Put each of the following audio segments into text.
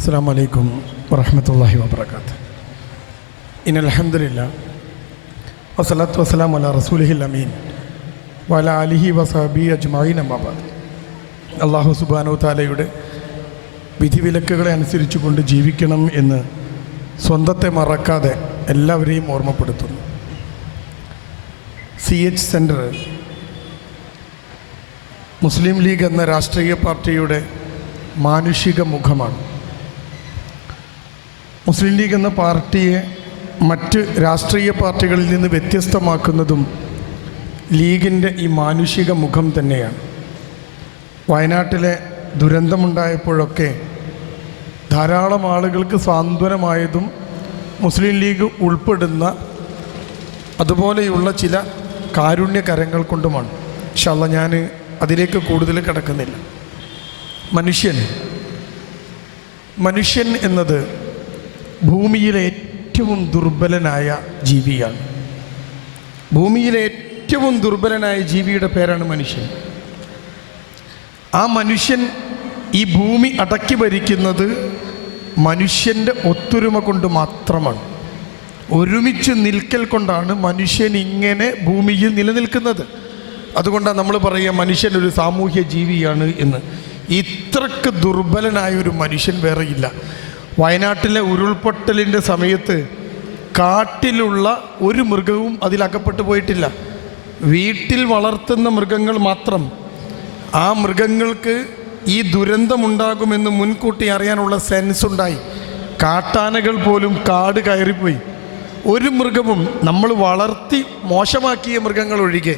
അസ്സലാമു അലൈക്കും വറഹ്മത്തുള്ളാഹി വബറകാതുഹു. ഇന്നൽ ഹംദുലില്ലാഹ് വസ്സലാത്തു വസ്സലാമു അലാ റസൂലിഹിൽ അമീൻ വഅലാ ആലിഹി വസഹബിഹി അജ്മഈൻ അമ്മാ ബഅദ്. അല്ലാഹു സുബ്ഹാനഹു തആലയുടെ വിധിവിലക്കുകളെ അനുസരിച്ചുകൊണ്ട് ജീവിക്കണം എന്ന് സ്വന്തത്തെ മറക്കാതെ എല്ലാവരെയും ഓർമ്മപ്പെടുത്തുന്നു. CH സെൻറ്റർ മുസ്ലിം ലീഗ് എന്ന രാഷ്ട്രീയ പാർട്ടിയുടെ മാനുഷിക മുഖമാണ്. മുസ്ലിം ലീഗ് എന്ന പാർട്ടിയെ മറ്റ് രാഷ്ട്രീയ പാർട്ടികളിൽ നിന്ന് വ്യത്യസ്തമാക്കുന്നതും ലീഗിൻ്റെ ഈ മാനുഷിക മുഖം തന്നെയാണ്. വയനാട്ടിലെ ദുരന്തമുണ്ടായപ്പോഴൊക്കെ ധാരാളം ആളുകൾക്ക് സാന്ത്വനമായതും മുസ്ലിം ലീഗ് ഉൾപ്പെടുന്ന അതുപോലെയുള്ള ചില കാരുണ്യകരങ്ങൾ കൊണ്ടുമാണ്. ഇൻഷാ അല്ലാഹ് ഞാൻ അതിലേക്ക് കൂടുതൽ കിടക്കുന്നില്ല. മനുഷ്യൻ എന്നത് ഭൂമിയിലെ ഏറ്റവും ദുർബലനായ ജീവിയാണ്. ഭൂമിയിലെ ഏറ്റവും ദുർബലനായ ജീവിയുടെ പേരാണ് മനുഷ്യൻ. ആ മനുഷ്യൻ ഈ ഭൂമി അടക്കി ഭരിക്കുന്നത് മനുഷ്യൻ്റെ ഒത്തൊരുമ കൊണ്ട് മാത്രമാണ്. ഒരുമിച്ച് നിൽക്കൽ കൊണ്ടാണ് മനുഷ്യൻ ഇങ്ങനെ ഭൂമിയിൽ നിലനിൽക്കുന്നത്. അതുകൊണ്ടാണ് നമ്മൾ പറയുക മനുഷ്യൻ ഒരു സാമൂഹ്യ ജീവിയാണ് എന്ന്. ഇത്രക്ക് ദുർബലനായ ഒരു മനുഷ്യൻ വേറെയില്ല. വയനാട്ടിലെ ഉരുൾപൊട്ടലിൻ്റെ സമയത്ത് കാട്ടിലുള്ള ഒരു മൃഗവും അതിലകപ്പെട്ടു പോയിട്ടില്ല. വീട്ടിൽ വളർത്തുന്ന മൃഗങ്ങൾ മാത്രം. ആ മൃഗങ്ങൾക്ക് ഈ ദുരന്തമുണ്ടാകുമെന്ന് മുൻകൂട്ടി അറിയാനുള്ള സെൻസ് ഉണ്ടായി. കാട്ടാനകൾ പോലും കാട് കയറിപ്പോയി. ഒരു മൃഗവും നമ്മൾ വളർത്തി മോശമാക്കിയ മൃഗങ്ങൾ ഒഴികെ,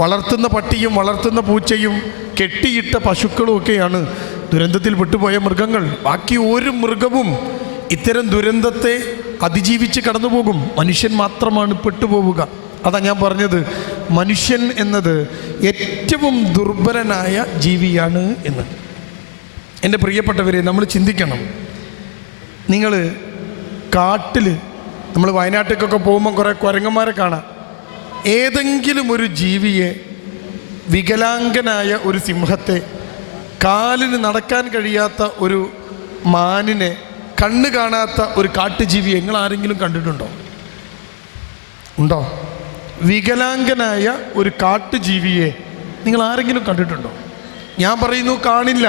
വളർത്തുന്ന പട്ടിയും വളർത്തുന്ന പൂച്ചയും കെട്ടിയിട്ട പശുക്കളും ഒക്കെയാണ് ദുരന്തത്തിൽ പെട്ടുപോയ മൃഗങ്ങൾ. ബാക്കി ഒരു മൃഗവും ഇത്തരം ദുരന്തത്തെ അതിജീവിച്ച് കടന്നു പോകും. മനുഷ്യൻ മാത്രമാണ് പെട്ടുപോവുക. അതാ ഞാൻ പറഞ്ഞത് മനുഷ്യൻ എന്നത് ഏറ്റവും ദുർബലനായ ജീവിയാണ് എന്ന്. എൻ്റെ പ്രിയപ്പെട്ടവരെ, നമ്മൾ ചിന്തിക്കണം. നിങ്ങൾ കാട്ടിൽ, നമ്മൾ വയനാട്ടിലേക്കൊക്കെ പോകുമ്പോൾ കുറേ കുരങ്ങന്മാരെ കാണാം. ഏതെങ്കിലും ഒരു ജീവിയെ, വികലാംഗനായ ഒരു സിംഹത്തെ, കാലിന് നടക്കാൻ കഴിയാത്ത ഒരു മാനിനെ, കണ്ണ് കാണാത്ത ഒരു കാട്ടുജീവിയെ നിങ്ങൾ ആരെങ്കിലും കണ്ടിട്ടുണ്ടോ? ഉണ്ടോ? വികലാംഗനായ ഒരു കാട്ടുജീവിയെ നിങ്ങൾ ആരെങ്കിലും കണ്ടിട്ടുണ്ടോ? ഞാൻ പറയുന്നു, കാണില്ല.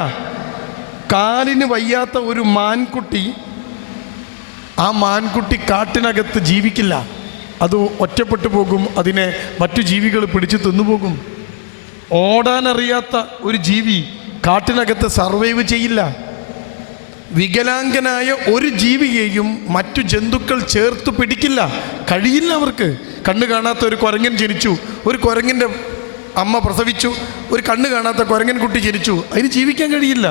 കാലിന് വയ്യാത്ത ഒരു മാൻകുട്ടി, ആ മാൻകുട്ടി കാട്ടിനകത്ത് ജീവിക്കില്ല. അത് ഒറ്റപ്പെട്ടു പോകും. അതിനെ മറ്റു ജീവികൾ പിടിച്ച് തിന്നുപോകും. ഓടാനറിയാത്ത ഒരു ജീവി കാട്ടിനകത്ത് സർവൈവ് ചെയ്യില്ല. വികലാംഗനായ ഒരു ജീവിയെയും മറ്റു ജന്തുക്കൾ ചേർത്ത് പിടിക്കില്ല. കഴിയില്ല അവർക്ക്. കണ്ണ് കാണാത്ത ഒരു കുരങ്ങൻ ജനിച്ചു, ഒരു കുരങ്ങൻ്റെ അമ്മ പ്രസവിച്ചു, ഒരു കണ്ണ് കാണാത്ത കുരങ്ങൻ കുട്ടി ജനിച്ചു, അതിന് ജീവിക്കാൻ കഴിയില്ല.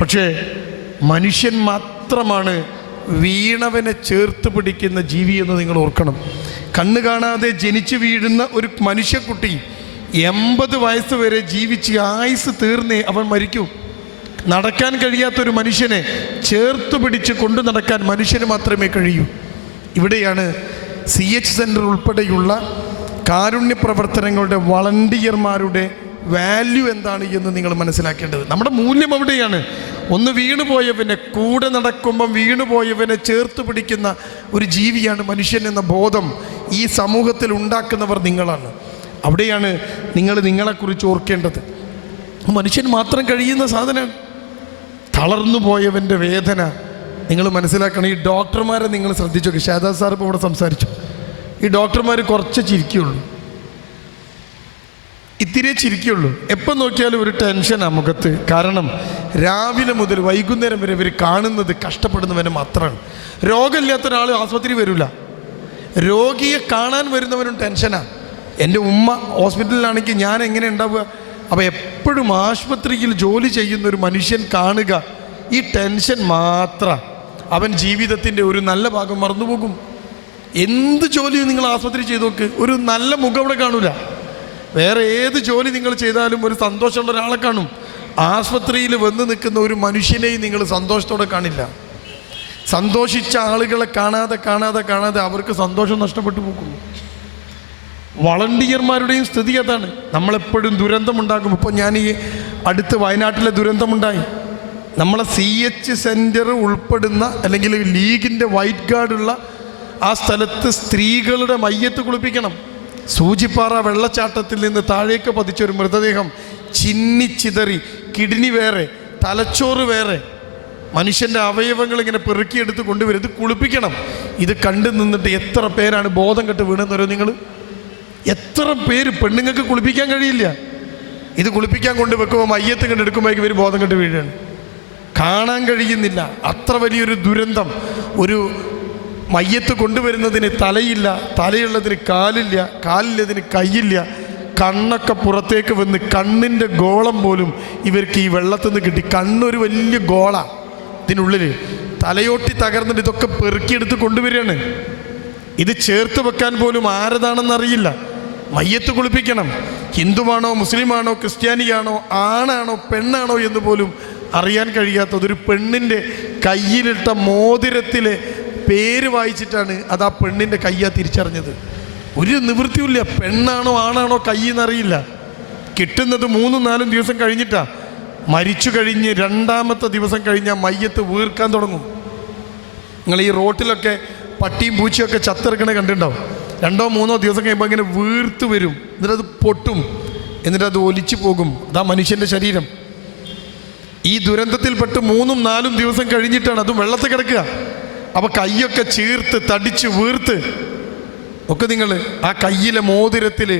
പക്ഷേ മനുഷ്യൻ മാത്രമാണ് വീണവനെ ചേർത്ത് പിടിക്കുന്ന ജീവി എന്ന് നിങ്ങൾ ഓർക്കണം. കണ്ണ് കാണാതെ ജനിച്ചു വീഴുന്ന ഒരു മനുഷ്യക്കുട്ടി 80 വയസ്സ് വരെ ജീവിച്ച് ആയുസ് തീർന്നേ അവൻ മരിക്കൂ. നടക്കാൻ കഴിയാത്തൊരു മനുഷ്യനെ ചേർത്ത് പിടിച്ച് കൊണ്ടു നടക്കാൻ മനുഷ്യന് മാത്രമേ കഴിയൂ. ഇവിടെയാണ് CH സെൻറ്റർ ഉൾപ്പെടെയുള്ള കാരുണ്യ പ്രവർത്തനങ്ങളുടെ വളണ്ടിയർമാരുടെ വാല്യൂ എന്താണ് എന്ന് നിങ്ങൾ മനസ്സിലാക്കേണ്ടത്. നമ്മുടെ മൂല്യം അവിടെയാണ്. ഒന്ന് വീണുപോയവനെ, കൂടെ നടക്കുമ്പം വീണുപോയവനെ ചേർത്ത് പിടിക്കുന്ന ഒരു ജീവിയാണ് മനുഷ്യൻ എന്ന ബോധം ഈ സമൂഹത്തിൽ ഉണ്ടാക്കുന്നവർ നിങ്ങളാണ്. അവിടെയാണ് നിങ്ങൾ നിങ്ങളെക്കുറിച്ച് ഓർക്കേണ്ടത്. മനുഷ്യൻ മാത്രം കഴിയുന്ന സാധനമാണ്. തളർന്നു പോയവൻ്റെ വേദന നിങ്ങൾ മനസ്സിലാക്കണം. ഈ ഡോക്ടർമാരെ നിങ്ങൾ ശ്രദ്ധിച്ചു നോക്കി. ഷാദാസ് സാർ ഇപ്പോൾ ഇവിടെ സംസാരിച്ചു. ഈ ഡോക്ടർമാർ കുറച്ച് ചിരിക്കുള്ളൂ, ഇത്തിരി ചിരിക്കുള്ളൂ. എപ്പം നോക്കിയാലും ഒരു ടെൻഷനാണ് മുഖത്ത്. കാരണം രാവിലെ മുതൽ വൈകുന്നേരം വരെ ഇവർ കാണുന്നത് കഷ്ടപ്പെടുന്നവനെ മാത്രമാണ്. രോഗമില്ലാത്ത ഒരാൾ ആശുപത്രി വരില്ല. രോഗിയെ കാണാൻ വരുന്നവനും ടെൻഷനാണ്. എൻ്റെ ഉമ്മ ഹോസ്പിറ്റലിലാണെങ്കിൽ ഞാൻ എങ്ങനെ ഉണ്ടാവുക? അപ്പോൾ എപ്പോഴും ആശുപത്രിയിൽ ജോലി ചെയ്യുന്ന ഒരു മനുഷ്യൻ കാണുക ഈ ടെൻഷൻ മാത്രം. അവൻ ജീവിതത്തിൻ്റെ ഒരു നല്ല ഭാഗം മറന്നുപോകും. എന്ത് ജോലിയും നിങ്ങൾ ആശുപത്രി ചെയ്ത് നോക്ക്, ഒരു നല്ല മുഖം അവിടെ കാണൂല. വേറെ ഏത് ജോലി നിങ്ങൾ ചെയ്താലും ഒരു സന്തോഷമുള്ള ഒരാളെ കാണും. ആശുപത്രിയിൽ വന്ന് നിൽക്കുന്ന ഒരു മനുഷ്യനെയും നിങ്ങൾ സന്തോഷത്തോടെ കാണില്ല. സന്തോഷിച്ച ആളുകളെ കാണാതെ അവർക്ക് സന്തോഷം നഷ്ടപ്പെട്ടു പോകുന്നു. വളണ്ടിയർമാരുടെയും സ്ഥിതി അതാണ്. നമ്മളെപ്പോഴും ദുരന്തമുണ്ടാകും. ഇപ്പോൾ ഞാൻ ഈ അടുത്ത് വയനാട്ടിലെ ദുരന്തമുണ്ടായി. നമ്മളെ CH സെൻറ്റർ ഉൾപ്പെടുന്ന അല്ലെങ്കിൽ ലീഗിൻ്റെ വൈറ്റ് ഗാർഡുള്ള ആ സ്ഥലത്ത് സ്ത്രീകളുടെ മയ്യത്ത് കുളിപ്പിക്കണം. സൂചിപ്പാറ വെള്ളച്ചാട്ടത്തിൽ നിന്ന് താഴേക്ക് പതിച്ചൊരു മൃതദേഹം ചിന്നിച്ചിതറി, കിഡ്നി വേറെ, തലച്ചോറ് വേറെ, മനുഷ്യൻ്റെ അവയവങ്ങൾ ഇങ്ങനെ പെറുക്കിയെടുത്ത് കൊണ്ടുവരും. ഇത് കുളിപ്പിക്കണം. ഇത് കണ്ടു നിന്നിട്ട് എത്ര പേരാണ് ബോധം കെട്ട് വീണെന്നറിയോ നിങ്ങൾ? എത്ര പേര്? പെണ്ണുങ്ങൾക്ക് കുളിപ്പിക്കാൻ കഴിയില്ല. ഇത് കുളിപ്പിക്കാൻ കൊണ്ടുവെക്കുമ്പോൾ മയ്യത്ത് കണ്ടെടുക്കുമ്പോഴേക്കും ഇവർ ബോധം കെട്ട് വീഴുകയാണ്. കാണാൻ കഴിയുന്നില്ല. അത്ര വലിയൊരു ദുരന്തം. ഒരു മയ്യത്ത് കൊണ്ടുവരുന്നതിന് തലയില്ല, തലയുള്ളതിന് കാലില്ല, കാലില്ലതിന് കൈയില്ല, കണ്ണൊക്കെ പുറത്തേക്ക് വന്ന് കണ്ണിൻ്റെ ഗോളം പോലും ഇവർക്ക് ഈ വെള്ളത്തിൽ നിന്ന് കിട്ടി. കണ്ണൊരു വലിയ ഗോള ഇതിനുള്ളിൽ, തലയോട്ടി തകർന്നിട്ട് ഇതൊക്കെ പെറുക്കിയെടുത്ത് കൊണ്ടുവരികയാണ്. ഇത് ചേർത്ത് വെക്കാൻ പോലും ആരതാണെന്നറിയില്ല. മയ്യത്ത് കുളിപ്പിക്കണം. ഹിന്ദുവാണോ മുസ്ലിമാണോ ക്രിസ്ത്യാനിയാണോ ആണാണോ പെണ്ണാണോ എന്ന് പോലും അറിയാൻ കഴിയാത്തതൊരു പെണ്ണിൻ്റെ കയ്യിലിട്ട മോതിരത്തിലെ പേര് വായിച്ചിട്ടാണ് അത് ആ പെണ്ണിൻ്റെ കയ്യാ തിരിച്ചറിഞ്ഞത്. ഒരു നിവൃത്തിയില്ല. പെണ്ണാണോ ആണാണോ കയ്യെന്നറിയില്ല. കിട്ടുന്നത് 3-4 ദിവസം കഴിഞ്ഞിട്ടാണ്. മരിച്ചു കഴിഞ്ഞ് 2ാമത്തെ ദിവസം കഴിഞ്ഞാൽ മയ്യത്ത് വീർക്കാൻ തുടങ്ങും. നിങ്ങൾ ഈ റോട്ടിലൊക്കെ പട്ടിയും പൂച്ചയൊക്കെ ചത്തിറക്കണ കണ്ടിട്ടുണ്ടാവും. 2-3 ദിവസം കഴിയുമ്പോൾ ഇങ്ങനെ വീർത്ത് വരും. എന്നിട്ടത് പൊട്ടും, എന്നിട്ടത് ഒലിച്ചു പോകും. അതാ മനുഷ്യൻ്റെ ശരീരം. ഈ ദുരന്തത്തിൽപ്പെട്ട് 3-4 ദിവസം കഴിഞ്ഞിട്ടാണ് അതും വെള്ളത്തിൽ കിടക്കുക. അപ്പോൾ കയ്യൊക്കെ ചീർത്ത് തടിച്ച് വീർത്ത് ഒക്കെ. നിങ്ങൾ ആ കയ്യിലെ മോതിരത്തിൽ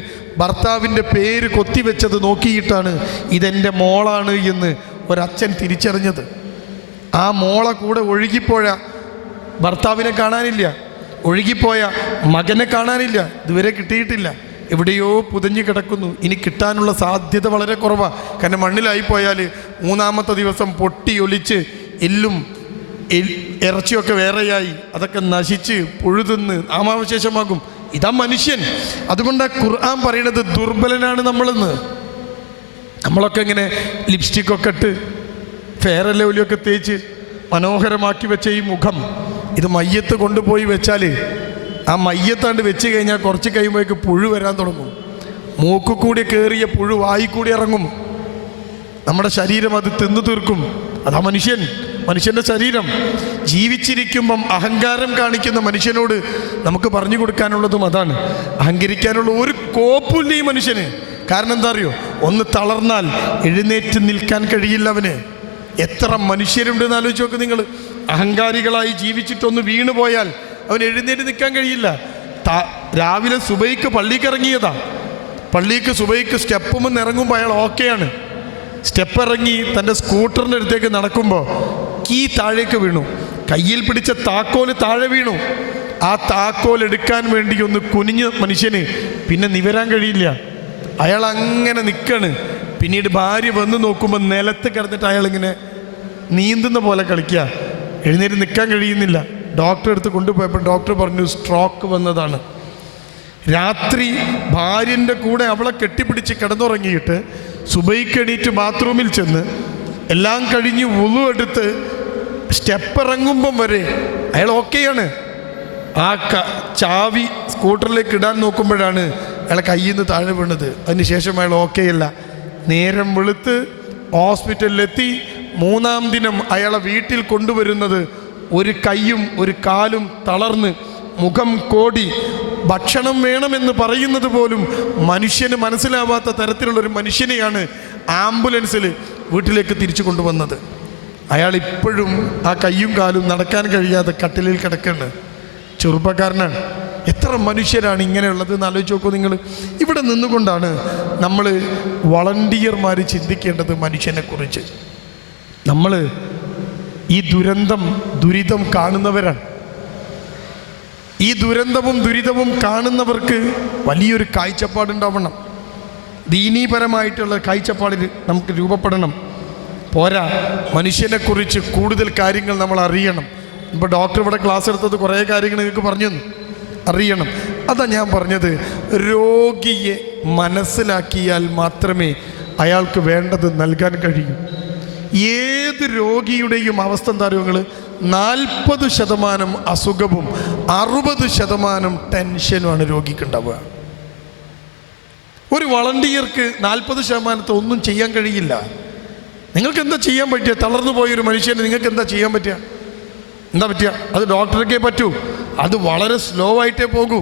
ഭർത്താവിൻ്റെ പേര് കൊത്തിവെച്ചത് നോക്കിയിട്ടാണ് ഇതെൻ്റെ മോളാണ് എന്ന് ഒരച്ഛൻ തിരിച്ചറിഞ്ഞത്. ആ മോളെ കൂടെ ഒഴുകിപ്പോയ ഭർത്താവിനെ കാണാനില്ല, ഒഴുകിപ്പോയ മകനെ കാണാനില്ല. ഇതുവരെ കിട്ടിയിട്ടില്ല. എവിടെയോ പുതഞ്ഞു കിടക്കുന്നു. ഇനി കിട്ടാനുള്ള സാധ്യത വളരെ കുറവാണ്. കാരണം മണ്ണിലായിപ്പോയാൽ 3ാമത്തെ ദിവസം പൊട്ടി ഒലിച്ച് എല്ലും ഇറച്ചിയൊക്കെ വേറെയായി അതൊക്കെ നശിച്ച് പുഴുതിന്ന് നാമാവശേഷമാകും. ഇതാ മനുഷ്യൻ. അതുകൊണ്ടാണ് ഖുർആൻ പറയുന്നത് ദുർബലനാണ് നമ്മളെന്ന്. നമ്മളൊക്കെ ഇങ്ങനെ ലിപ്സ്റ്റിക്കൊക്കെ ഇട്ട് ഫെയർ ആൻഡ് ലവ്ലിയൊക്കെ തേച്ച് മനോഹരമാക്കി വെച്ച ഈ മുഖം, ഇത് മയ്യത്ത് കൊണ്ടുപോയി വെച്ചാൽ ആ മയ്യത്താണ്ട് വെച്ച് കഴിഞ്ഞാൽ കുറച്ച് കഴിയുമ്പോഴേക്ക് പുഴു വരാൻ തുടങ്ങും. മൂക്കു കൂടി കയറിയ പുഴു വായിക്കൂടി ഇറങ്ങും. നമ്മുടെ ശരീരം അത് തിന്നു തീർക്കും. അതാ മനുഷ്യൻ, മനുഷ്യൻ്റെ ശരീരം. ജീവിച്ചിരിക്കുമ്പം അഹങ്കാരം കാണിക്കുന്ന മനുഷ്യനോട് നമുക്ക് പറഞ്ഞു കൊടുക്കാനുള്ളതും അതാണ്. അഹങ്കരിക്കാനുള്ള ഒരു കോപ്പില്ല ഈ മനുഷ്യന്. കാരണം എന്താ അറിയോ? ഒന്ന് തളർന്നാൽ എഴുന്നേറ്റ് നിൽക്കാൻ കഴിയില്ല അവന്. എത്ര മനുഷ്യരുണ്ടെന്ന് ആലോചിച്ച് നോക്ക് നിങ്ങൾ. അഹങ്കാരികളായി ജീവിച്ചിട്ടൊന്ന് വീണു പോയാൽ അവൻ എഴുന്നേറ്റ് നിൽക്കാൻ കഴിയില്ല. രാവിലെ സുബൈക്ക് പള്ളിക്ക് ഇറങ്ങിയതാ. പള്ളിക്ക് സുബൈക്ക് സ്റ്റെപ്പുമെന്ന് ഇറങ്ങുമ്പോൾ അയാൾ ഓക്കെയാണ്. സ്റ്റെപ്പ് ഇറങ്ങി തൻ്റെ സ്കൂട്ടറിൻ്റെ അടുത്തേക്ക് നടക്കുമ്പോൾ കീ താഴേക്ക് വീണു. കയ്യിൽ പിടിച്ച താക്കോൽ താഴെ വീണു. ആ താക്കോൽ എടുക്കാൻ വേണ്ടി ഒന്ന് കുനിഞ്ഞ മനുഷ്യന് പിന്നെ നിവരാൻ കഴിയില്ല. അയാൾ അങ്ങനെ നിൽക്കാണ്. പിന്നീട് ഭാര്യ വന്ന് നോക്കുമ്പോൾ നിലത്ത് കിടന്നിട്ട് അയാളിങ്ങനെ നീന്തുന്ന പോലെ കളിക്കുക. എഴുന്നേറ്റ് നിൽക്കാൻ കഴിയുന്നില്ല. ഡോക്ടറെ അടുത്ത് കൊണ്ടുപോയപ്പോൾ ഡോക്ടർ പറഞ്ഞു സ്ട്രോക്ക് വന്നതാണ്. രാത്രി ഭാര്യൻ്റെ കൂടെ അവളെ കെട്ടിപ്പിടിച്ച് കിടന്നുറങ്ങിയിട്ട് സുബൈക്ക് എണീറ്റ് ബാത്റൂമിൽ ചെന്ന് എല്ലാം കഴിഞ്ഞ് വുളു എടുത്ത് സ്റ്റെപ്പ് ഇറങ്ങുമ്പം വരെ അയാൾ ഓക്കെയാണ്. ആ ചാവി സ്കൂട്ടറിലേക്ക് ഇടാൻ നോക്കുമ്പോഴാണ് അയാളെ കയ്യിൽ നിന്ന് താഴെ വീണത്. അതിനുശേഷം അയാൾ ഓക്കെയല്ല. നേരം വെളുത്ത് ഹോസ്പിറ്റലിലെത്തി 3-ാം ദിനം അയാളെ വീട്ടിൽ കൊണ്ടുവരുന്നത് ഒരു കൈയും ഒരു കാലും തളർന്ന് മുഖം കോടി ഭക്ഷണം വേണമെന്ന് പറയുന്നത് പോലും മനുഷ്യന് മനസ്സിലാവാത്ത തരത്തിലുള്ളൊരു മനുഷ്യനെയാണ് ആംബുലൻസിൽ വീട്ടിലേക്ക് തിരിച്ചു കൊണ്ടുവന്നത്. അയാൾ ഇപ്പോഴും ആ കയ്യും കാലും നടക്കാൻ കഴിയാതെ കട്ടിലിൽ കിടക്കുകയാണ്. ചെറുപ്പക്കാരനാണ്. എത്ര മനുഷ്യരാണ് ഇങ്ങനെയുള്ളത് എന്ന് ആലോചിച്ച് നോക്കൂ നിങ്ങൾ. ഇവിടെ നിന്നുകൊണ്ടാണ് നമ്മൾ വളണ്ടിയർമാർ ചിന്തിക്കേണ്ടത് മനുഷ്യനെക്കുറിച്ച്. നമ്മൾ ഈ ദുരിതം കാണുന്നവരാണ്. ഈ ദുരന്തവും ദുരിതവും കാണുന്നവർക്ക് വലിയൊരു കാഴ്ചപ്പാടുണ്ടാവണം. ദീനീപരമായിട്ടുള്ള കാഴ്ചപ്പാടിൽ നമുക്ക് രൂപപ്പെടണം. പോരാ, മനുഷ്യനെക്കുറിച്ച് കൂടുതൽ കാര്യങ്ങൾ നമ്മൾ അറിയണം. ഇപ്പോൾ ഡോക്ടർ ഇവിടെ ക്ലാസ് എടുത്തത് കുറേ കാര്യങ്ങൾ നിങ്ങൾക്ക് പറഞ്ഞു തന്നു. അറിയണം. അതാ ഞാൻ പറഞ്ഞത്, രോഗിയെ മനസ്സിലാക്കിയാൽ മാത്രമേ അയാൾക്ക് വേണ്ടത് നൽകാൻ കഴിയൂ. ഏത് രോഗിയുടെയും അവസ്ഥ എന്താ അറിയോ നിങ്ങൾ? 40% അസുഖവും 60% ടെൻഷനുമാണ് രോഗിക്കുണ്ടാവുക. ഒരു വളണ്ടിയർക്ക് 40% ഒന്നും ചെയ്യാൻ കഴിയില്ല. നിങ്ങൾക്ക് എന്താ ചെയ്യാൻ പറ്റുക? തളർന്നു പോയൊരു മനുഷ്യന് നിങ്ങൾക്ക് എന്താ ചെയ്യാൻ പറ്റുക? എന്താ പറ്റുക? അത് ഡോക്ടർക്കേ പറ്റൂ. അത് വളരെ സ്ലോ ആയിട്ടേ പോകൂ.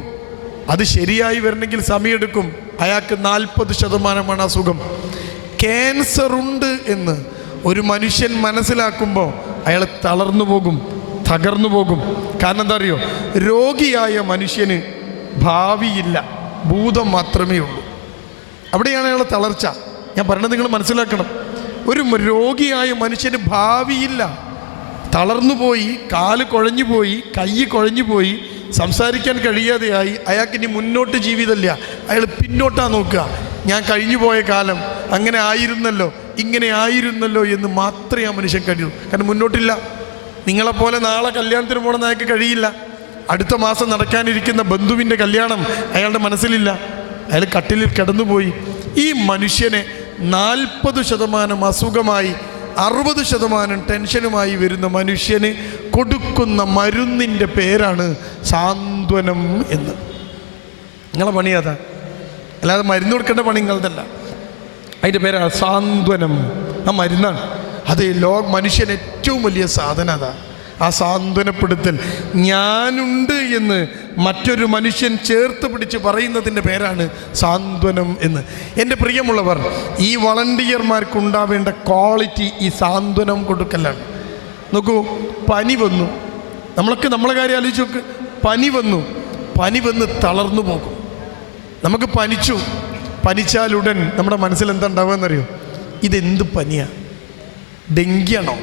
അത് ശരിയായി വരണമെങ്കിൽ സമയമെടുക്കും. അയാൾക്ക് 40% അസുഖം. ക്യാൻസർ ഉണ്ട് എന്ന് ഒരു മനുഷ്യൻ മനസ്സിലാക്കുമ്പോൾ അയാൾ തളർന്നു പോകും, തകർന്നു പോകും. കാരണം എന്താ അറിയോ? രോഗിയായ മനുഷ്യന് ഭാവിയില്ല, ഭൂതം മാത്രമേ ഉള്ളൂ. അവിടെയാണ് അയാളെ തളർച്ച. ഞാൻ പറഞ്ഞത് നിങ്ങൾ മനസ്സിലാക്കണം. ഒരു രോഗിയായ മനുഷ്യന് ഭാവിയില്ല, തളർന്നു പോയി, കാല് കുഴഞ്ഞു പോയി, കൈ കുഴഞ്ഞു പോയി, സംസാരിക്കാൻ കഴിയാതെയായി. അയാൾക്ക് ഇനി മുന്നോട്ട് ജീവിതമില്ല, അയാൾ പിന്നോട്ടാ നോക്കുക. ഞാൻ കഴിഞ്ഞു പോയ കാലം അങ്ങനെ ആയിരുന്നല്ലോ, ഇങ്ങനെ ആയിരുന്നല്ലോ എന്ന് മാത്രമേ ആ മനുഷ്യൻ കഴിയൂ. കാരണം മുന്നോട്ടില്ല. നിങ്ങളെപ്പോലെ നാളെ കല്യാണത്തിന് പോകണമെന്ന് അയാൾക്ക് കഴിയില്ല. അടുത്ത മാസം നടക്കാനിരിക്കുന്ന ബന്ധുവിൻ്റെ കല്യാണം അയാളുടെ മനസ്സിലില്ല. അയാൾ കട്ടിലിൽ കിടന്നുപോയി. ഈ മനുഷ്യനെ 40% അസുഖമായി 60% ടെൻഷനുമായി വരുന്ന മനുഷ്യന് കൊടുക്കുന്ന മരുന്നിൻ്റെ പേരാണ് സാന്ത്വനം എന്ന്. നിങ്ങളെ പണി അതാ, അല്ലാതെ മരുന്ന് കൊടുക്കേണ്ട പണി നിങ്ങളതല്ല. അതിൻ്റെ പേരാണ് സാന്ത്വനം. ആ മരുന്നാണ് അത്. മനുഷ്യന് ഏറ്റവും വലിയ സാധനം അതാ, ആ സാന്ത്വനപ്പെടുത്തൽ. ഞാനുണ്ട് എന്ന് മറ്റൊരു മനുഷ്യൻ ചേർത്ത് പിടിച്ച് പറയുന്നതിൻ്റെ പേരാണ് സാന്ത്വനം എന്ന്. എൻ്റെ പ്രിയമുള്ളവർ, ഈ വളണ്ടിയർമാർക്കുണ്ടാവേണ്ട ക്വാളിറ്റി ഈ സാന്ത്വനം കൊടുക്കലാണ്. നോക്കൂ, പനി വന്നു, നമ്മളൊക്കെ നമ്മളെ കാര്യം ആലോചിച്ച് നോക്ക്. പനി വന്ന് തളർന്നു പോകും. നമുക്ക് പനിച്ചാലുടൻ നമ്മുടെ മനസ്സിൽ എന്താ ഉണ്ടാവുകയെന്നറിയോ? ഇതെന്ത് പനിയാ? ഡെങ്കിയാണോ?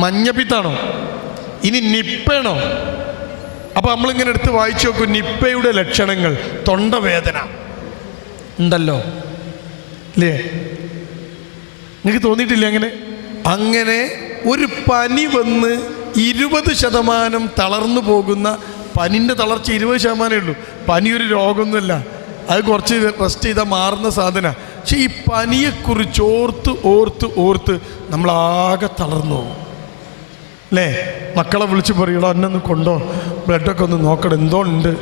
മഞ്ഞപ്പിത്താണോ? ഇനി നിപ്പയാണോ? അപ്പോൾ നമ്മളിങ്ങനെ എടുത്ത് വായിച്ചു നോക്കും. നിപ്പയുടെ ലക്ഷണങ്ങൾ തൊണ്ടവേദന ഉണ്ടല്ലോ, അല്ലേ? നിങ്ങൾക്ക് തോന്നിയിട്ടില്ല അങ്ങനെ ഒരു പനി വന്ന് 20% തളർന്നു പോകുന്ന, പനിൻ്റെ തളർച്ച 20% ഉള്ളൂ. പനി ഒരു രോഗമൊന്നുമല്ല, അത് കുറച്ച് റെസ്റ്റ് ചെയ്താൽ മാറുന്ന സാധന. പക്ഷെ ഈ പനിയെക്കുറിച്ച് ഓർത്ത് നമ്മളാകെ തളർന്നു പോകും, അല്ലേ? മക്കളെ വിളിച്ച് പറയണോ, എന്നൊന്ന് കൊണ്ടോ, ബ്ലഡൊക്കെ ഒന്ന് നോക്കണം, എന്തോ ഉണ്ട്.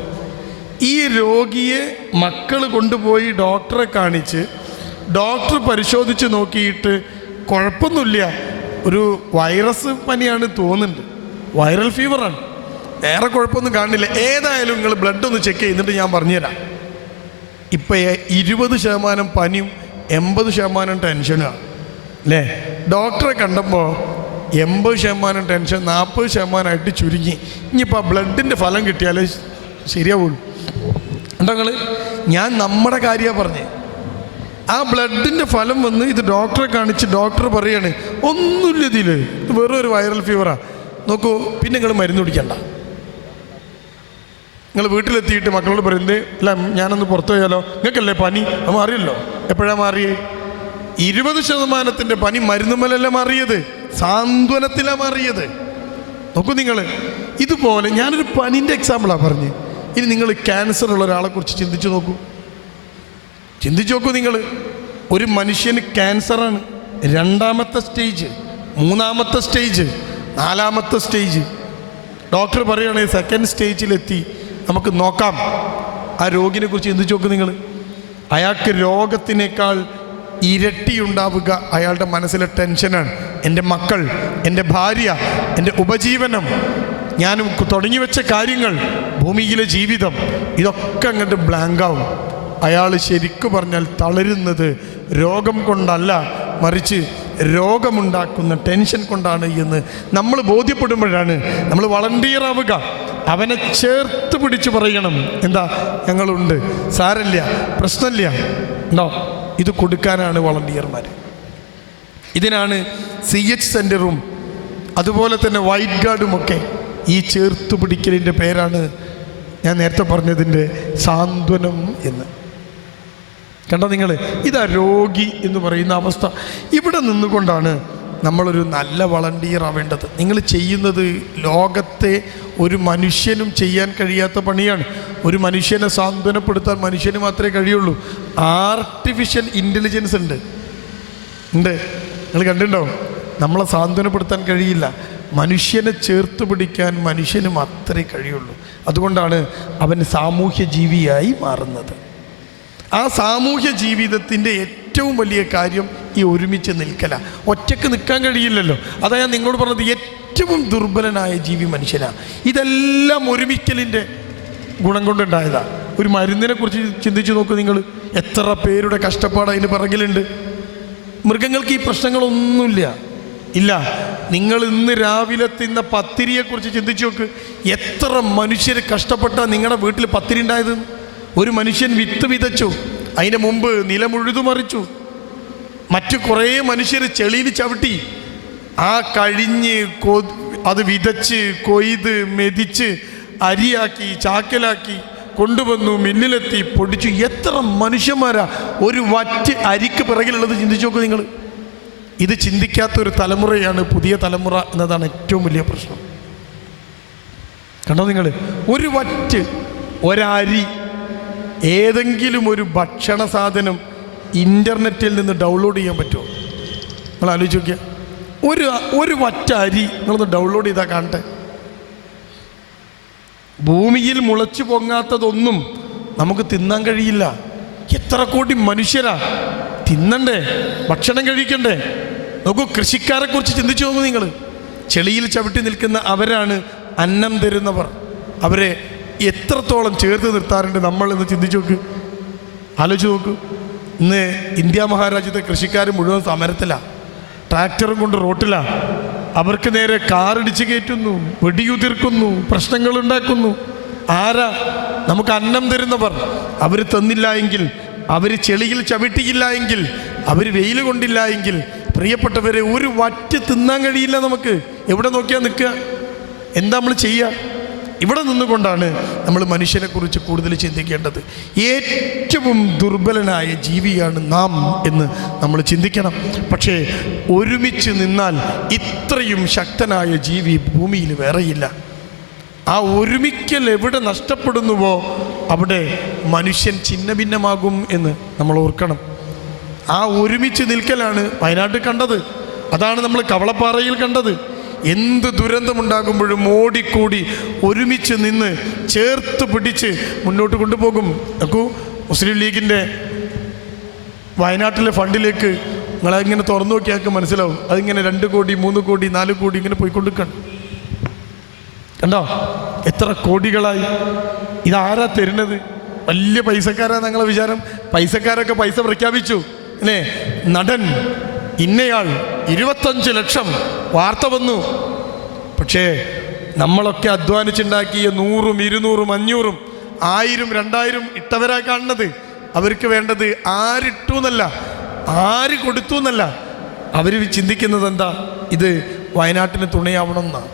ഈ രോഗിയെ മക്കൾ കൊണ്ടുപോയി ഡോക്ടറെ കാണിച്ച് ഡോക്ടർ പരിശോധിച്ച് നോക്കിയിട്ട് കുഴപ്പമൊന്നുമില്ല, ഒരു വൈറസ് പനിയാണ് തോന്നുന്നുണ്ട്, വൈറൽ ഫീവറാണ്, വേറെ കുഴപ്പമൊന്നും കാണില്ല, ഏതായാലും നിങ്ങൾ ബ്ലഡ് ഒന്ന് ചെക്ക് ചെയ്തിട്ട് ഞാൻ പറഞ്ഞുതരാം. ഇപ്പം 20% പനിയും 80% ടെൻഷനാണ്, അല്ലേ? ഡോക്ടറെ കണ്ടപ്പോൾ 80% ടെൻഷൻ 40% ചുരുങ്ങി. ഇനിയിപ്പോൾ ബ്ലഡിൻ്റെ ഫലം കിട്ടിയാലേ ശരിയാവുള്ളൂ. ഉണ്ടെങ്കിൽ ഞാൻ നമ്മുടെ കാര്യമാണ് പറഞ്ഞേ. ആ ബ്ലഡിൻ്റെ ഫലം വന്ന് ഇത് ഡോക്ടറെ കാണിച്ച് ഡോക്ടർ പറയാണ് ഒന്നുമില്ല, ഇത് വെറും ഒരു വൈറൽ ഫീവറാണ്. നോക്കൂ, പിന്നെ നിങ്ങൾ മരുന്ന് കുടിക്കണ്ട. നിങ്ങൾ വീട്ടിലെത്തിയിട്ട് മക്കളോട് പറയുന്നത്, അല്ല ഞാനൊന്ന് പുറത്തു പോയാലോ, നിങ്ങൾക്കല്ലേ പനി, അത് മാറിയല്ലോ. എപ്പോഴാണ് മാറിയേ? 20% പനി മരുന്നുമല്ലല്ല മാറിയത്, സാന്ത്വനത്തിലാണ് മാറിയത്. നോക്കൂ നിങ്ങൾ, ഇതുപോലെ ഞാനൊരു പനിൻ്റെ എക്സാമ്പിളാണ് പറഞ്ഞത്. ഇനി നിങ്ങൾ ക്യാൻസർ ഉള്ള ഒരാളെ കുറിച്ച് ചിന്തിച്ചു നോക്കൂ. നിങ്ങൾ, ഒരു മനുഷ്യന് ക്യാൻസറാണ്, 2ാമത്തെ സ്റ്റേജ്, 3ാമത്തെ സ്റ്റേജ്, 4ാമത്തെ സ്റ്റേജ്. ഡോക്ടർ പറയുകയാണെങ്കിൽ 2nd സ്റ്റേജിലെത്തി, നമുക്ക് നോക്കാം. ആ രോഗിനെ കുറിച്ച് ചിന്തിച്ചു നോക്ക് നിങ്ങൾ. അയാൾക്ക് രോഗത്തിനേക്കാൾ ഇരട്ടിയുണ്ടാവുക അയാളുടെ മനസ്സിലെ ടെൻഷനാണ്. എൻ്റെ മക്കൾ, എൻ്റെ ഭാര്യ, എൻ്റെ ഉപജീവനം, ഞാൻ തുടങ്ങി വെച്ച കാര്യങ്ങൾ, ഭൂമിയിലെ ജീവിതം, ഇതൊക്കെ അങ്ങോട്ട് ബ്ലാങ്കാവും. അയാൾ ശരിക്കു പറഞ്ഞാൽ തളരുന്നത് രോഗം കൊണ്ടല്ല, മറിച്ച് രോഗമുണ്ടാക്കുന്ന ടെൻഷൻ കൊണ്ടാണ് എന്ന് നമ്മൾ ബോധ്യപ്പെടുമ്പോഴാണ് നമ്മൾ വളണ്ടിയർ ആവുക. അവനെ ചേർത്ത് പിടിച്ച് പറയണം, എന്താ ഞങ്ങളുണ്ട്, സാരമില്ല, പ്രശ്നമില്ല, ഉണ്ടോ? ഇത് കൊടുക്കാനാണ് വളണ്ടിയർമാർ. ഇതിനാണ് CH സെൻ്ററും അതുപോലെ തന്നെ വൈറ്റ് ഗാർഡുമൊക്കെ. ഈ ചേർത്ത് പിടിക്കലിൻ്റെ പേരാണ് ഞാൻ നേരത്തെ പറഞ്ഞതിൻ്റെ സാന്ത്വനം എന്ന്. കണ്ടോ നിങ്ങൾ, ഇതാ രോഗി എന്ന് പറയുന്ന അവസ്ഥ. ഇവിടെ നിന്നുകൊണ്ടാണ് നമ്മളൊരു നല്ല വളണ്ടിയർ ആവേണ്ടത്. നിങ്ങൾ ചെയ്യുന്നത് ലോകത്തെ ഒരു മനുഷ്യനും ചെയ്യാൻ കഴിയാത്ത പണിയാണ്. ഒരു മനുഷ്യനെ സാന്ത്വനപ്പെടുത്താൻ മനുഷ്യന് മാത്രമേ കഴിയുള്ളൂ. ആർട്ടിഫിഷ്യൽ ഇൻ്റലിജൻസ് ഉണ്ട്. നിങ്ങൾ കണ്ടിട്ടുണ്ടോ? നമ്മളെ സാന്ത്വനപ്പെടുത്താൻ കഴിയില്ല. മനുഷ്യനെ ചേർത്ത് പിടിക്കാൻ മനുഷ്യന് മാത്രമേ കഴിയുള്ളൂ. അതുകൊണ്ടാണ് അവൻ സാമൂഹ്യ ജീവിയായി മാറുന്നത്. ആ സാമൂഹ്യ ജീവിതത്തിൻ്റെ ഏറ്റവും വലിയ കാര്യം ഈ ഒരുമിച്ച് നിൽക്കല. ഒറ്റയ്ക്ക് നിൽക്കാൻ കഴിയില്ലല്ലോ. അതാ ഞാൻ നിങ്ങളോട് പറഞ്ഞത്, ഏറ്റവും ദുർബലനായ ജീവി മനുഷ്യനാണ്. ഇതെല്ലാം ഒരുമിക്കലിൻ്റെ ഗുണം കൊണ്ടുണ്ടായതാണ്. ഒരു മരുന്നിനെ കുറിച്ച് ചിന്തിച്ച് നോക്കൂ നിങ്ങൾ, എത്ര പേരുടെ കഷ്ടപ്പാട് അതിന് പിറകിലുണ്ട്. മൃഗങ്ങൾക്ക് ഈ പ്രശ്നങ്ങളൊന്നുമില്ല. ഇല്ല, നിങ്ങൾ ഇന്ന് രാവിലെ തിന്ന പത്തിരിയെക്കുറിച്ച് ചിന്തിച്ച് നോക്ക്. എത്ര മനുഷ്യർ കഷ്ടപ്പെട്ടാൽ നിങ്ങളുടെ വീട്ടിൽ പത്തിരി ഉണ്ടായത്. ഒരു മനുഷ്യൻ വിത്ത് വിതച്ചു, അതിന് മുമ്പ് നിലം ഉഴുതുമറിച്ചു, മറ്റു കുറേ മനുഷ്യർ ചെളിയിൽ ചവിട്ടി, ആ കഴിഞ്ഞ് അത് വിതച്ച് കൊയ്ത് മെതിച്ച് അരിയാക്കി ചാക്കലാക്കി കൊണ്ടുവന്നു, മില്ലിലെത്തി പൊടിച്ചു. എത്ര മനുഷ്യന്മാരാ ഒരു വറ്റ് അരിക്ക് പിറകിലുള്ളത്. ചിന്തിച്ചു നോക്കൂ നിങ്ങൾ. ഇത് ചിന്തിക്കാത്തൊരു തലമുറയാണ് പുതിയ തലമുറ എന്നതാണ് ഏറ്റവും വലിയ പ്രശ്നം. കണ്ടോ നിങ്ങൾ, ഒരു വറ്റ് ഒരരി, ഏതെങ്കിലും ഒരു ഭക്ഷണ സാധനം ഇൻ്റർനെറ്റിൽ നിന്ന് ഡൗൺലോഡ് ചെയ്യാൻ പറ്റുമോ? നിങ്ങൾ ആലോചിച്ച് നോക്കിയാൽ, ഒരു വറ്റ അരി നിങ്ങളൊന്ന് ഡൗൺലോഡ് ചെയ്താൽ കാണട്ടെ. ഭൂമിയിൽ മുളച്ചു പൊങ്ങാത്തതൊന്നും നമുക്ക് തിന്നാൻ കഴിയില്ല. എത്ര കോടി മനുഷ്യരാ തിന്നണ്ടേ, ഭക്ഷണം കഴിക്കണ്ടേ? നോക്കൂ, കൃഷിക്കാരെ കുറിച്ച് ചിന്തിച്ചു നോക്കൂ നിങ്ങൾ. ചെളിയിൽ ചവിട്ടി നിൽക്കുന്ന അവരാണ് അന്നം തരുന്നവർ. അവരെ എത്രത്തോളം ചേർത്ത് നിർത്താറുണ്ട് നമ്മൾ എന്ന് ചിന്തിച്ചു നോക്ക്, ആലോചിച്ച് നോക്കൂ. ഇന്ന് ഇന്ത്യ മഹാരാജ്യത്തെ കൃഷിക്കാർ മുഴുവൻ സമരത്തിലാണ്, ട്രാക്ടറും കൊണ്ട് റോട്ടിലാണ്. അവർക്ക് നേരെ കാറിടിച്ച് കയറ്റുന്നു, വെടിയുതിർക്കുന്നു, പ്രശ്നങ്ങൾ ഉണ്ടാക്കുന്നു. ആരാ? നമുക്ക് അന്നം തരുന്നവർ. അവർ തന്നില്ല എങ്കിൽ, അവർ ചെളിയിൽ ചവിട്ടിയില്ല എങ്കിൽ, അവർ വെയിൽ കൊണ്ടില്ല എങ്കിൽ, പ്രിയപ്പെട്ടവരെ, ഒരു വറ്റ് തിന്നാൻ കഴിയില്ല നമുക്ക്. എവിടെ നോക്കിയാൽ നിൽക്കുക? എന്താ നമ്മൾ ചെയ്യുക? ഇവിടെ നിന്നുകൊണ്ടാണ് നമ്മൾ മനുഷ്യനെക്കുറിച്ച് കൂടുതൽ ചിന്തിക്കേണ്ടത്. ഏറ്റവും ദുർബലനായ ജീവിയാണ് നാം എന്ന് നമ്മൾ ചിന്തിക്കണം. പക്ഷേ ഒരുമിച്ച് നിന്നാൽ ഇത്രയും ശക്തനായ ജീവി ഭൂമിയിൽ വേറെയില്ല. ആ ഒരുമിക്കൽ എവിടെ നഷ്ടപ്പെടുന്നുവോ അവിടെ മനുഷ്യൻ ഛിന്ന ഭിന്നമാകും എന്ന് നമ്മൾ ഓർക്കണം. ആ ഒരുമിച്ച് നിൽക്കലാണ് വയനാട്ടിൽ കണ്ടത്. അതാണ് നമ്മൾ കവളപ്പാറയിൽ കണ്ടത്. എന്ത് ദുരന്തമുണ്ടാകുമ്പോഴും ഓടിക്കൂടി ഒരുമിച്ച് നിന്ന് ചേർത്ത് പിടിച്ച് മുന്നോട്ട് കൊണ്ടുപോകും. നോക്കൂ, മുസ്ലിം ലീഗിൻ്റെ വയനാട്ടിലെ ഫണ്ടിലേക്ക് നിങ്ങളതിങ്ങനെ തുറന്നു നോക്കിയാൽ മനസ്സിലാവും. അതിങ്ങനെ 2 കോടി 3 കോടി 4 കോടി ഇങ്ങനെ പോയിക്കൊണ്ടിരിക്കണം. കണ്ടോ എത്ര കോടികളായി? ഇതാരാ തരുന്നത്? വലിയ പൈസക്കാരാ ഞങ്ങളെ വിചാരം. പൈസക്കാരൊക്കെ പൈസ പ്രഖ്യാപിച്ചു അല്ലേ? നടൻ ഇന്നയാൾ 25 ലക്ഷം വാർത്ത വന്നു. പക്ഷേ നമ്മളൊക്കെ അധ്വാനിച്ചുണ്ടാക്കിയ 100, 200, 500, 1000, 2000 ഇട്ടവരാ കാണുന്നത്. അവർക്ക് വേണ്ടത് ആരിട്ടു എന്നല്ല, ആര് കൊടുത്തു എന്നല്ല. അവർ ചിന്തിക്കുന്നത് എന്താ? ഇത് വയനാട്ടിന് തുണയാവണം എന്നാണ്.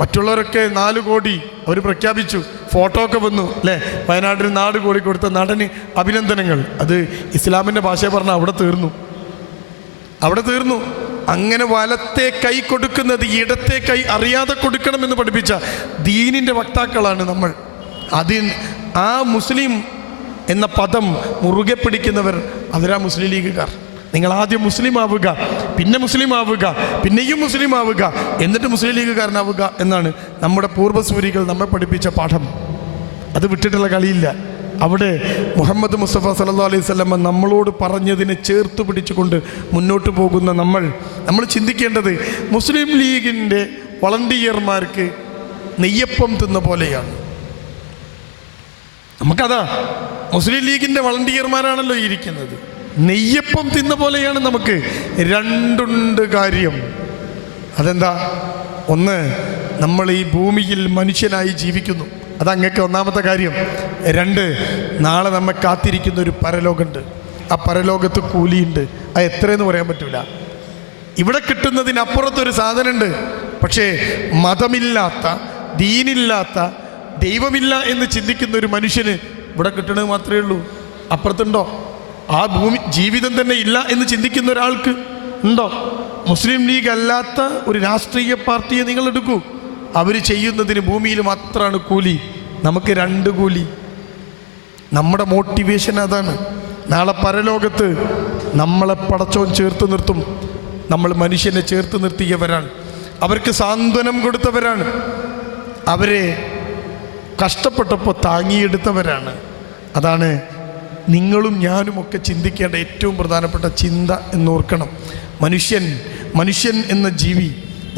മറ്റുള്ളവരൊക്കെ 4 കോടി അവർ പ്രഖ്യാപിച്ചു, ഫോട്ടോ ഒക്കെ വന്നു അല്ലേ? വയനാട്ടിന് 4 കോടി കൊടുത്ത നടന് അഭിനന്ദനങ്ങൾ. അത് ഇസ്ലാമിൻ്റെ ഭാഷയെ പറഞ്ഞാൽ അവിടെ തീർന്നു. അങ്ങനെ വലത്തെ കൈ കൊടുക്കുന്നത് ഇടത്തെ കൈ അറിയാതെ കൊടുക്കണമെന്ന് പഠിപ്പിച്ച ദീനിൻ്റെ വക്താക്കളാണ് നമ്മൾ. ആ മുസ്ലിം എന്ന പദം മുറുകെ പിടിക്കുന്നവർ അവരാ മുസ്ലിം ലീഗുകാർ. നിങ്ങൾ ആദ്യം മുസ്ലിം ആവുക, പിന്നെ മുസ്ലിം ആവുക, പിന്നെയും മുസ്ലിം ആവുക, എന്നിട്ട് മുസ്ലിം ലീഗുകാരനാവുക എന്നാണ് നമ്മുടെ പൂർവ്വസൂരികൾ നമ്മെ പഠിപ്പിച്ച പാഠം. അത് വിട്ടിട്ടുള്ള കളിയില്ല. അവിടെ മുഹമ്മദ് മുസ്തഫ സല്ലല്ലാഹു അലൈഹി വസല്ലം നമ്മളോട് പറഞ്ഞതിനെ ചേർത്ത് പിടിച്ചുകൊണ്ട് മുന്നോട്ട് പോകുന്ന നമ്മൾ ചിന്തിക്കേണ്ടത് മുസ്ലിം ലീഗിൻ്റെ വളണ്ടിയർമാർക്ക് നെയ്യപ്പം തിന്ന പോലെയാണ്. നമുക്കതാ, മുസ്ലിം ലീഗിൻ്റെ വളണ്ടിയർമാരാണല്ലോ ഇരിക്കുന്നത്. നെയ്യപ്പം തിന്ന പോലെയാണ് നമുക്ക്. 2 കാര്യം. അതെന്താ? ഒന്ന്, നമ്മൾ ഈ ഭൂമിയിൽ മനുഷ്യനായി ജീവിക്കുന്നു. അതങ്ങക്ക് ഒന്നാമത്തെ കാര്യം. 2, നാളെ നമ്മെ കാത്തിരിക്കുന്ന ഒരു പരലോകമുണ്ട്. ആ പരലോകത്ത് കൂലിയുണ്ട്. അത് എത്രയെന്ന് പറയാൻ പറ്റില്ല. ഇവിടെ കിട്ടുന്നതിനപ്പുറത്തൊരു സാധനമുണ്ട്. പക്ഷേ മതമില്ലാത്ത, ദീനില്ലാത്ത, ദൈവമില്ല എന്ന് ചിന്തിക്കുന്ന ഒരു മനുഷ്യന് ഇവിടെ കിട്ടണത് മാത്രമേ ഉള്ളൂ. അപ്പുറത്തുണ്ടോ? ആ ഭൂമി ജീവിതം തന്നെ ഇല്ല എന്ന് ചിന്തിക്കുന്ന ഒരാൾക്ക് ഉണ്ടോ? മുസ്ലിം ലീഗ് അല്ലാത്ത ഒരു രാഷ്ട്രീയ പാർട്ടിയെ നിങ്ങൾ എടുക്കൂ. അവർ ചെയ്യുന്നതിന് ഭൂമിയിൽ മാത്രമാണ് കൂലി. നമുക്ക് 2 കൂലി. നമ്മുടെ മോട്ടിവേഷൻ അതാണ്. നാളെ പരലോകത്ത് നമ്മളെ പടച്ചോൻ ചേർത്ത് നിർത്തും. നമ്മൾ മനുഷ്യനെ ചേർത്ത് നിർത്തിയവരാണ്. അവർക്ക് സാന്ത്വനം കൊടുത്തവരാണ്. അവരെ കഷ്ടപ്പെട്ടപ്പോൾ താങ്ങിയെടുത്തവരാണ്. അതാണ് നിങ്ങളും ഞാനും ഒക്കെ ചിന്തിക്കേണ്ട ഏറ്റവും പ്രധാനപ്പെട്ട ചിന്ത എന്നോർക്കണം. മനുഷ്യൻ എന്ന ജീവി,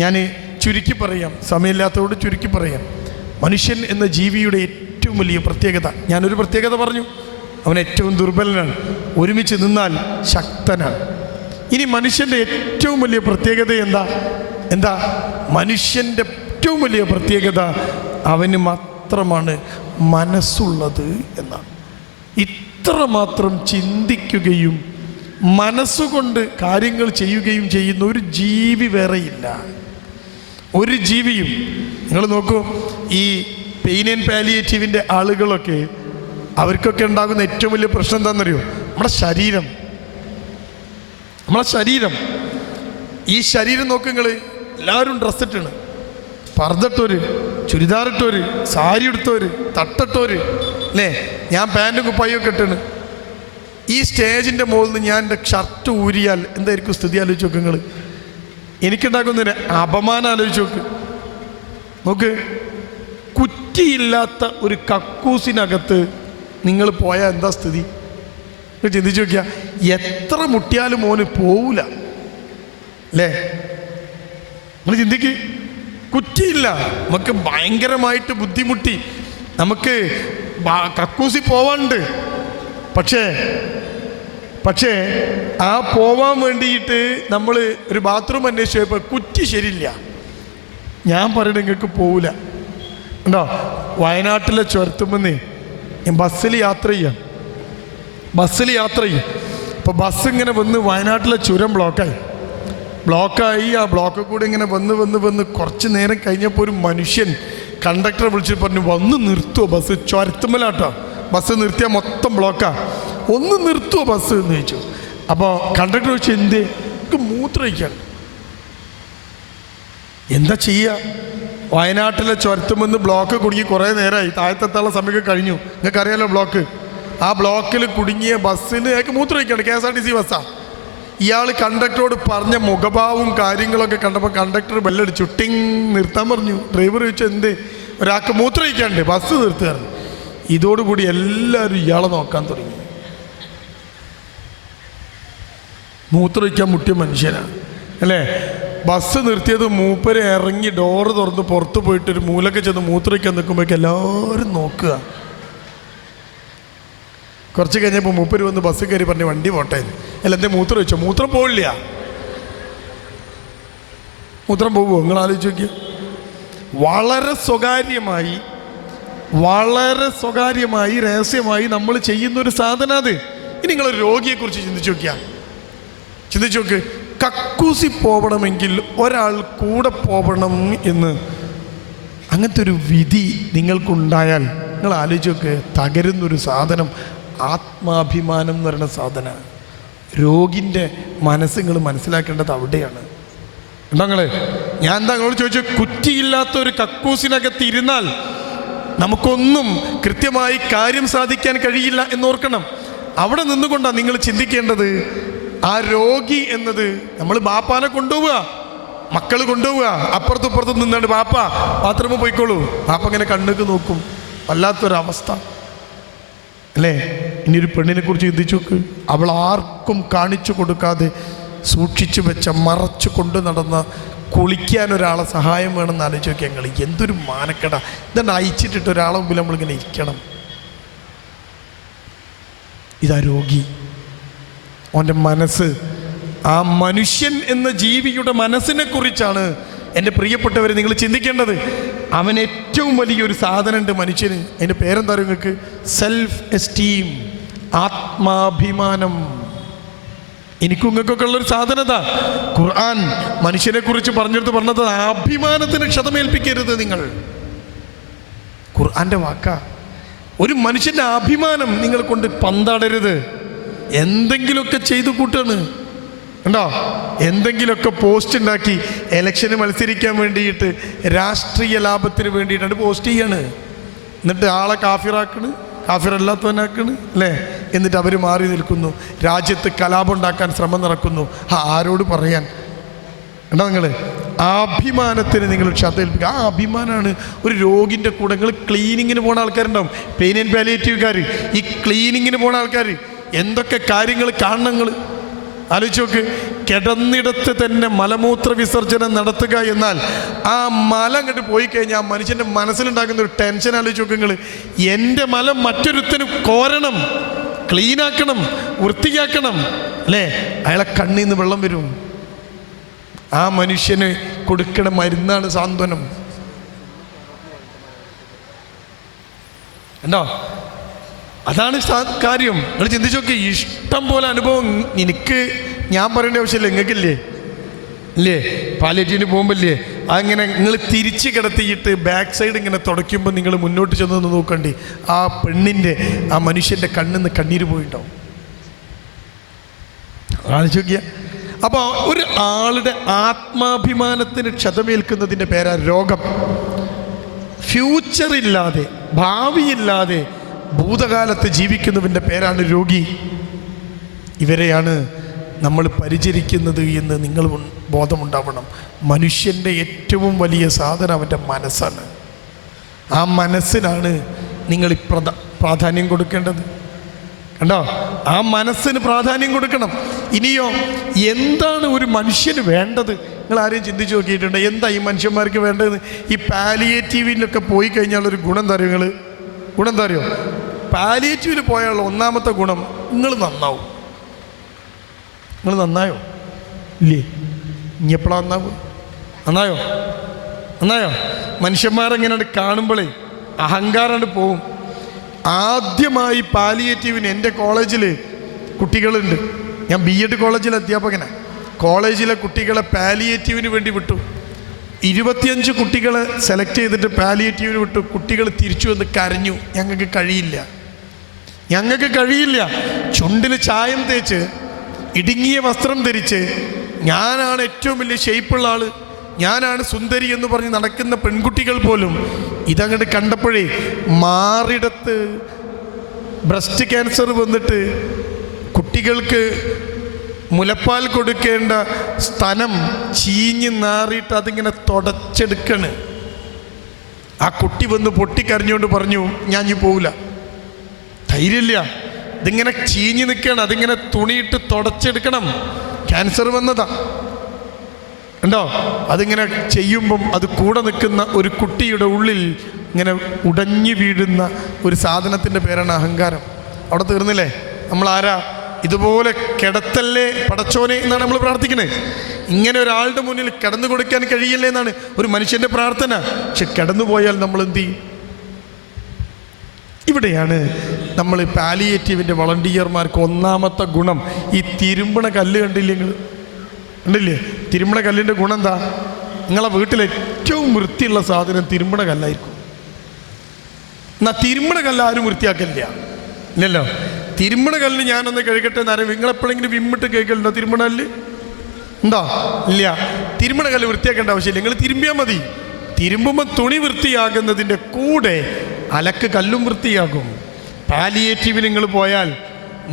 ഞാൻ ചുരുക്കി പറയാം, സമയമില്ലാത്തതോട് ചുരുക്കി പറയാം. മനുഷ്യൻ എന്ന ജീവിയുടെ ഏറ്റവും വലിയ പ്രത്യേകത, ഞാനൊരു പ്രത്യേകത പറഞ്ഞു, അവൻ ഏറ്റവും ദുർബലനാണ്, ഒരുമിച്ച് നിന്നാൽ ശക്തനാണ്. ഇനി മനുഷ്യൻ്റെ ഏറ്റവും വലിയ പ്രത്യേകത എന്താ? മനുഷ്യൻ്റെ ഏറ്റവും വലിയ പ്രത്യേകത അവന് മാത്രമാണ് മനസ്സുള്ളത് എന്നാണ്. ഇത്രമാത്രം ചിന്തിക്കുകയും മനസ്സുകൊണ്ട് കാര്യങ്ങൾ ചെയ്യുകയും ചെയ്യുന്ന ഒരു ജീവി വേറെയില്ല, ഒരു ജീവിയും. നിങ്ങൾ നോക്കൂ, ഈ പെയിൻ ആൻഡ് പാലിയേറ്റീവിൻ്റെ ആളുകളൊക്കെ, അവർക്കൊക്കെ ഉണ്ടാകുന്ന ഏറ്റവും വലിയ പ്രശ്നം എന്താണെന്നറിയോ? നമ്മുടെ ശരീരം. ഈ ശരീരം നോക്കുങ്ങൾ, എല്ലാവരും ഡ്രസ്സ് ഇട്ടാണ്, പർദ്ദട്ടോര്, ചുരിദാറിട്ടോര്, സാരി എടുത്തോര്, തട്ടിട്ടോര്, അല്ലേ? ഞാൻ പാൻറ്റും കുപ്പായൊക്കെ ഇട്ടാണ്. ഈ സ്റ്റേജിൻ്റെ മുകളിൽ നിന്ന് ഞാൻ എൻ്റെ ഷർട്ട് ഊരിയാൽ എന്തായിരിക്കും സ്ഥിതി? ആലോചിച്ച് നോക്ക് നിങ്ങൾ. എനിക്കുണ്ടാക്കുന്നതിന് അപമാനം ആലോചിച്ച് നോക്ക്. കുറ്റിയില്ലാത്ത ഒരു കക്കൂസിനകത്ത് നിങ്ങൾ പോയാൽ എന്താ സ്ഥിതി? ചിന്തിച്ചു നോക്കിയാൽ എത്ര മുട്ടിയാലും മോന് പോവില്ല, അല്ലേ? നിങ്ങൾ ചിന്തിക്ക്, കുറ്റിയില്ല, നമുക്ക് ഭയങ്കരമായിട്ട് ബുദ്ധിമുട്ടി, നമുക്ക് കക്കൂസി പോവാണ്ട്. പക്ഷേ ആ പോവാൻ വേണ്ടിയിട്ട് നമ്മൾ ഒരു ബാത്റൂം അന്വേഷിച്ച് പോയപ്പോൾ കുറ്റി ശരിയില്ല. ഞാൻ പറയണ നിങ്ങൾക്ക് പോവില്ല. ഉണ്ടോ? വയനാട്ടിലെ ചുരത്തുമെന്ന് ഞാൻ ബസ്സിൽ യാത്ര ചെയ്യും. അപ്പോൾ ബസ് ഇങ്ങനെ വന്ന് വയനാട്ടിലെ ചുരം ബ്ലോക്കായി ആ ബ്ലോക്കിൽ കൂടെ ഇങ്ങനെ വന്ന് കുറച്ച് നേരം കഴിഞ്ഞപ്പോൾ ഒരു മനുഷ്യൻ കണ്ടക്ടറെ വിളിച്ച് പറഞ്ഞു, വന്ന് നിർത്തുമോ ബസ്? ചുരത്തുമ്മലാട്ടോ ബസ് നിർത്തിയാൽ മൊത്തം ബ്ലോക്കാണ്, ഒന്ന് നിർത്തുമോ ബസ് എന്ന് ചോദിച്ചു. അപ്പോൾ കണ്ടക്ടർ ചോദിച്ചു, എനിക്ക് മൂത്രമൊഴിക്കാണ്. എന്താ ചെയ്യുക? വയനാട്ടിലെ ചുരത്തുമെന്ന് ബ്ലോക്ക് കുടുങ്ങി കുറേ നേരമായി, താഴത്തെത്താനുള്ള സമയമൊക്കെ കഴിഞ്ഞു. നിങ്ങൾക്കറിയാലോ ബ്ലോക്ക്. ആ ബ്ലോക്കിൽ കുടുങ്ങിയ ബസ്സിന് അയാൾക്ക് മൂത്രമൊഴിക്കാണ്. KSRTC ബസ്സാണ്. ഇയാൾ കണ്ടക്ടറോട് പറഞ്ഞ മുഖഭാവവും കാര്യങ്ങളൊക്കെ കണ്ടപ്പോൾ കണ്ടക്ടർ ബെല്ലടിച്ചു, ടിങ്, നിർത്താൻ പറഞ്ഞു. ഡ്രൈവർ ചോദിച്ചു, എന്ത്? ഒരാൾക്ക് മൂത്രമൊഴിക്കാണ്ട്, ബസ് നിർത്തുകയാണ്. ഇതോടുകൂടി എല്ലാവരും ഇയാളെ നോക്കാൻ തുടങ്ങി. മൂത്രമൊഴിക്കാൻ മുട്ടിയ മനുഷ്യനാണ്, അല്ലേ? ബസ് നിർത്തിയത് മൂപ്പര് ഇറങ്ങി ഡോറ് തുറന്ന് പുറത്ത് പോയിട്ട് ഒരു മൂലക്ക് ചെന്ന് മൂത്രമൊഴിക്കാൻ നിൽക്കുമ്പോഴേക്കും എല്ലാവരും നോക്കുക. കുറച്ച് കഴിഞ്ഞപ്പോൾ മൂപ്പര് വന്ന് ബസ് കയറി പറഞ്ഞ് വണ്ടി പോട്ടെ. അല്ല, എന്തേ മൂത്രം വെച്ചോ? മൂത്രം പോവില്ല. മൂത്രം പോവുമോ? നിങ്ങൾ ആലോചിച്ച് നോക്കിയ. വളരെ സ്വകാര്യമായി രഹസ്യമായി നമ്മൾ ചെയ്യുന്നൊരു സാധനം അത്. ഇനി നിങ്ങളൊരു രോഗിയെക്കുറിച്ച് ചിന്തിച്ചു നോക്ക്. കക്കൂസി പോവണമെങ്കിൽ ഒരാൾ കൂടെ പോവണം എന്ന് അങ്ങനത്തെ ഒരു വിധി നിങ്ങൾക്കുണ്ടായാൽ നിങ്ങൾ ആലോചിച്ച് നോക്ക്. തകരുന്നൊരു സാധനം ആത്മാഭിമാനം എന്ന് പറയുന്ന സാധനമാണ്. രോഗിൻ്റെ മനസ്സ് നിങ്ങൾ മനസ്സിലാക്കേണ്ടത് അവിടെയാണ്. ഉണ്ടോ? ഞാൻ എന്താ നിങ്ങളോട് ചോദിച്ചു, കുറ്റിയില്ലാത്ത ഒരു കക്കൂസിനകത്ത് ഇരുന്നാൽ നമുക്കൊന്നും കൃത്യമായി കാര്യം സാധിക്കാൻ കഴിയില്ല എന്നോർക്കണം. അവിടെ നിന്നുകൊണ്ടാണ് നിങ്ങൾ ചിന്തിക്കേണ്ടത്. ആ രോഗി എന്നത് നമ്മൾ ബാപ്പാനെ കൊണ്ടുപോവുക, മക്കൾ കൊണ്ടുപോവുക, അപ്പുറത്തും നിന്നാണ്ട് ബാപ്പ ബാത്റൂമിൽ പോയിക്കോളൂ. ബാപ്പ ഇങ്ങനെ കണ്ണുക്ക് നോക്കും. വല്ലാത്തൊരവസ്ഥ, അല്ലേ? ഇനി ഒരു പെണ്ണിനെ കുറിച്ച് ചിന്തിച്ചു നോക്ക്. അവൾ ആർക്കും കാണിച്ചു കൊടുക്കാതെ സൂക്ഷിച്ചു വെച്ച, മറച്ചു കൊണ്ട് നടന്ന, കുളിക്കാൻ ഒരാളെ സഹായം വേണമെന്ന് ആലോചിച്ച് നോക്കിയാൽ ഞങ്ങൾ എന്തൊരു മാനക്കെട. ഇതുകൊണ്ട് അയച്ചിട്ടിട്ട് ഒരാളെ മുമ്പിൽ നമ്മളിങ്ങനെ ഇരിക്കണം. ഇതാ രോഗി. അവൻ്റെ മനസ്സ്, ആ മനുഷ്യൻ എന്ന ജീവിയുടെ മനസ്സിനെ കുറിച്ചാണ് എൻ്റെ പ്രിയപ്പെട്ടവരെ നിങ്ങൾ ചിന്തിക്കേണ്ടത്. അവൻ ഏറ്റവും വലിയൊരു സാധനമുണ്ട് മനുഷ്യന്. അതിൻ്റെ പേരെന്താ പറയുക നിങ്ങൾക്ക്? സെൽഫ് എസ്റ്റീം, ആത്മാഭിമാനം. എനിക്കും നിങ്ങൾക്കൊക്കെ ഉള്ളൊരു സാധനത. ഖുർആൻ മനുഷ്യനെ കുറിച്ച് പറഞ്ഞത് അഭിമാനത്തിന് ക്ഷതമേൽപ്പിക്കരുത് നിങ്ങൾ. ഖുർആൻ്റെ വാക്കാ. ഒരു മനുഷ്യൻ്റെ അഭിമാനം നിങ്ങൾ കൊണ്ട് പന്താടരുത്. എന്തെങ്കിലുമൊക്കെ ചെയ്തു കൂട്ടാണ്, ഉണ്ടോ? എന്തെങ്കിലുമൊക്കെ പോസ്റ്റ് ഉണ്ടാക്കി ഇലക്ഷന് മത്സരിക്കാൻ വേണ്ടിയിട്ട്, രാഷ്ട്രീയ ലാഭത്തിന് വേണ്ടിയിട്ടാണ് പോസ്റ്റ് ചെയ്യാണ്. എന്നിട്ട് ആളെ കാഫിറാക്കണ്, കാഫിറല്ലാത്തവനാക്കണ്, അല്ലേ? എന്നിട്ട് അവർ മാറി നിൽക്കുന്നു. രാജ്യത്ത് കലാപം ഉണ്ടാക്കാൻ ശ്രമം നടക്കുന്നു. ആരോട് പറയാൻ? ഉണ്ടോ നിങ്ങൾ? ആ അഭിമാനത്തിന് നിങ്ങൾ ക്ഷതേൽപ്പിക്കുക. ആ അഭിമാനമാണ് ഒരു രോഗിൻ്റെ കൂടെ. നിങ്ങൾ ക്ലീനിങ്ങിന് പോകുന്ന ആൾക്കാരുണ്ടാവും, പെയിൻ ആൻഡ് പാലിയേറ്റീവുകാർ, ഈ ക്ലീനിങ്ങിന് പോകുന്ന ആൾക്കാർ എന്തൊക്കെ കാര്യങ്ങൾ കാണണങ്ങൾ ആലോചിച്ച് നോക്ക്. കിടന്നിടത്ത് തന്നെ മലമൂത്ര വിസർജനം നടത്തുക എന്നാൽ ആ മലം അങ്ങോട്ട് പോയി കഴിഞ്ഞാൽ ആ മനുഷ്യൻ്റെ മനസ്സിലുണ്ടാക്കുന്ന ഒരു ടെൻഷൻ ആലോചിച്ച് നോക്ക് നിങ്ങൾ. എൻ്റെ മലം മറ്റൊരുത്തന് കോരണം, ക്ലീനാക്കണം, വൃത്തിയാക്കണം അല്ലേ? അയാളെ കണ്ണിൽ നിന്ന് വെള്ളം വരും. ആ മനുഷ്യന് കൊടുക്കണ മരുന്നാണ് സാന്ത്വനം. ഉണ്ടോ? അതാണ് കാര്യം. നിങ്ങൾ ചിന്തിച്ചു നോക്കി. ഇഷ്ടം പോലെ അനുഭവം എനിക്ക് ഞാൻ പറയേണ്ട ആവശ്യമില്ല, നിങ്ങൾക്കില്ലേ? ഇല്ലേ? പാലിയേറ്റീവിന് പോകുമ്പോഴല്ലേ അങ്ങനെ നിങ്ങൾ തിരിച്ച് കിടത്തിയിട്ട് ബാക്ക് സൈഡ് ഇങ്ങനെ തുടയ്ക്കുമ്പോൾ നിങ്ങൾ മുന്നോട്ട് ചെന്ന് നോക്കണ്ടി ആ പെണ്ണിൻ്റെ, ആ മനുഷ്യൻ്റെ കണ്ണിൽ നിന്ന് കണ്ണീര് പോയിട്ടോ. ആലോചിച്ച് നോക്കിയ. അപ്പോൾ ഒരു ആളുടെ ആത്മാഭിമാനത്തിന് ക്ഷതമേൽക്കുന്നതിൻ്റെ പേരാ രോഗം. ഫ്യൂച്ചറില്ലാതെ, ഭാവിയില്ലാതെ ഭൂതകാലത്ത് ജീവിക്കുന്നതിൻ്റെ പേരാണ് രോഗി. ഇവരെയാണ് നമ്മൾ പരിചരിക്കുന്നത് എന്ന് നിങ്ങൾ ബോധമുണ്ടാവണം. മനുഷ്യൻ്റെ ഏറ്റവും വലിയ സാധനം അവൻ്റെ മനസ്സാണ്. ആ മനസ്സിനാണ് നിങ്ങൾ പ്രാധാന്യം കൊടുക്കേണ്ടത്. കണ്ടോ? ആ മനസ്സിന് പ്രാധാന്യം കൊടുക്കണം. ഇനിയോ എന്താണ് ഒരു മനുഷ്യന് വേണ്ടത്? നിങ്ങൾ ആരെയും ചിന്തിച്ച് നോക്കിയിട്ടുണ്ട് എന്താ ഈ മനുഷ്യന്മാർക്ക് വേണ്ടത്? ഈ പാലിയേറ്റീവിലൊക്കെ പോയി കഴിഞ്ഞാൽ ഒരു ഗുണം എന്താ അറിയോ? ഗുണം എന്താ അറിയോ? പാലിയേറ്റീവിൽ പോയാലുള്ള ഒന്നാമത്തെ ഗുണം, നിങ്ങൾ നന്നാവും. നിങ്ങൾ നന്നായോ? ഇല്ലേ? ഇനി എപ്പോഴാ നന്നാവും? നന്നായോ? നന്നായോ? മനുഷ്യന്മാരെങ്ങനെ കാണുമ്പോഴേ അഹങ്കാരമാണ് പോവും. ആദ്യമായി പാലിയേറ്റീവിന് എൻ്റെ കോളേജിൽ കുട്ടികളുണ്ട്. ഞാൻ BEd കോളേജിലെ അധ്യാപകനാണ്. കോളേജിലെ കുട്ടികളെ പാലിയേറ്റീവിന് വേണ്ടി വിട്ടു. 25 കുട്ടികളെ സെലക്ട് ചെയ്തിട്ട് പാലിയേറ്റീവിന് വിട്ടു. കുട്ടികൾ തിരിച്ചു വന്ന് കരഞ്ഞു, ഞങ്ങൾക്ക് കഴിയില്ല, ഞങ്ങൾക്ക് കഴിയില്ല. ചുണ്ടിൽ ചായം തേച്ച് ഇടുങ്ങിയ വസ്ത്രം ധരിച്ച് ഞാനാണ് ഏറ്റവും വലിയ ഷേപ്പുള്ള ആൾ, ഞാനാണ് സുന്ദരി എന്ന് പറഞ്ഞ് നടക്കുന്ന പെൺകുട്ടികൾ പോലും ഇതങ്ങോട്ട് കണ്ടപ്പോഴേ മാറിടത്ത് ബ്രസ്റ്റ് ക്യാൻസർ വന്നിട്ട് കുട്ടികൾക്ക് മുലപ്പാൽ കൊടുക്കേണ്ട സ്ഥലം ചീഞ്ഞ് നാറിയിട്ട് അതിങ്ങനെ തുടച്ചെടുക്കണ്. ആ കുട്ടി വന്ന് പൊട്ടിക്കരഞ്ഞുകൊണ്ട് പറഞ്ഞു, ഞാൻ ഇനി പോവില്ല, ധൈര്യമില്ല, ഇതിങ്ങനെ ചീഞ്ഞ് നിൽക്കണം, അതിങ്ങനെ തുണിയിട്ട് തുടച്ചെടുക്കണം, ക്യാൻസർ വന്നതാ. ഉണ്ടോ? അതിങ്ങനെ ചെയ്യുമ്പം അത് കൂടെ നിൽക്കുന്ന ഒരു കുട്ടിയുടെ ഉള്ളിൽ ഇങ്ങനെ ഉടഞ്ഞു വീഴുന്ന ഒരു സാധനത്തിൻ്റെ പേരാണ് അഹങ്കാരം. അവിടെ തീർന്നില്ലേ? നമ്മളാരാ? ഇതുപോലെ കിടത്തല്ലേ പടച്ചോനെ എന്നാണ് നമ്മൾ പ്രാർത്ഥിക്കുന്നത്. ഇങ്ങനെ ഒരാളുടെ മുന്നിൽ കിടന്നു കൊടുക്കാൻ കഴിയില്ലേ എന്നാണ് ഒരു മനുഷ്യൻ്റെ പ്രാർത്ഥന. പക്ഷെ കിടന്നു പോയാൽ നമ്മൾ എന്ത് ചെയ്യും? ഇവിടെയാണ് നമ്മൾ പാലിയേറ്റീവിൻ്റെ വളണ്ടിയർമാർക്ക് ഒന്നാമത്തെ ഗുണം. ഈ തിരുമ്പണ കല്ല് കണ്ടില്ലെങ്കിൽ കണ്ടില്ലേ? തിരുമ്പണ കല്ലിൻ്റെ ഗുണം എന്താ? നിങ്ങളെ വീട്ടിൽ ഏറ്റവും വൃത്തിയുള്ള സാധനം തിരുമ്പണ കല്ലായിരിക്കും. എന്നാൽ തിരുമ്പണ കല്ല് ആരും വൃത്തിയാക്കില്ല, ഇല്ലല്ലോ. തിരുമ്പണ കല്ല് ഞാനൊന്ന് കഴുകട്ടെ എന്നറിയാം. നിങ്ങളെപ്പോഴെങ്കിലും വിമ്മിട്ട് കേൾക്കലുണ്ടോ തിരുമ്പണ കല്ല്? ഉണ്ടോ? ഇല്ല. തിരുമ്പണ കല്ല് വൃത്തിയാക്കേണ്ട ആവശ്യമില്ല, നിങ്ങൾ തിരുമ്പിയാൽ മതി. തിരുമ്പുമ്പോൾ തുണി വൃത്തിയാകുന്നതിൻ്റെ കൂടെ അലക്ക് കല്ലും വൃത്തിയാകും. പാലിയേറ്റീവിൽ നിങ്ങൾ പോയാൽ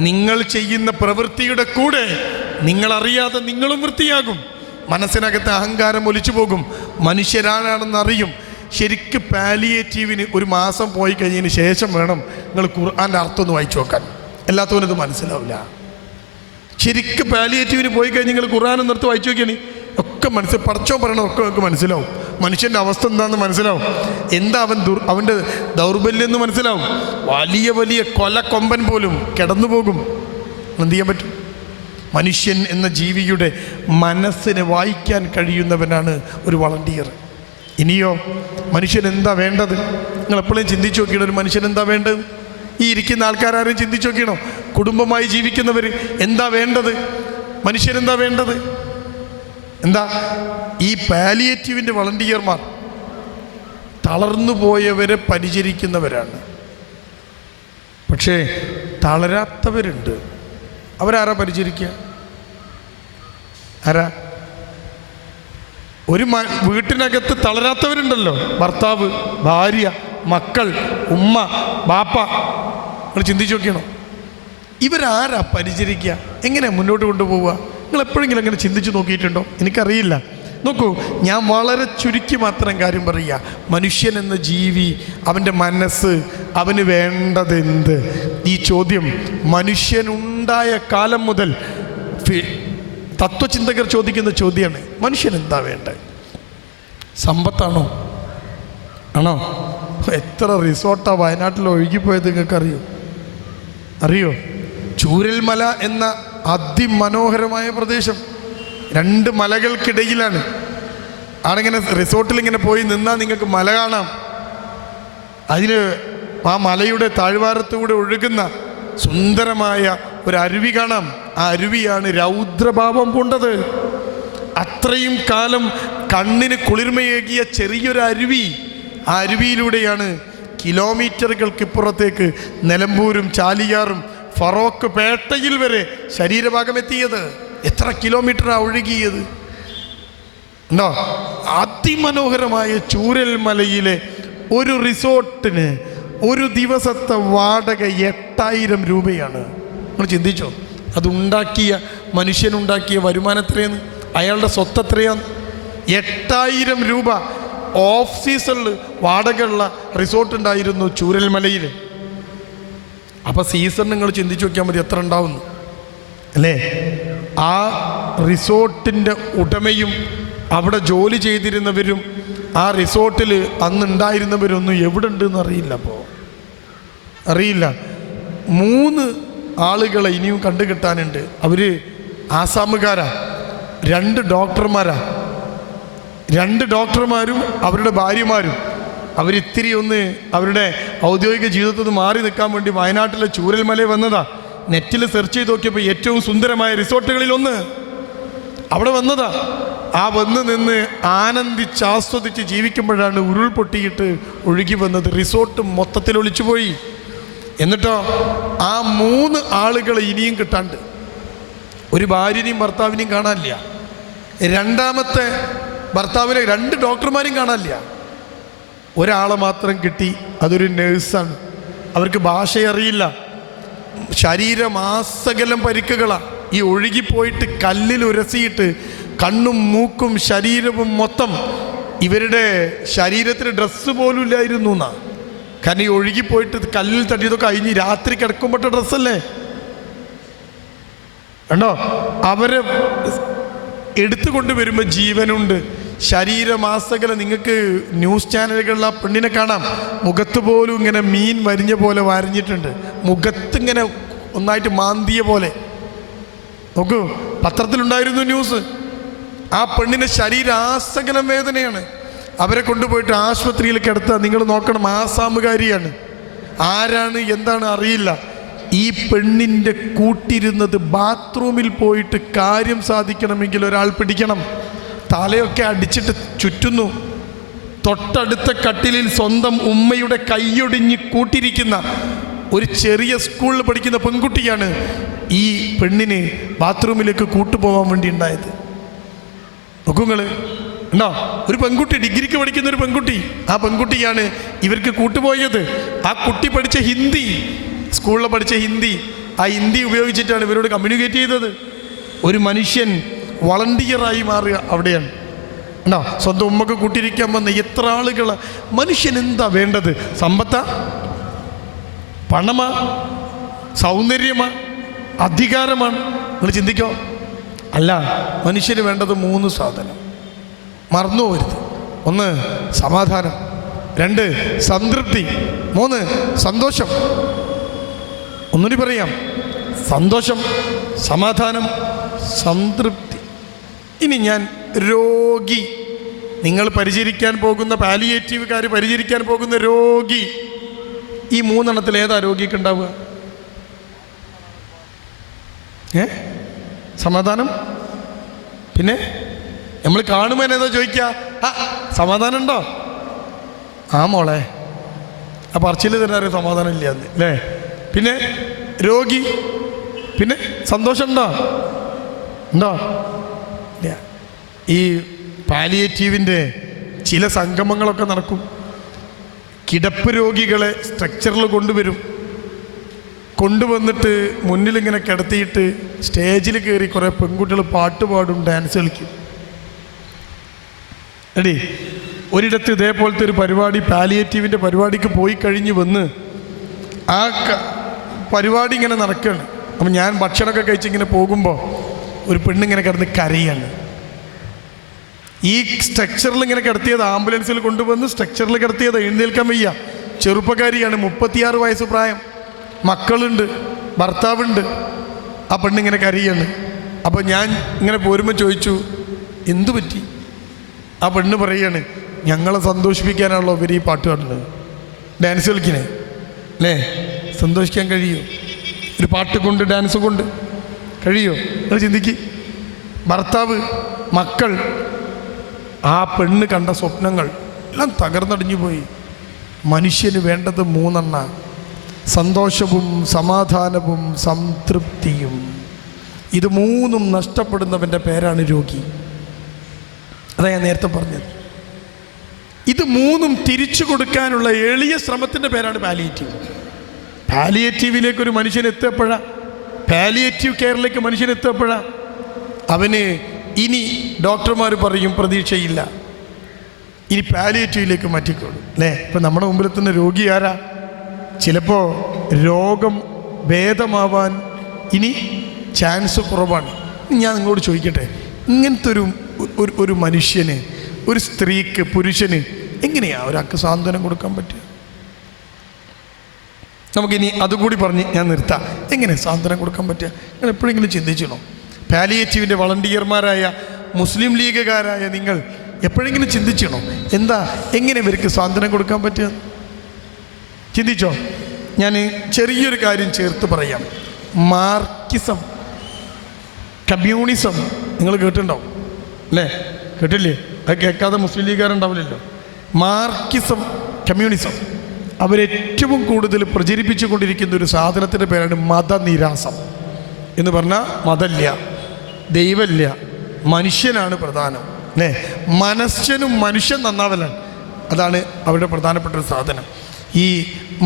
നിങ്ങൾ ചെയ്യുന്ന പ്രവൃത്തിയുടെ കൂടെ നിങ്ങളറിയാതെ നിങ്ങളും വൃത്തിയാകും. മനസ്സിനകത്ത് അഹങ്കാരം ഒലിച്ചു പോകും, മനുഷ്യരാണെന്നറിയും. ശരിക്ക് പാലിയേറ്റീവിന് ഒരു മാസം പോയി കഴിഞ്ഞതിന് ശേഷം വേണം നിങ്ങൾ ഖുർആൻ്റെ അർത്ഥം ഒന്ന് വായിച്ചു നോക്കാൻ. എല്ലാത്തവനും ഇത് മനസ്സിലാവില്ല. ശരിക്കും പാലിയേറ്റീവിന് പോയി കഴിഞ്ഞ് നിങ്ങൾ ഖുർആൻ നിർത്തി വായിച്ചു നോക്കിയാണ് ഒക്കെ പടച്ചോ പറയണതൊക്കെ നമുക്ക് മനസ്സിലാവും. മനുഷ്യൻ്റെ അവസ്ഥ എന്താണെന്ന് മനസ്സിലാവും. എന്താ അവൻ്റെ ദൗർബല്യം എന്ന് മനസ്സിലാവും. വലിയ വലിയ കൊലക്കൊമ്പൻ പോലും കിടന്നു പോകും. എന്ത് ചെയ്യാൻ പറ്റും? മനുഷ്യൻ എന്ന ജീവിയുടെ മനസ്സിനെ വായിക്കാൻ കഴിയുന്നവനാണ് ഒരു വളണ്ടിയർ. ഇനിയോ മനുഷ്യൻ എന്താ വേണ്ടത്? നിങ്ങൾ എപ്പോഴും ചിന്തിച്ചു നോക്കിയിട്ട് ഒരു മനുഷ്യൻ എന്താ വേണ്ടത്? ഈ ഇരിക്കുന്ന ആൾക്കാരും ചിന്തിച്ചു നോക്കിയണോ? കുടുംബമായി ജീവിക്കുന്നവർ എന്താ വേണ്ടത്? മനുഷ്യരെന്താ വേണ്ടത്? എന്താ? ഈ പാലിയേറ്റീവിൻ്റെ വളണ്ടിയർമാർ തളർന്നു പോയവരെ പരിചരിക്കുന്നവരാണ്. പക്ഷേ തളരാത്തവരുണ്ട്. അവരാരാ പരിചരിക്കുക? ആരാ? ഒരു വീട്ടിനകത്ത് തളരാത്തവരുണ്ടല്ലോ, ഭർത്താവ്, ഭാര്യ, മക്കൾ, ഉമ്മ, ബാപ്പ. നിങ്ങൾ ചിന്തിച്ചു നോക്കിയണോ? ഇവരാരാ പരിചരിക്കുക? എങ്ങനെയാണ് മുന്നോട്ട് കൊണ്ടുപോവുക? നിങ്ങൾ എപ്പോഴെങ്കിലും അങ്ങനെ ചിന്തിച്ചു നോക്കിയിട്ടുണ്ടോ? എനിക്കറിയില്ല. നോക്കൂ, ഞാൻ വളരെ ചുരുക്കി മാത്രം കാര്യം പറയുക. മനുഷ്യൻ എന്ന ജീവി, അവൻ്റെ മനസ്സ്, അവന് വേണ്ടതെന്ത്? ഈ ചോദ്യം മനുഷ്യനുണ്ടായ കാലം മുതൽ തത്വചിന്തകർ ചോദിക്കുന്ന ചോദ്യമാണ്. മനുഷ്യൻ എന്താ വേണ്ടത്? സമ്പത്താണോ? ആണോ? എത്ര റിസോർട്ടാണ് വയനാട്ടിൽ ഒഴുകിപ്പോയത് നിങ്ങൾക്ക് അറിയോ? ചൂരൽമല എന്ന അതിമനോഹരമായ പ്രദേശം 2 മലകൾക്കിടയിലാണ്. ആണിങ്ങനെ റിസോർട്ടിൽ ഇങ്ങനെ പോയി നിന്നാൽ നിങ്ങൾക്ക് മല കാണാം. അതിന് ആ മലയുടെ താഴ്വാരത്തൂടെ ഒഴുകുന്ന സുന്ദരമായ ഒരു അരുവി കാണാം. ആ അരുവിയാണ് രൗദ്രഭാവം പൂണ്ടത്. അത്രയും കാലം കണ്ണിന് കുളിർമയേകിയ ചെറിയൊരു അരുവി. ആ അരുവിയിലൂടെയാണ് കിലോമീറ്ററുകൾക്കിപ്പുറത്തേക്ക് നിലമ്പൂരും ചാലിയാറും ഫറോക്ക് പേട്ടയിൽ വരെ ശരീരഭാഗം എത്തിയത്. എത്ര കിലോമീറ്ററാണ് ഒഴുകിയത് ഉണ്ടോ? അതിമനോഹരമായ ചൂരൽമലയിലെ ഒരു റിസോർട്ടിന് ഒരു ദിവസത്തെ വാടക 8000 രൂപയാണ്. നിങ്ങൾ ചിന്തിച്ചോ? അതുണ്ടാക്കിയ മനുഷ്യനുണ്ടാക്കിയ വരുമാനം എത്രയാണ്? അയാളുടെ സ്വത്ത് എത്രയാണ്? 8000 രൂപ ഓഫ് സീസണിൽ വാടകയുള്ള റിസോർട്ട് ഉണ്ടായിരുന്നു ചൂരൽമലയിൽ. അപ്പോൾ സീസൺ നിങ്ങൾ ചിന്തിച്ച് നോക്കിയാൽ മതി എത്ര ഉണ്ടാവുന്നു അല്ലേ? ആ റിസോർട്ടിൻ്റെ ഉടമയും അവിടെ ജോലി ചെയ്തിരുന്നവരും ആ റിസോർട്ടിൽ അന്നുണ്ടായിരുന്നവരൊന്നും എവിടെ ഉണ്ടെന്ന് അറിയില്ല. അപ്പോൾ അറിയില്ല. 3 ആളുകളെ ഇനിയും കണ്ടുകിട്ടാനുണ്ട്. അവർ ആസാമുകാരാ, 2 ഡോക്ടർമാരാ. 2 ഡോക്ടർമാരും അവരുടെ ഭാര്യമാരും അവരിത്തിരി ഒന്ന് അവരുടെ ഔദ്യോഗിക ജീവിതത്തിൽ നിന്ന് മാറി നിൽക്കാൻ വേണ്ടി വയനാട്ടിലെ ചൂരൽമല വന്നതാ. നെറ്റിൽ സെർച്ച് ചെയ്ത് നോക്കിയപ്പോൾ ഏറ്റവും സുന്ദരമായ റിസോർട്ടുകളിലൊന്ന് അവിടെ വന്നതാ. ആ വന്ന് നിന്ന് ആനന്ദിച്ചാസ്വദിച്ച് ജീവിക്കുമ്പോഴാണ് ഉരുൾപൊട്ടിയിട്ട് ഒഴുകി വന്നത്. റിസോർട്ട് മൊത്തത്തിൽ ഒളിച്ചുപോയി. എന്നിട്ടോ ആ 3 ആളുകളെ ഇനിയും കിട്ടാണ്ട്. ഒരു ഭാര്യനെയും ഭർത്താവിനെയും കാണാനില്ല. രണ്ടാമത്തെ ഭർത്താവിനെ 2 ഡോക്ടർമാരെയും കാണാനില്ല. ഒരാളെ മാത്രം കിട്ടി. അതൊരു നേഴ്സാണ്. അവർക്ക് ഭാഷ അറിയില്ല. ശരീരമാസകലം പരിക്കുകളാണ്. ഈ ഒഴുകിപ്പോയിട്ട് കല്ലിൽ ഉരസിയിട്ട് കണ്ണും മൂക്കും ശരീരവും മൊത്തം ഇവരുടെ ശരീരത്തിന് ഡ്രസ്സ് പോലും ഇല്ലായിരുന്നു എന്നാ. കാരണം ഈ ഒഴുകിപ്പോയിട്ട് കല്ലിൽ തട്ടിയതൊക്കെ കഴിഞ്ഞ് രാത്രി കിടക്കുമ്പോഴത്തെ ഡ്രസ്സല്ലേ കണ്ടോ? അവരെ എടുത്തുകൊണ്ട് വരുമ്പോൾ ജീവനുണ്ട്. ശരീരമാസകല നിങ്ങൾക്ക് ന്യൂസ് ചാനലുകളിൽ ആ പെണ്ണിനെ കാണാം. മുഖത്ത് പോലും ഇങ്ങനെ മീൻ വരിഞ്ഞ പോലെ വരഞ്ഞിട്ടുണ്ട്. മുഖത്തിങ്ങനെ ഒന്നായിട്ട് മാന്തിയ പോലെ. നോക്കൂ, പത്രത്തിലുണ്ടായിരുന്നു ന്യൂസ്. ആ പെണ്ണിൻ്റെ ശരീരാസകലം വേദനയാണ്. അവരെ കൊണ്ടുപോയിട്ട് ആശുപത്രിയിൽ കിടത്തുക. നിങ്ങൾ നോക്കണം, ആസാമുകാരിയാണ്. ആരാണ് എന്താണ് അറിയില്ല. ഈ പെണ്ണിൻ്റെ കൂട്ടിരുന്നത് ബാത്റൂമിൽ പോയിട്ട് കാര്യം സാധിക്കണമെങ്കിൽ ഒരാൾ പിടിക്കണം. തലയൊക്കെ അടിച്ചിട്ട് ചുറ്റുന്നു. തൊട്ടടുത്ത കട്ടിലിൽ സ്വന്തം ഉമ്മയുടെ കൈയൊടിഞ്ഞ് കൂട്ടിരിക്കുന്ന ഒരു ചെറിയ സ്കൂളിൽ പഠിക്കുന്ന പെൺകുട്ടിയാണ് ഈ പെണ്ണിന് ബാത്റൂമിലേക്ക് കൂട്ടുപോകാൻ വേണ്ടി ഉണ്ടായത്. നോക്കുങ്ങൾ ഉണ്ടോ? ഒരു പെൺകുട്ടി, ഡിഗ്രിക്ക് പഠിക്കുന്ന ഒരു പെൺകുട്ടി. ആ പെൺകുട്ടിയാണ് ഇവർക്ക് കൂട്ടുപോയത്. ആ കുട്ടി പഠിച്ച ഹിന്ദി, സ്കൂളിൽ പഠിച്ച ഹിന്ദി, ആ ഹിന്ദി ഉപയോഗിച്ചിട്ടാണ് ഇവരോട് കമ്മ്യൂണിക്കേറ്റ് ചെയ്തത്. ഒരു മനുഷ്യൻ വളണ്ടിയറായി മാറുക അവിടെയാണ്. ഉണ്ടോ? സ്വന്തം ഉമ്മക്ക് കൂട്ടിരിക്കാൻ വന്ന എത്ര ആളുകൾ. മനുഷ്യൻ എന്താ വേണ്ടത്? സമ്പത്താ? പണമാ? സൗന്ദര്യമാ? അധികാരമാണ്? നിങ്ങൾ ചിന്തിക്കോ? അല്ല, മനുഷ്യന് വേണ്ടത് 3 സാധനം. മറന്നു പോകരുത്. 1 സമാധാനം, 2 സംതൃപ്തി, 3 സന്തോഷം. ഒന്നുകൂടി പറയാം: സന്തോഷം, സമാധാനം, സംതൃപ്തി. ഇനി ഞാൻ രോഗി, നിങ്ങൾ പരിചരിക്കാൻ പോകുന്ന പാലിയേറ്റീവുകാർ പരിചരിക്കാൻ പോകുന്ന രോഗി, ഈ 3 എണ്ണത്തിൽ ഏതാ രോഗിക്ക് ഉണ്ടാവുക? സമാധാനം. പിന്നെ നമ്മൾ കാണുമ്പോൾ എന്നേതാ ചോദിക്കുക? സമാധാനം ഉണ്ടോ? ആ മോളെ, ആ പറച്ചിൽ തന്നെ അറിയാം സമാധാനം ഇല്ല എന്ന് അല്ലേ? പിന്നെ രോഗി. പിന്നെ സന്തോഷം ഉണ്ടോ? ഉണ്ടോ? ഇല്ല. ഈ പാലിയേറ്റീവിൻ്റെ ചില സംഗമങ്ങളൊക്കെ നടക്കും. കിടപ്പ് രോഗികളെ സ്ട്രക്ചറിൽ കൊണ്ടുവന്നിട്ട് മുന്നിലിങ്ങനെ കിടത്തിയിട്ട് സ്റ്റേജിൽ കയറി കുറേ പെൺകുട്ടികൾ പാട്ട് പാടും, ഡാൻസ് കളിക്കും. എടീ, ഒരിടത്ത് ഇതേപോലത്തെ ഒരു പരിപാടി, പാലിയേറ്റീവിൻ്റെ പരിപാടിക്ക് പോയി കഴിഞ്ഞ് വന്ന് ആ പരിപാടി ഇങ്ങനെ നടക്കുകയാണ്. അപ്പം ഞാൻ ഭക്ഷണമൊക്കെ കഴിച്ചിങ്ങനെ പോകുമ്പോൾ ഒരു പെണ്ണിങ്ങനെ കിടന്ന് കരയാണ്. ഈ സ്ട്രക്ചറിൽ ഇങ്ങനെ കിടത്തിയത്, ആംബുലൻസിൽ കൊണ്ടുവന്ന് സ്ട്രക്ചറിൽ കിടത്തിയത്, എഴുന്നേൽക്കാൻ വയ്യ. ചെറുപ്പക്കാരിയാണ്, 36 വയസ്സ് പ്രായം, മക്കളുണ്ട്, ഭർത്താവുണ്ട്. ആ പെണ്ണിങ്ങനെ കരയാണ്. അപ്പോൾ ഞാൻ ഇങ്ങനെ പോരുമ്പോൾ ചോദിച്ചു, എന്തു പറ്റി? ആ പെണ്ണ് പറയാണ്, ഞങ്ങളെ സന്തോഷിപ്പിക്കാനാണല്ലോ ഇവർ ഈ പാട്ട് പാടുന്നത്, ഡാൻസ് കളിക്കണേ അല്ലേ? സന്തോഷിക്കാൻ കഴിയുമോ? ഒരു പാട്ട് കൊണ്ട്, ഡാൻസ് കൊണ്ട് കഴിയുമോ? നിങ്ങൾ ചിന്തിക്ക്. ഭർത്താവ്, മക്കൾ, ആ പെണ്ണ് കണ്ട സ്വപ്നങ്ങൾ എല്ലാം തകർന്നടിഞ്ഞു പോയി. മനുഷ്യന് വേണ്ടത് 3: സന്തോഷവും സമാധാനവും സംതൃപ്തിയും. ഇത് 3 നഷ്ടപ്പെടുന്നവൻ്റെ പേരാണ് രോഗി. അതാ ഞാൻ നേരത്തെ പറഞ്ഞത്. ഇത് 3 തിരിച്ചു കൊടുക്കാനുള്ള എളിയ ശ്രമത്തിൻ്റെ പേരാണ് പാലിയേറ്റീവ്. പാലിയേറ്റീവിലേക്ക് ഒരു മനുഷ്യൻ എത്തപ്പോഴാണ്, പാലിയേറ്റീവ് കെയറിലേക്ക് മനുഷ്യൻ എത്തപ്പോഴാണ് അവന് ഇനി ഡോക്ടർമാർ പറയും പ്രതീക്ഷയില്ല, ഇനി പാലിയേറ്റീവിലേക്ക് മാറ്റിക്കോളും അല്ലേ? ഇപ്പം നമ്മുടെ മുമ്പിലെത്തുന്ന രോഗി ആരാ? ചിലപ്പോൾ രോഗം ഭേദമാവാൻ ഇനി ചാൻസ് കുറവാണ്. ഞാൻ നിങ്ങളോട് ചോദിക്കട്ടെ, ഇങ്ങനത്തെ ഒരു മനുഷ്യന്, ഒരു സ്ത്രീക്ക്, പുരുഷന് എങ്ങനെയാണ് ഒരാൾക്ക് സാന്ത്വനം കൊടുക്കാൻ പറ്റുക? നമുക്കിനി അതുകൂടി പറഞ്ഞ് ഞാൻ നിർത്താം. എങ്ങനെ സാന്ത്വനം കൊടുക്കാൻ പറ്റുക? നിങ്ങൾ എപ്പോഴെങ്കിലും ചിന്തിച്ചിണോ? പാലിയേറ്റീവിൻ്റെ വളണ്ടിയർമാരായ മുസ്ലിം ലീഗുകാരായ നിങ്ങൾ എപ്പോഴെങ്കിലും ചിന്തിച്ചിണോ എങ്ങനെ ഇവർക്ക് സാന്ത്വനം കൊടുക്കാൻ പറ്റുക? ചിന്തിച്ചോ? ഞാൻ ചെറിയൊരു കാര്യം ചേർത്ത് പറയാം. മാർക്സിസം, കമ്മ്യൂണിസം നിങ്ങൾ കേട്ടിട്ടുണ്ടാവും അല്ലേ? കേട്ടില്ലേ? അത് കേൾക്കാതെ മുസ്ലിം ലീഗുകാരുണ്ടാവില്ലല്ലോ. മാർക്സിസം, കമ്മ്യൂണിസം അവരേറ്റവും കൂടുതൽ പ്രചരിപ്പിച്ചു കൊണ്ടിരിക്കുന്ന ഒരു സാധനത്തിൻ്റെ പേരാണ് മതനിരാസം. എന്ന് പറഞ്ഞാൽ മതമില്ല, ദൈവമില്ല, മനുഷ്യനാണ് പ്രധാനം അല്ലേ? മനുഷ്യനും മനുഷ്യൻ നന്നാവലാണ്. അതാണ് അവരുടെ പ്രധാനപ്പെട്ട ഒരു സാധനം. ഈ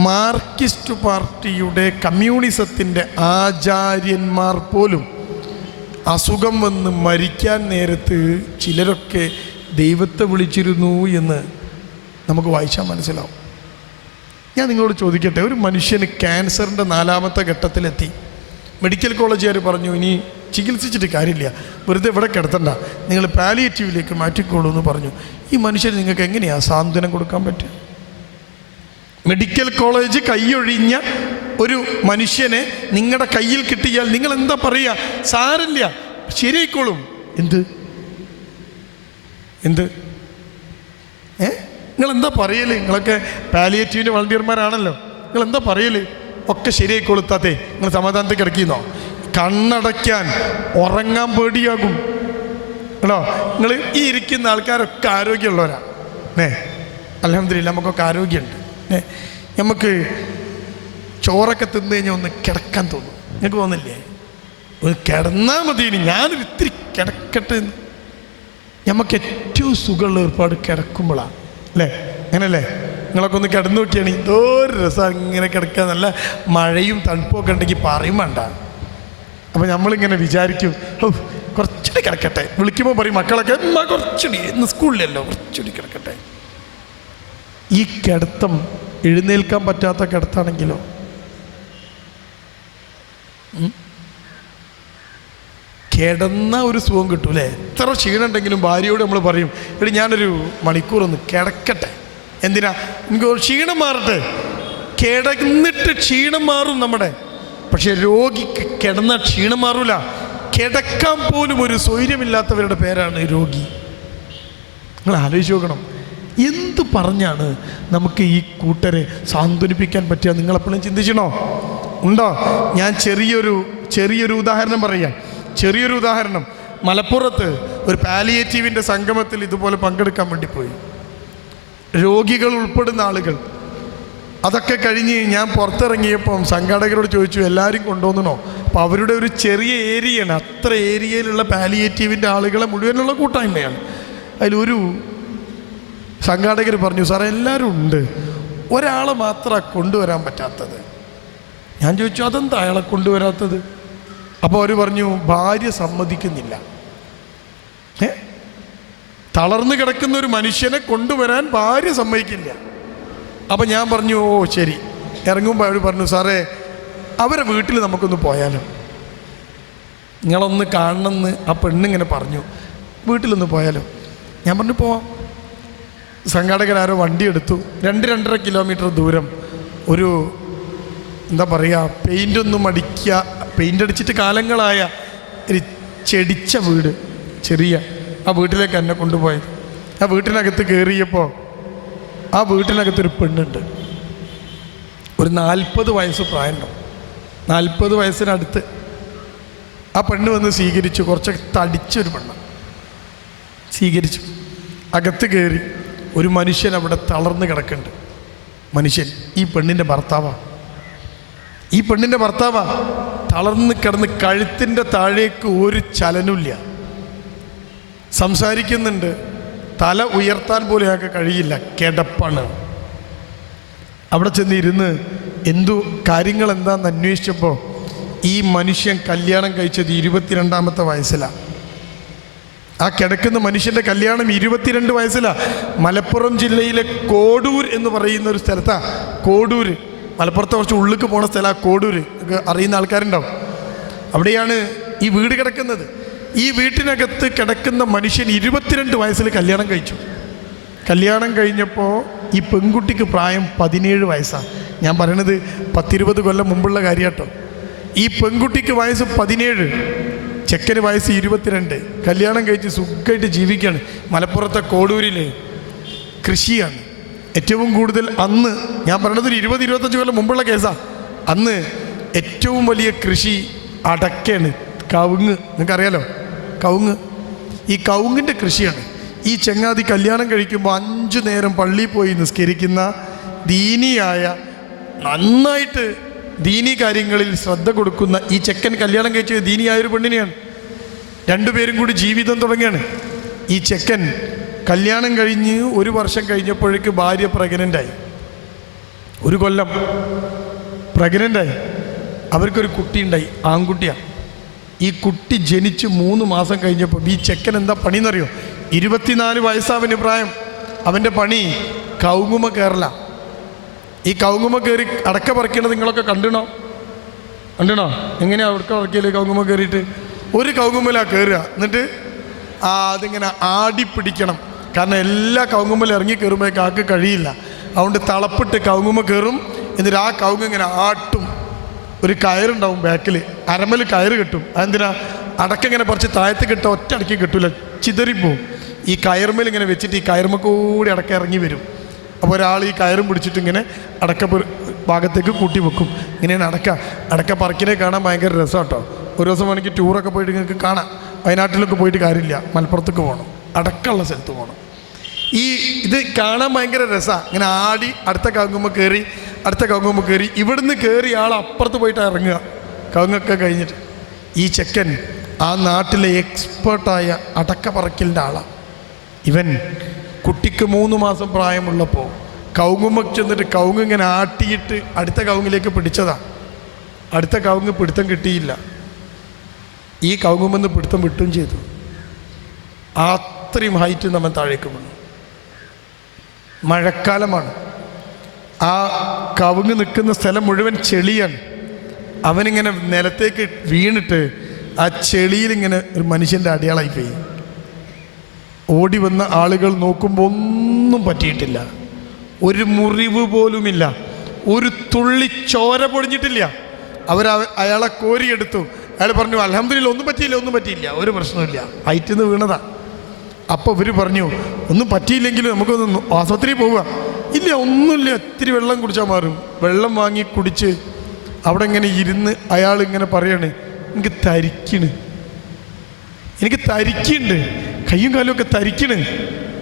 മാർക്സിസ്റ്റ് പാർട്ടിയുടെ, കമ്മ്യൂണിസത്തിൻ്റെ ആചാര്യന്മാർ പോലും അസുഖം വന്ന് മരിക്കാൻ നേരത്ത് ചിലരൊക്കെ ദൈവത്തെ വിളിച്ചിരുന്നു എന്ന് നമുക്ക് വായിച്ചാൽ മനസ്സിലാവും. ഞാൻ നിങ്ങളോട് ചോദിക്കട്ടെ, ഒരു മനുഷ്യന് ക്യാൻസറിൻ്റെ 4ാമത്തെ ഘട്ടത്തിലെത്തി, മെഡിക്കൽ കോളേജുകാർ പറഞ്ഞു ഇനി ചികിത്സിച്ചിട്ട് കാര്യമില്ല, വെറുതെ ഇവിടെ കിടത്തണ്ട, നിങ്ങൾ പാലിയേറ്റീവിലേക്ക് മാറ്റിക്കോളൂ എന്ന് പറഞ്ഞു. ഈ മനുഷ്യന് നിങ്ങൾക്ക് എങ്ങനെയാണ് സാന്ത്വനം കൊടുക്കാൻ പറ്റുക? മെഡിക്കൽ കോളേജ് കൈയൊഴിഞ്ഞ ഒരു മനുഷ്യനെ നിങ്ങളുടെ കയ്യിൽ കിട്ടിയാൽ നിങ്ങൾ എന്താ പറയുക? സാരില്ല, ശരിയായിക്കോളും. എന്ത് നിങ്ങളെന്താ പറയല്? നിങ്ങളൊക്കെ പാലിയേറ്റീവിൻ്റെ വളണ്ടിയർമാരാണല്ലോ, നിങ്ങളെന്താ പറയല്? ഒക്കെ ശരിയായിക്കൊളുത്താത്തേ നിങ്ങൾ സമാധാനത്തിൽ കിടക്കുന്നോ? കണ്ണടയ്ക്കാൻ, ഉറങ്ങാൻ പേടിയാകും കേട്ടോ. നിങ്ങൾ ഈ ഇരിക്കുന്ന ആൾക്കാരൊക്കെ ആരോഗ്യമുള്ളവരാണ്. അൽഹംദുലില്ലാ, നമുക്കൊക്കെ ആരോഗ്യമുണ്ട്. നമുക്ക് ചോറൊക്കെ തിന്നു കഴിഞ്ഞാൽ ഒന്ന് കിടക്കാൻ തോന്നും. നിങ്ങൾക്ക് തോന്നില്ലേ? ഒന്ന് കിടന്നാൽ മതി, ഞാനൊരു ഇത്തിരി കിടക്കട്ടെ. നമുക്ക് ഏറ്റവും സുഖമുള്ള ഏർപ്പാട് കിടക്കുമ്പോഴാണ് അല്ലേ? അങ്ങനല്ലേ? നിങ്ങളൊക്കെ ഒന്ന് കിടന്നു നോക്കിയാണ് എന്തോരു രസം ഇങ്ങനെ കിടക്കുക. നല്ല മഴയും തണുപ്പൊക്കെ ഉണ്ടെങ്കിൽ പറയും വേണ്ട. അപ്പോൾ നമ്മളിങ്ങനെ വിചാരിക്കും, ഓ കുറച്ചുകൂടി കിടക്കട്ടെ. വിളിക്കുമ്പോൾ പറയും മക്കളൊക്കെ, കുറച്ചുകൂടി, ഇന്ന് സ്കൂളിലല്ലോ, കുറച്ചുകൂടി കിടക്കട്ടെ. ഈ കിടത്തം എഴുന്നേൽക്കാൻ പറ്റാത്ത കിടത്താണെങ്കിലോ? കിടന്ന ഒരു സുഖം കിട്ടൂലേ? എത്ര ക്ഷീണം ഉണ്ടെങ്കിലും ഭാര്യയോട് നമ്മൾ പറയും, എടി ഞാനൊരു മണിക്കൂറൊന്ന് കിടക്കട്ടെ. എന്തിനാ? എനിക്ക് ക്ഷീണം മാറട്ടെ. കിടന്നിട്ട് ക്ഷീണം മാറും നമ്മുടെ. പക്ഷെ രോഗിക്ക് കിടന്ന ക്ഷീണം മാറൂല. കിടക്കാൻ പോലും ഒരു സ്വൈര്യമില്ലാത്തവരുടെ പേരാണ് രോഗി. നിങ്ങൾ ആലോചിച്ച് നോക്കണം, എന്ത് പറഞ്ഞാണ് നമുക്ക് ഈ കൂട്ടരെ സാന്ത്വനിപ്പിക്കാൻ പറ്റുക? നിങ്ങളെപ്പോഴും ചിന്തിച്ചണോ? ഉണ്ടോ? ഞാൻ ചെറിയൊരു ഉദാഹരണം പറയാം. ചെറിയൊരു ഉദാഹരണം. മലപ്പുറത്ത് ഒരു പാലിയേറ്റീവിൻ്റെ സംഗമത്തിൽ ഇതുപോലെ പങ്കെടുക്കാൻ വേണ്ടി പോയി. രോഗികൾ ഉൾപ്പെടുന്ന ആളുകൾ. അതൊക്കെ കഴിഞ്ഞ് ഞാൻ പുറത്തിറങ്ങിയപ്പം സംഘാടകരോട് ചോദിച്ചു, എല്ലാവരും കൊണ്ടുവന്നണോ? അപ്പോൾ അവരുടെ ഒരു ചെറിയ ഏരിയയാണ്, അത്ര ഏരിയയിലുള്ള പാലിയേറ്റീവിൻ്റെ ആളുകളെ മുഴുവനുള്ള കൂട്ടായ്മയാണ്. അതിലൊരു സംഘാടകർ പറഞ്ഞു, സാറേ എല്ലാവരും ഉണ്ട്, ഒരാളെ മാത്രമാണ് കൊണ്ടുവരാൻ പറ്റാത്തത്. ഞാൻ ചോദിച്ചു, അതെന്താ അയാളെ കൊണ്ടുവരാത്തത്? അപ്പോൾ അവർ പറഞ്ഞു, ഭാര്യ സമ്മതിക്കുന്നില്ല. തളർന്നു കിടക്കുന്ന ഒരു മനുഷ്യനെ കൊണ്ടുവരാൻ ഭാര്യ സമ്മതിക്കില്ല. അപ്പം ഞാൻ പറഞ്ഞു ഓ ശരി. ഇറങ്ങുമ്പോൾ അവർ പറഞ്ഞു സാറേ അവരെ വീട്ടിൽ നമുക്കൊന്ന് പോയാലോ, നിങ്ങളൊന്ന് കാണണമെന്ന് ആ പെണ്ണിങ്ങനെ പറഞ്ഞു, വീട്ടിലൊന്ന് പോയാലോ. ഞാൻ പറഞ്ഞു പോവാം. സംഘാടകരാരോ വണ്ടി എടുത്തു. 2-2.5 കിലോമീറ്റർ ദൂരം ഒരു എന്താ പറയുക, പെയിൻ്റ് അടിച്ചിട്ട് കാലങ്ങളായ ഒരു ചെടിച്ച വീട്, ചെറിയ ആ വീട്ടിലേക്ക് എന്നെ കൊണ്ടുപോയത്. ആ വീട്ടിനകത്ത് കയറിയപ്പോൾ ആ വീട്ടിനകത്തൊരു പെണ്ണുണ്ട്. ഒരു 40 വയസ്സ് പ്രായമുണ്ടാവും, 40 വയസ്സിനടുത്ത്. ആ പെണ്ണ് വന്ന് സ്വീകരിച്ചു. കുറച്ചൊക്കെ തടിച്ചൊരു പെണ്ണ് സ്വീകരിച്ചു. അകത്ത് കയറി. ഒരു മനുഷ്യൻ അവിടെ തളർന്ന് കിടക്കുന്നുണ്ട്. മനുഷ്യൻ ഈ പെണ്ണിൻ്റെ ഭർത്താവാ. ഈ പെണ്ണിൻ്റെ ഭർത്താവാ തളർന്ന് കിടന്ന് കഴുത്തിൻ്റെ താഴേക്ക് ഒരു ചലനമില്ല. സംസാരിക്കുന്നുണ്ട്, തല ഉയർത്താൻ പോലും അയാൾക്ക് കഴിയില്ല, കിടപ്പാണ്. അവിടെ ചെന്നിരുന്ന് കാര്യങ്ങൾ എന്താണെന്ന് അന്വേഷിച്ചപ്പോൾ ഈ മനുഷ്യൻ കല്യാണം കഴിച്ചത് 22ാമത്തെ വയസ്സിലാണ്. ആ കിടക്കുന്ന മനുഷ്യൻ്റെ കല്യാണം 22 വയസ്സിലാണ്. മലപ്പുറം ജില്ലയിലെ കോഡൂർ എന്ന് പറയുന്ന ഒരു സ്ഥലത്താണ്. കോഡൂർ മലപ്പുറത്തെ കുറച്ച് ഉള്ളിലേക്ക് പോണ സ്ഥലമാണ് കോഡൂർ. അറിയുന്ന ആൾക്കാരുണ്ടാവും. അവിടെയാണ് ഈ വീട് കിടക്കുന്നത്. ഈ വീട്ടിനകത്ത് കിടക്കുന്ന മനുഷ്യൻ 22 വയസ്സിൽ കല്യാണം കഴിച്ചു. കല്യാണം കഴിഞ്ഞപ്പോൾ ഈ പെൺകുട്ടിക്ക് പ്രായം 17 വയസ്സാണ്. ഞാൻ പറയണത് 10-20 കൊല്ലം മുമ്പുള്ള കാര്യം കേട്ടോ. ഈ പെൺകുട്ടിക്ക് വയസ്സ് 17, ചെക്കന് വയസ്സ് 22. കല്യാണം കഴിച്ച് സുഖമായിട്ട് ജീവിക്കുകയാണ്. മലപ്പുറത്തെ കോഡൂരിൽ കൃഷിയാണ് ഏറ്റവും കൂടുതൽ. അന്ന് ഞാൻ പറയണത് ഒരു 20-25 കൊല്ലം മുമ്പുള്ള കേസാണ്. അന്ന് ഏറ്റവും വലിയ കൃഷി അടക്കയാണ്, കവുങ്ങ്. നിങ്ങൾക്കറിയാലോ കവുങ്ങ്. ഈ കവുങ്ങിൻ്റെ കൃഷിയാണ്. ഈ ചങ്ങാതി കല്യാണം കഴിക്കുമ്പോൾ 5 നേരം പള്ളിയിൽ പോയി നിസ്കരിക്കുന്ന ദീനിയായ, നന്നായിട്ട് ദീനി കാര്യങ്ങളിൽ ശ്രദ്ധ കൊടുക്കുന്ന ഈ ചെക്കൻ കല്യാണം കഴിച്ചത് ദീനിയായൊരു പെണ്ണിനെയാണ്. 2 പേരും കൂടി ജീവിതം തുടങ്ങിയാണ്. ഈ ചെക്കൻ കല്യാണം കഴിഞ്ഞ് 1 വർഷം കഴിഞ്ഞപ്പോഴേക്ക് ഭാര്യ പ്രഗ്നൻ്റായി. 1 കൊല്ലം പ്രഗ്നൻ്റായി. അവർക്കൊരു കുട്ടിയുണ്ടായി, ആൺകുട്ടിയാണ്. ഈ കുട്ടി ജനിച്ച് 3 മാസം കഴിഞ്ഞപ്പോൾ ഈ ചെക്കൻ എന്താ പണിയെന്നറിയോ? 24 വയസ്സാവന് പ്രായം. അവൻ്റെ പണി കവുങ്ങുമ കയറല. ഈ കവുങ്ങുമ കയറി അടക്ക പറിക്കണത് നിങ്ങളൊക്കെ കണ്ടിണോ? എങ്ങനെയാണ് അടക്ക പറിക്കല്? കവുങ്ങുമ കയറിയിട്ട് ഒരു കവുങ്ങുമ്മലാണ് കയറുക. എന്നിട്ട് അതിങ്ങനെ ആടിപ്പിടിക്കണം. കാരണം എല്ലാ കവുങ്ങുമ്മലും ഇറങ്ങി കയറുമ്പോഴേക്ക് ആൾക്ക് കഴിയില്ല. അതുകൊണ്ട് തളപ്പിട്ട് കവുങ്ങുമ്മ കയറും. എന്നിട്ട് ആ കവുങ്ങ് ഇങ്ങനെ ആട്ടും. ഒരു കയറുണ്ടാവും ബാക്കിൽ, അരമൽ കയറ് കിട്ടും. അതെന്തിനാ? അടക്ക പറിച്ച് താഴത്ത് കിട്ടുക, ഒറ്റ അടക്കി കിട്ടൂല, ചിതറിപ്പോവും. ഈ കയറുമ്മൽ ഇങ്ങനെ വെച്ചിട്ട് ഈ കയറുമ്മ കൂടി അടക്ക ഇറങ്ങി വരും. അപ്പോൾ ഒരാൾ ഈ കയറും പിടിച്ചിട്ട് ഇങ്ങനെ അടക്ക ഭാഗത്തേക്ക് കൂട്ടി വെക്കും. ഇങ്ങനെയാണ് അടക്ക പറിക്കിനെ കാണാൻ ഭയങ്കര രസം കേട്ടോ. ഒരു ദിവസം വേണമെങ്കിൽ ടൂറൊക്കെ പോയിട്ട് നിങ്ങൾക്ക് കാണാം. വയനാട്ടിലൊക്കെ പോയിട്ട് കാര്യമില്ല, മലപ്പുറത്തേക്ക് പോകണം, അടക്കമുള്ള സ്ഥലത്ത് പോകണം. ഇത് കാണാൻ ഭയങ്കര രസമാണ്. ഇങ്ങനെ ആടി അടുത്ത കവുങ്ങുമ്പോൾ കയറി ഇവിടുന്ന് കയറി ആൾ അപ്പുറത്ത് പോയിട്ട് ഇറങ്ങുക കവുങ്ങൊക്കെ കഴിഞ്ഞിട്ട്. ഈ ചെക്കൻ ആ നാട്ടിലെ എക്സ്പേർട്ടായ അടക്ക പറക്കലിൻ്റെ ആളാണ്. ഇവൻ കുട്ടിക്ക് 3 മാസം പ്രായമുള്ളപ്പോൾ കവുങ്ങുമ്മ ചെന്നിട്ട് കവുങ്ങ് ഇങ്ങനെ ആട്ടിയിട്ട് അടുത്ത കവുങ്ങിലേക്ക് പിടിച്ചതാണ്. അടുത്ത കവുങ്ങ് പിടുത്തം കിട്ടിയില്ല. ഈ കവുങ്ങുമെന്ന് പിടുത്തം വിട്ടും ചെയ്തു. അത്രയും ഹൈറ്റ് നമ്മൾ താഴേക്ക് വീണു. മഴക്കാലമാണ്. ആ കവുങ്ങ് നിൽക്കുന്ന സ്ഥലം മുഴുവൻ ചെളിയാണ്. അവനിങ്ങനെ നിലത്തേക്ക് വീണിട്ട് ആ ചെളിയിലിങ്ങനെ ഒരു മനുഷ്യൻ്റെ അടയാളമായി പോയി. ഓടി വന്ന ആളുകൾ നോക്കുമ്പോൾ ഒന്നും പറ്റിയിട്ടില്ല, ഒരു മുറിവ് പോലുമില്ല, ഒരു തുള്ളി ചോര പൊടിഞ്ഞിട്ടില്ല. അയാളെ കോരിയെടുത്തു. അയാൾ പറഞ്ഞു അൽഹംദുലില്ലാ ഒന്നും പറ്റിയില്ല, ഒരു പ്രശ്നമില്ല, ഹൈറ്റിൽ നിന്ന് വീണതാ. അപ്പോൾ ഇവർ പറഞ്ഞു ഒന്നും പറ്റിയില്ലെങ്കിലും നമുക്കൊന്ന് ആശുപത്രിയിൽ പോവുക. ഇല്ല, ഒന്നുമില്ല, ഇത്തിരി വെള്ളം കുടിച്ചാൽ മാറും. വെള്ളം വാങ്ങി കുടിച്ച് അവിടെ ഇങ്ങനെ ഇരുന്ന് അയാൾ ഇങ്ങനെ പറയാണ് എനിക്ക് തരിക്കുന്നുണ്ട്, കയ്യും കാലും ഒക്കെ തരിക്കണ്.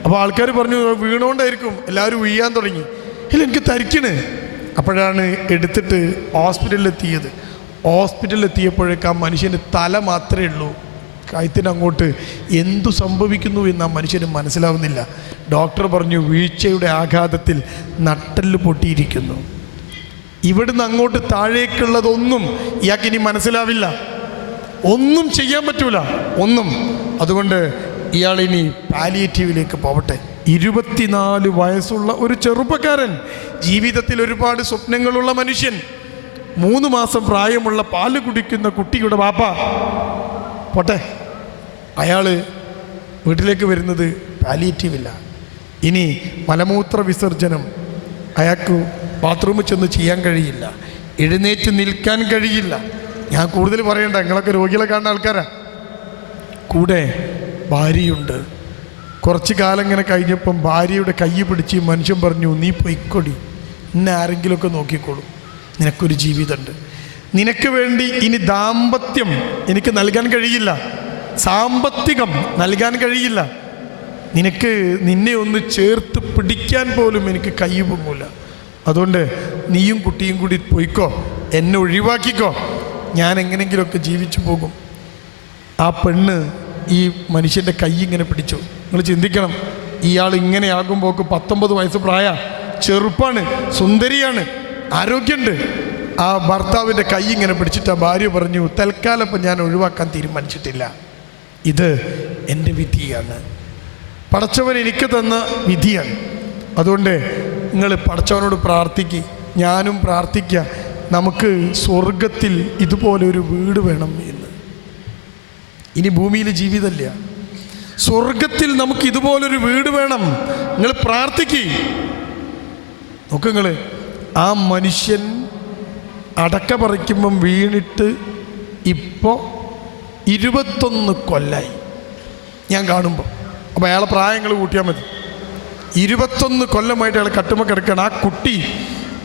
അപ്പോൾ ആൾക്കാർ പറഞ്ഞു വീണോണ്ടായിരിക്കും, എല്ലാവരും വീഴാൻ തുടങ്ങി. ഇല്ല, എനിക്ക് തരിക്കണ്. അപ്പോഴാണ് എടുത്തിട്ട് ഹോസ്പിറ്റലിലെത്തിയപ്പോഴേക്ക് ആ മനുഷ്യന് തല മാത്രമേ ഉള്ളൂ, കഴുത്തിനങ്ങോട്ട് എന്തു സംഭവിക്കുന്നു എന്ന് ആ മനുഷ്യന് മനസ്സിലാവുന്നില്ല. ഡോക്ടർ പറഞ്ഞു വീഴ്ചയുടെ ആഘാതത്തിൽ നട്ടെല്ല് പൊട്ടിയിരിക്കുന്നു. ഇവിടുന്ന് അങ്ങോട്ട് താഴേക്കുള്ളതൊന്നും ഇയാൾക്ക് ഇനി മനസ്സിലാവില്ല, ഒന്നും ചെയ്യാൻ പറ്റൂല, ഒന്നും. അതുകൊണ്ട് ഇയാളിനി പാലിയേറ്റീവിലേക്ക് പോവട്ടെ. 24 വയസ്സുള്ള ഒരു ചെറുപ്പക്കാരൻ, ജീവിതത്തിൽ ഒരുപാട് സ്വപ്നങ്ങളുള്ള മനുഷ്യൻ, 3 മാസം പ്രായമുള്ള പാല് കുടിക്കുന്ന കുട്ടിയുടെ വാപ്പ പോട്ടെ. അയാൾ വീട്ടിലേക്ക് വരുന്നത് പാലിയേറ്റീവില്ല. ഇനി മലമൂത്ര വിസർജനം അയാൾക്ക് ബാത്റൂമിൽ ചെന്ന് ചെയ്യാൻ കഴിയില്ല, എഴുന്നേറ്റ് നിൽക്കാൻ കഴിയില്ല. ഞാൻ കൂടുതൽ പറയണ്ട, നിങ്ങളൊക്കെ രോഗികളെ കാണുന്ന ആൾക്കാരാ. കൂടെ ഭാര്യയുണ്ട്. കുറച്ച് കാലം ഇങ്ങനെ കഴിഞ്ഞപ്പം ഭാര്യയുടെ കൈ പിടിച്ച് മനുഷ്യൻ പറഞ്ഞു, നീ പൊയ്ക്കൊടി, ഇന്നെ ആരെങ്കിലുമൊക്കെ നോക്കിക്കോളും, നിനക്കൊരു ജീവിതമുണ്ട്, നിനക്ക് വേണ്ടി ഇനി ദാമ്പത്യം എനിക്ക് നൽകാൻ കഴിയില്ല, സാമ്പത്തികം നൽകാൻ കഴിയില്ല, നിന്നെ ഒന്ന് ചേർത്ത് പിടിക്കാൻ പോലും എനിക്ക് കൈ പൊങ്ങൂല, അതുകൊണ്ട് നീയും കുട്ടിയും കൂടി പോയിക്കോ, എന്നെ ഒഴിവാക്കിക്കോ, ഞാൻ എങ്ങനെങ്കിലുമൊക്കെ ജീവിച്ചു പോകും. ആ പെണ്ണ് ഈ മനുഷ്യൻ്റെ കൈ ഇങ്ങനെ പിടിച്ചു. നിങ്ങൾ ചിന്തിക്കണം, ഇയാൾ ഇങ്ങനെ ആകുമ്പോൾ 19 വയസ്സ് പ്രായ, ചെറുപ്പാണ്, സുന്ദരിയാണ്, ആരോഗ്യമുണ്ട്. ആ ഭർത്താവിൻ്റെ കൈ ഇങ്ങനെ പിടിച്ചിട്ട് ആ ഭാര്യ പറഞ്ഞു, തൽക്കാലം ഇപ്പം ഞാൻ ഒഴിവാക്കാൻ തീരുമാനിച്ചിട്ടില്ല, ഇത് എൻ്റെ വിധിയാണ്, പടച്ചവൻ എനിക്ക് തന്ന വിധിയാണ്, അതുകൊണ്ട് നിങ്ങൾ പടച്ചവനോട് പ്രാർത്ഥിക്കുക, ഞാനും പ്രാർത്ഥിക്കുക, നമുക്ക് സ്വർഗത്തിൽ ഇതുപോലെ ഒരു വീട് വേണം എന്ന്. ഇനി ഭൂമിയിൽ ജീവിതമില്ല, സ്വർഗത്തിൽ നമുക്ക് ഇതുപോലൊരു വീട് വേണം. നിങ്ങൾ പ്രാർത്ഥിക്കുക. നോക്ക് നിങ്ങൾ, ആ മനുഷ്യൻ അടക്ക പറിക്കുമ്പം വീണിട്ട് ഇപ്പോൾ 21 കൊല്ലായി ഞാൻ കാണുമ്പോൾ. അപ്പോൾ അയാളെ പ്രായങ്ങൾ കൂട്ടിയാൽ മതി. 21 കൊല്ലമായിട്ട് അയാൾ കട്ടുമ്പോൾ കിടക്കുകയാണ്. ആ കുട്ടി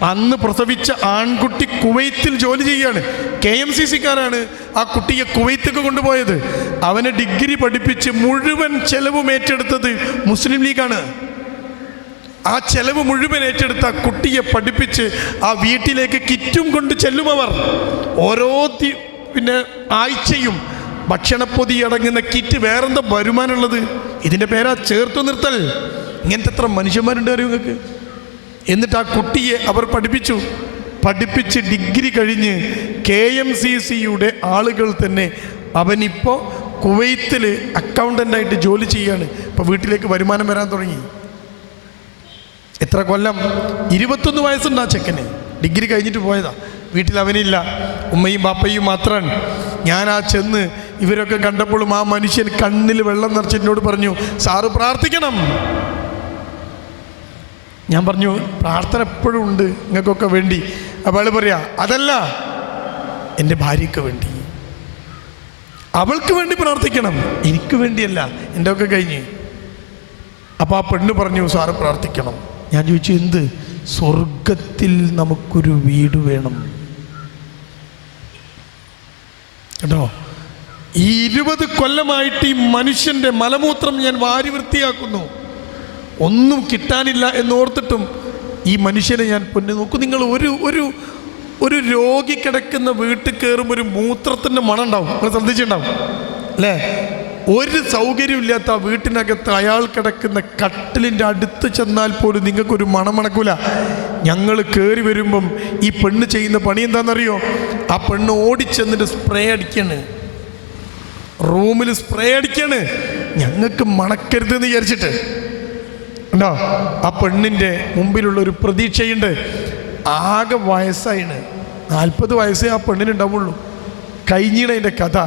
അന്ന് പ്രസവിച്ച ആൺകുട്ടി കുവൈത്തിൽ ജോലി ചെയ്യുകയാണ്. KMCC-ക്കാരാണ് ആ കുട്ടിയെ കുവൈത്തേക്ക് കൊണ്ടുപോയത്. അവനെ ഡിഗ്രി പഠിപ്പിച്ച് മുഴുവൻ ചെലവും ഏറ്റെടുത്തത് മുസ്ലിം ലീഗാണ്. ആ ചെലവ് മുഴുവൻ ഏറ്റെടുത്ത കുട്ടിയെ പഠിപ്പിച്ച് ആ വീട്ടിലേക്ക് കിറ്റും കൊണ്ട് ചെല്ലും അവർ. ഓരോ ആഴ്ചയും ഭക്ഷണപ്പൊതി അടങ്ങുന്ന കിറ്റ്. വേറെന്താ വരുമാനമുള്ളത്? ഇതിൻ്റെ പേരാ ചേർത്തു നിർത്തൽ. ഇങ്ങനത്തെ എത്ര മനുഷ്യന്മാരുണ്ട് അറിയും നിങ്ങൾക്ക്? എന്നിട്ട് ആ കുട്ടിയെ അവർ പഠിപ്പിച്ച് ഡിഗ്രി കഴിഞ്ഞ് KMCC-യുടെ ആളുകൾ തന്നെ അവനിപ്പോൾ കുവൈത്തിൽ അക്കൗണ്ടൻ്റായിട്ട് ജോലി ചെയ്യാണ്. ഇപ്പോൾ വീട്ടിലേക്ക് വരുമാനം വരാൻ തുടങ്ങി. എത്ര കൊല്ലം? 21 വയസ്സുണ്ട് ആ ചെക്കന്. ഡിഗ്രി കഴിഞ്ഞിട്ട് പോയതാ. വീട്ടിൽ അവനില്ല, ഉമ്മയും ബാപ്പയും മാത്രമാണ്. ഞാൻ ആ ചെന്ന് ഇവരൊക്കെ കണ്ടപ്പോഴും ആ മനുഷ്യൻ കണ്ണിൽ വെള്ളം നിറച്ചിട്ടോട് പറഞ്ഞു, സാറ് പ്രാർത്ഥിക്കണം. ഞാൻ പറഞ്ഞു, പ്രാർത്ഥന എപ്പോഴും ഉണ്ട് നിങ്ങൾക്കൊക്കെ വേണ്ടി. അപ്പോൾ അയാൾ പറയാ, അതല്ല, എൻ്റെ ഭാര്യയ്ക്ക് വേണ്ടി, അവൾക്ക് വേണ്ടി പ്രാർത്ഥിക്കണം, എനിക്ക് വേണ്ടിയല്ല, എൻ്റെ ഒക്കെ കഴിഞ്ഞ്. അപ്പോൾ ആ പെണ്ണ് പറഞ്ഞു, സാറ് പ്രാർത്ഥിക്കണം. ഞാൻ ചോദിച്ചു, എന്ത്? സ്വർഗത്തിൽ നമുക്കൊരു വീട് വേണം കേട്ടോ. ഈ 20 കൊല്ലമായിട്ട് ഈ മനുഷ്യൻ്റെ മലമൂത്രം ഞാൻ വാരി വൃത്തിയാക്കുന്നു, ഒന്നും കിട്ടാനില്ല എന്നോർത്തിട്ടും ഈ മനുഷ്യനെ ഞാൻ പൊന്നു നോക്കൂ. നിങ്ങൾ ഒരു രോഗി കിടക്കുന്ന വീട്ടിൽ കയറുമ്പോൾ ഒരു മൂത്രത്തിൻ്റെ മണം ഉണ്ടാവും. നിങ്ങൾ ശ്രദ്ധിച്ചിട്ടുണ്ടാവും അല്ലേ? ഒരു സൗകര്യമില്ലാത്ത ആ വീട്ടിനകത്ത് അയാൾ കിടക്കുന്ന കട്ടിലിൻ്റെ അടുത്ത് ചെന്നാൽ പോലും നിങ്ങൾക്കൊരു മണം മണക്കൂല. ഞങ്ങൾ കയറി വരുമ്പം ഈ പെണ്ണ് ചെയ്യുന്ന പണി എന്താണെന്നറിയോ? ആ പെണ്ണ് ഓടിച്ചെന്നിട്ട് സ്പ്രേ അടിക്കാണ്, റൂമിൽ സ്പ്രേ അടിക്കാണ്, ഞങ്ങൾക്ക് മണക്കരുതെന്ന് വിചാരിച്ചിട്ട്. ഉണ്ടോ? ആ പെണ്ണിൻ്റെ മുമ്പിലുള്ളൊരു പ്രതീക്ഷയുണ്ട്. ആകെ വയസ്സായിണ്, 40 വയസ്സേ ആ പെണ്ണിനുണ്ടാവുള്ളൂ. കഴിഞ്ഞിടതിൻ്റെ കഥ.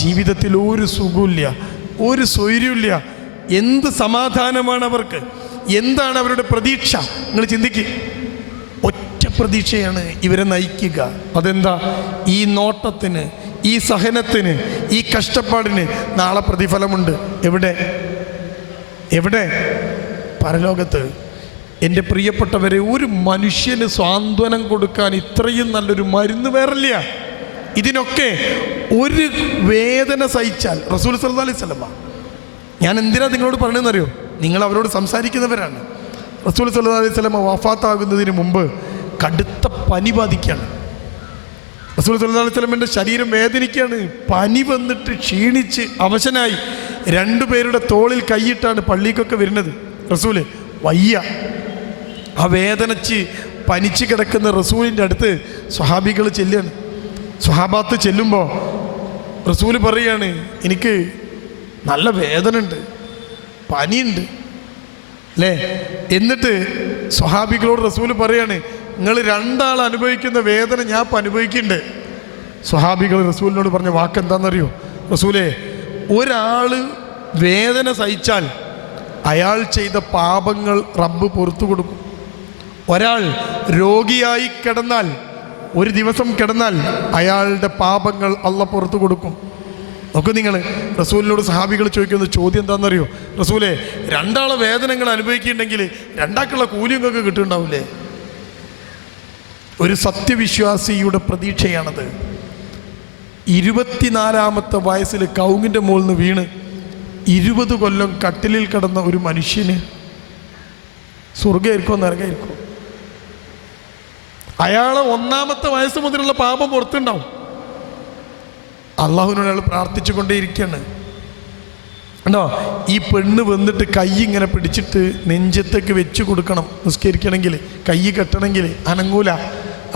ജീവിതത്തിൽ ഒരു സുഖമില്ല, ഒരു സ്വൈര്യമില്ല. എന്ത് സമാധാനമാണ് അവർക്ക്? എന്താണ് അവരുടെ പ്രതീക്ഷ? നിങ്ങൾ ചിന്തിക്കുക. ഒറ്റ പ്രതീക്ഷയാണ് ഇവരെ നയിക്കുക. അതെന്താ? ഈ നോട്ടത്തിന്, ഈ സഹനത്തിന്, ഈ കഷ്ടപ്പാടിന് നാളെ പ്രതിഫലമുണ്ട്. എവിടെ? പരലോകത്ത്. എൻ്റെ പ്രിയപ്പെട്ടവരെ, ഒരു മനുഷ്യന് സാന്ത്വനം കൊടുക്കാൻ ഇത്രയും നല്ലൊരു മരുന്ന് വേറില്ല. ഇതിനൊക്കെ ഒരു വേദന സഹിച്ചാൽ റസൂൽ സല്ലല്ലാഹു അലൈഹി വസല്ലം, ഞാൻ എന്തിനാ നിങ്ങളോട് പറഞ്ഞതെന്നറിയോ? നിങ്ങൾ അവരോട് സംസാരിക്കുന്നവരാണ്. റസൂൽ സല്ലല്ലാഹു അലൈഹി വസല്ലം വഫാത്താകുന്നതിന് മുമ്പ് കടുത്ത പനി ബാധിക്കുകയാണ്. റസൂൽ സല്ലല്ലാഹു അലൈഹി വസല്ലമിൻ്റെ ശരീരം വേദനിക്കുകയാണ്. പനി വന്നിട്ട് ക്ഷീണിച്ച് അവശനായി 2 പേരുടെ തോളിൽ കൈയിട്ടാണ് പള്ളിക്കൊക്കെ വരുന്നത്. റസൂല് വയ്യ, ആ വേദനിച്ച് പനിച്ച് കിടക്കുന്ന റസൂലിൻ്റെ അടുത്ത് സ്വഹാബികൾ ചെല്ലുകയാണ്. സ്വഹാബാത്ത് ചെല്ലുമ്പോൾ റസൂല് പറയാണ്, എനിക്ക് നല്ല വേദന ഉണ്ട്, പനിയുണ്ട് അല്ലേ? എന്നിട്ട് സ്വഹാബികളോട് റസൂല് പറയാണ്, നിങ്ങൾ രണ്ടാൾ അനുഭവിക്കുന്ന വേദന ഞാൻ ഇപ്പം അനുഭവിക്കുന്നുണ്ട്. സ്വഹാബികൾ റസൂലിനോട് പറഞ്ഞ വാക്കെന്താണെന്നറിയോ? റസൂലേ, ഒരാൾ വേദന സഹിച്ചാൽ അയാൾ ചെയ്ത പാപങ്ങൾ റബ്ബ് പുറത്തു കൊടുക്കും. ഒരാൾ രോഗിയായി കിടന്നാൽ, ഒരു ദിവസം കിടന്നാൽ അയാളുടെ പാപങ്ങൾ അള്ളാഹ് പുറത്തു കൊടുക്കും. നോക്കൂ നിങ്ങൾ, റസൂലിനോട് സഹാബികൾ ചോദിക്കുന്ന ചോദ്യം എന്താണെന്നറിയോ? റസൂലേ, രണ്ടാളെ വേദനകൾ അനുഭവിക്കുന്നുണ്ടെങ്കിൽ രണ്ടാൾക്കുള്ള കൂലി നിങ്ങൾക്ക് കിട്ടുന്നുണ്ടാവില്ലേ? ഒരു സത്യവിശ്വാസിയുടെ പ്രതീക്ഷയാണത്. 24-ാമത്തെ വയസ്സിൽ കൗങ്ങിൻ്റെ മുകളിൽ നിന്ന് വീണ് 20 കൊല്ലം കട്ടിലിൽ കിടന്ന ഒരു മനുഷ്യന് സ്വർഗ്ഗമായിരിക്കോ നരകമായിരിക്കോ? അയാളെ 1-ാമത്തെ വയസ്സ് മുതലുള്ള പാപം പുറത്തുണ്ടാവും. അള്ളാഹുവിനോട് അയാൾ പ്രാർത്ഥിച്ചു കൊണ്ടേയിരിക്കുകയാണ്. ഉണ്ടോ? ഈ പെണ്ണ് വന്നിട്ട് കൈ ഇങ്ങനെ പിടിച്ചിട്ട് നെഞ്ചത്തേക്ക് വെച്ച് കൊടുക്കണം. നിസ്കരിക്കണമെങ്കിൽ, കൈ കെട്ടണമെങ്കിൽ അനങ്ങൂല.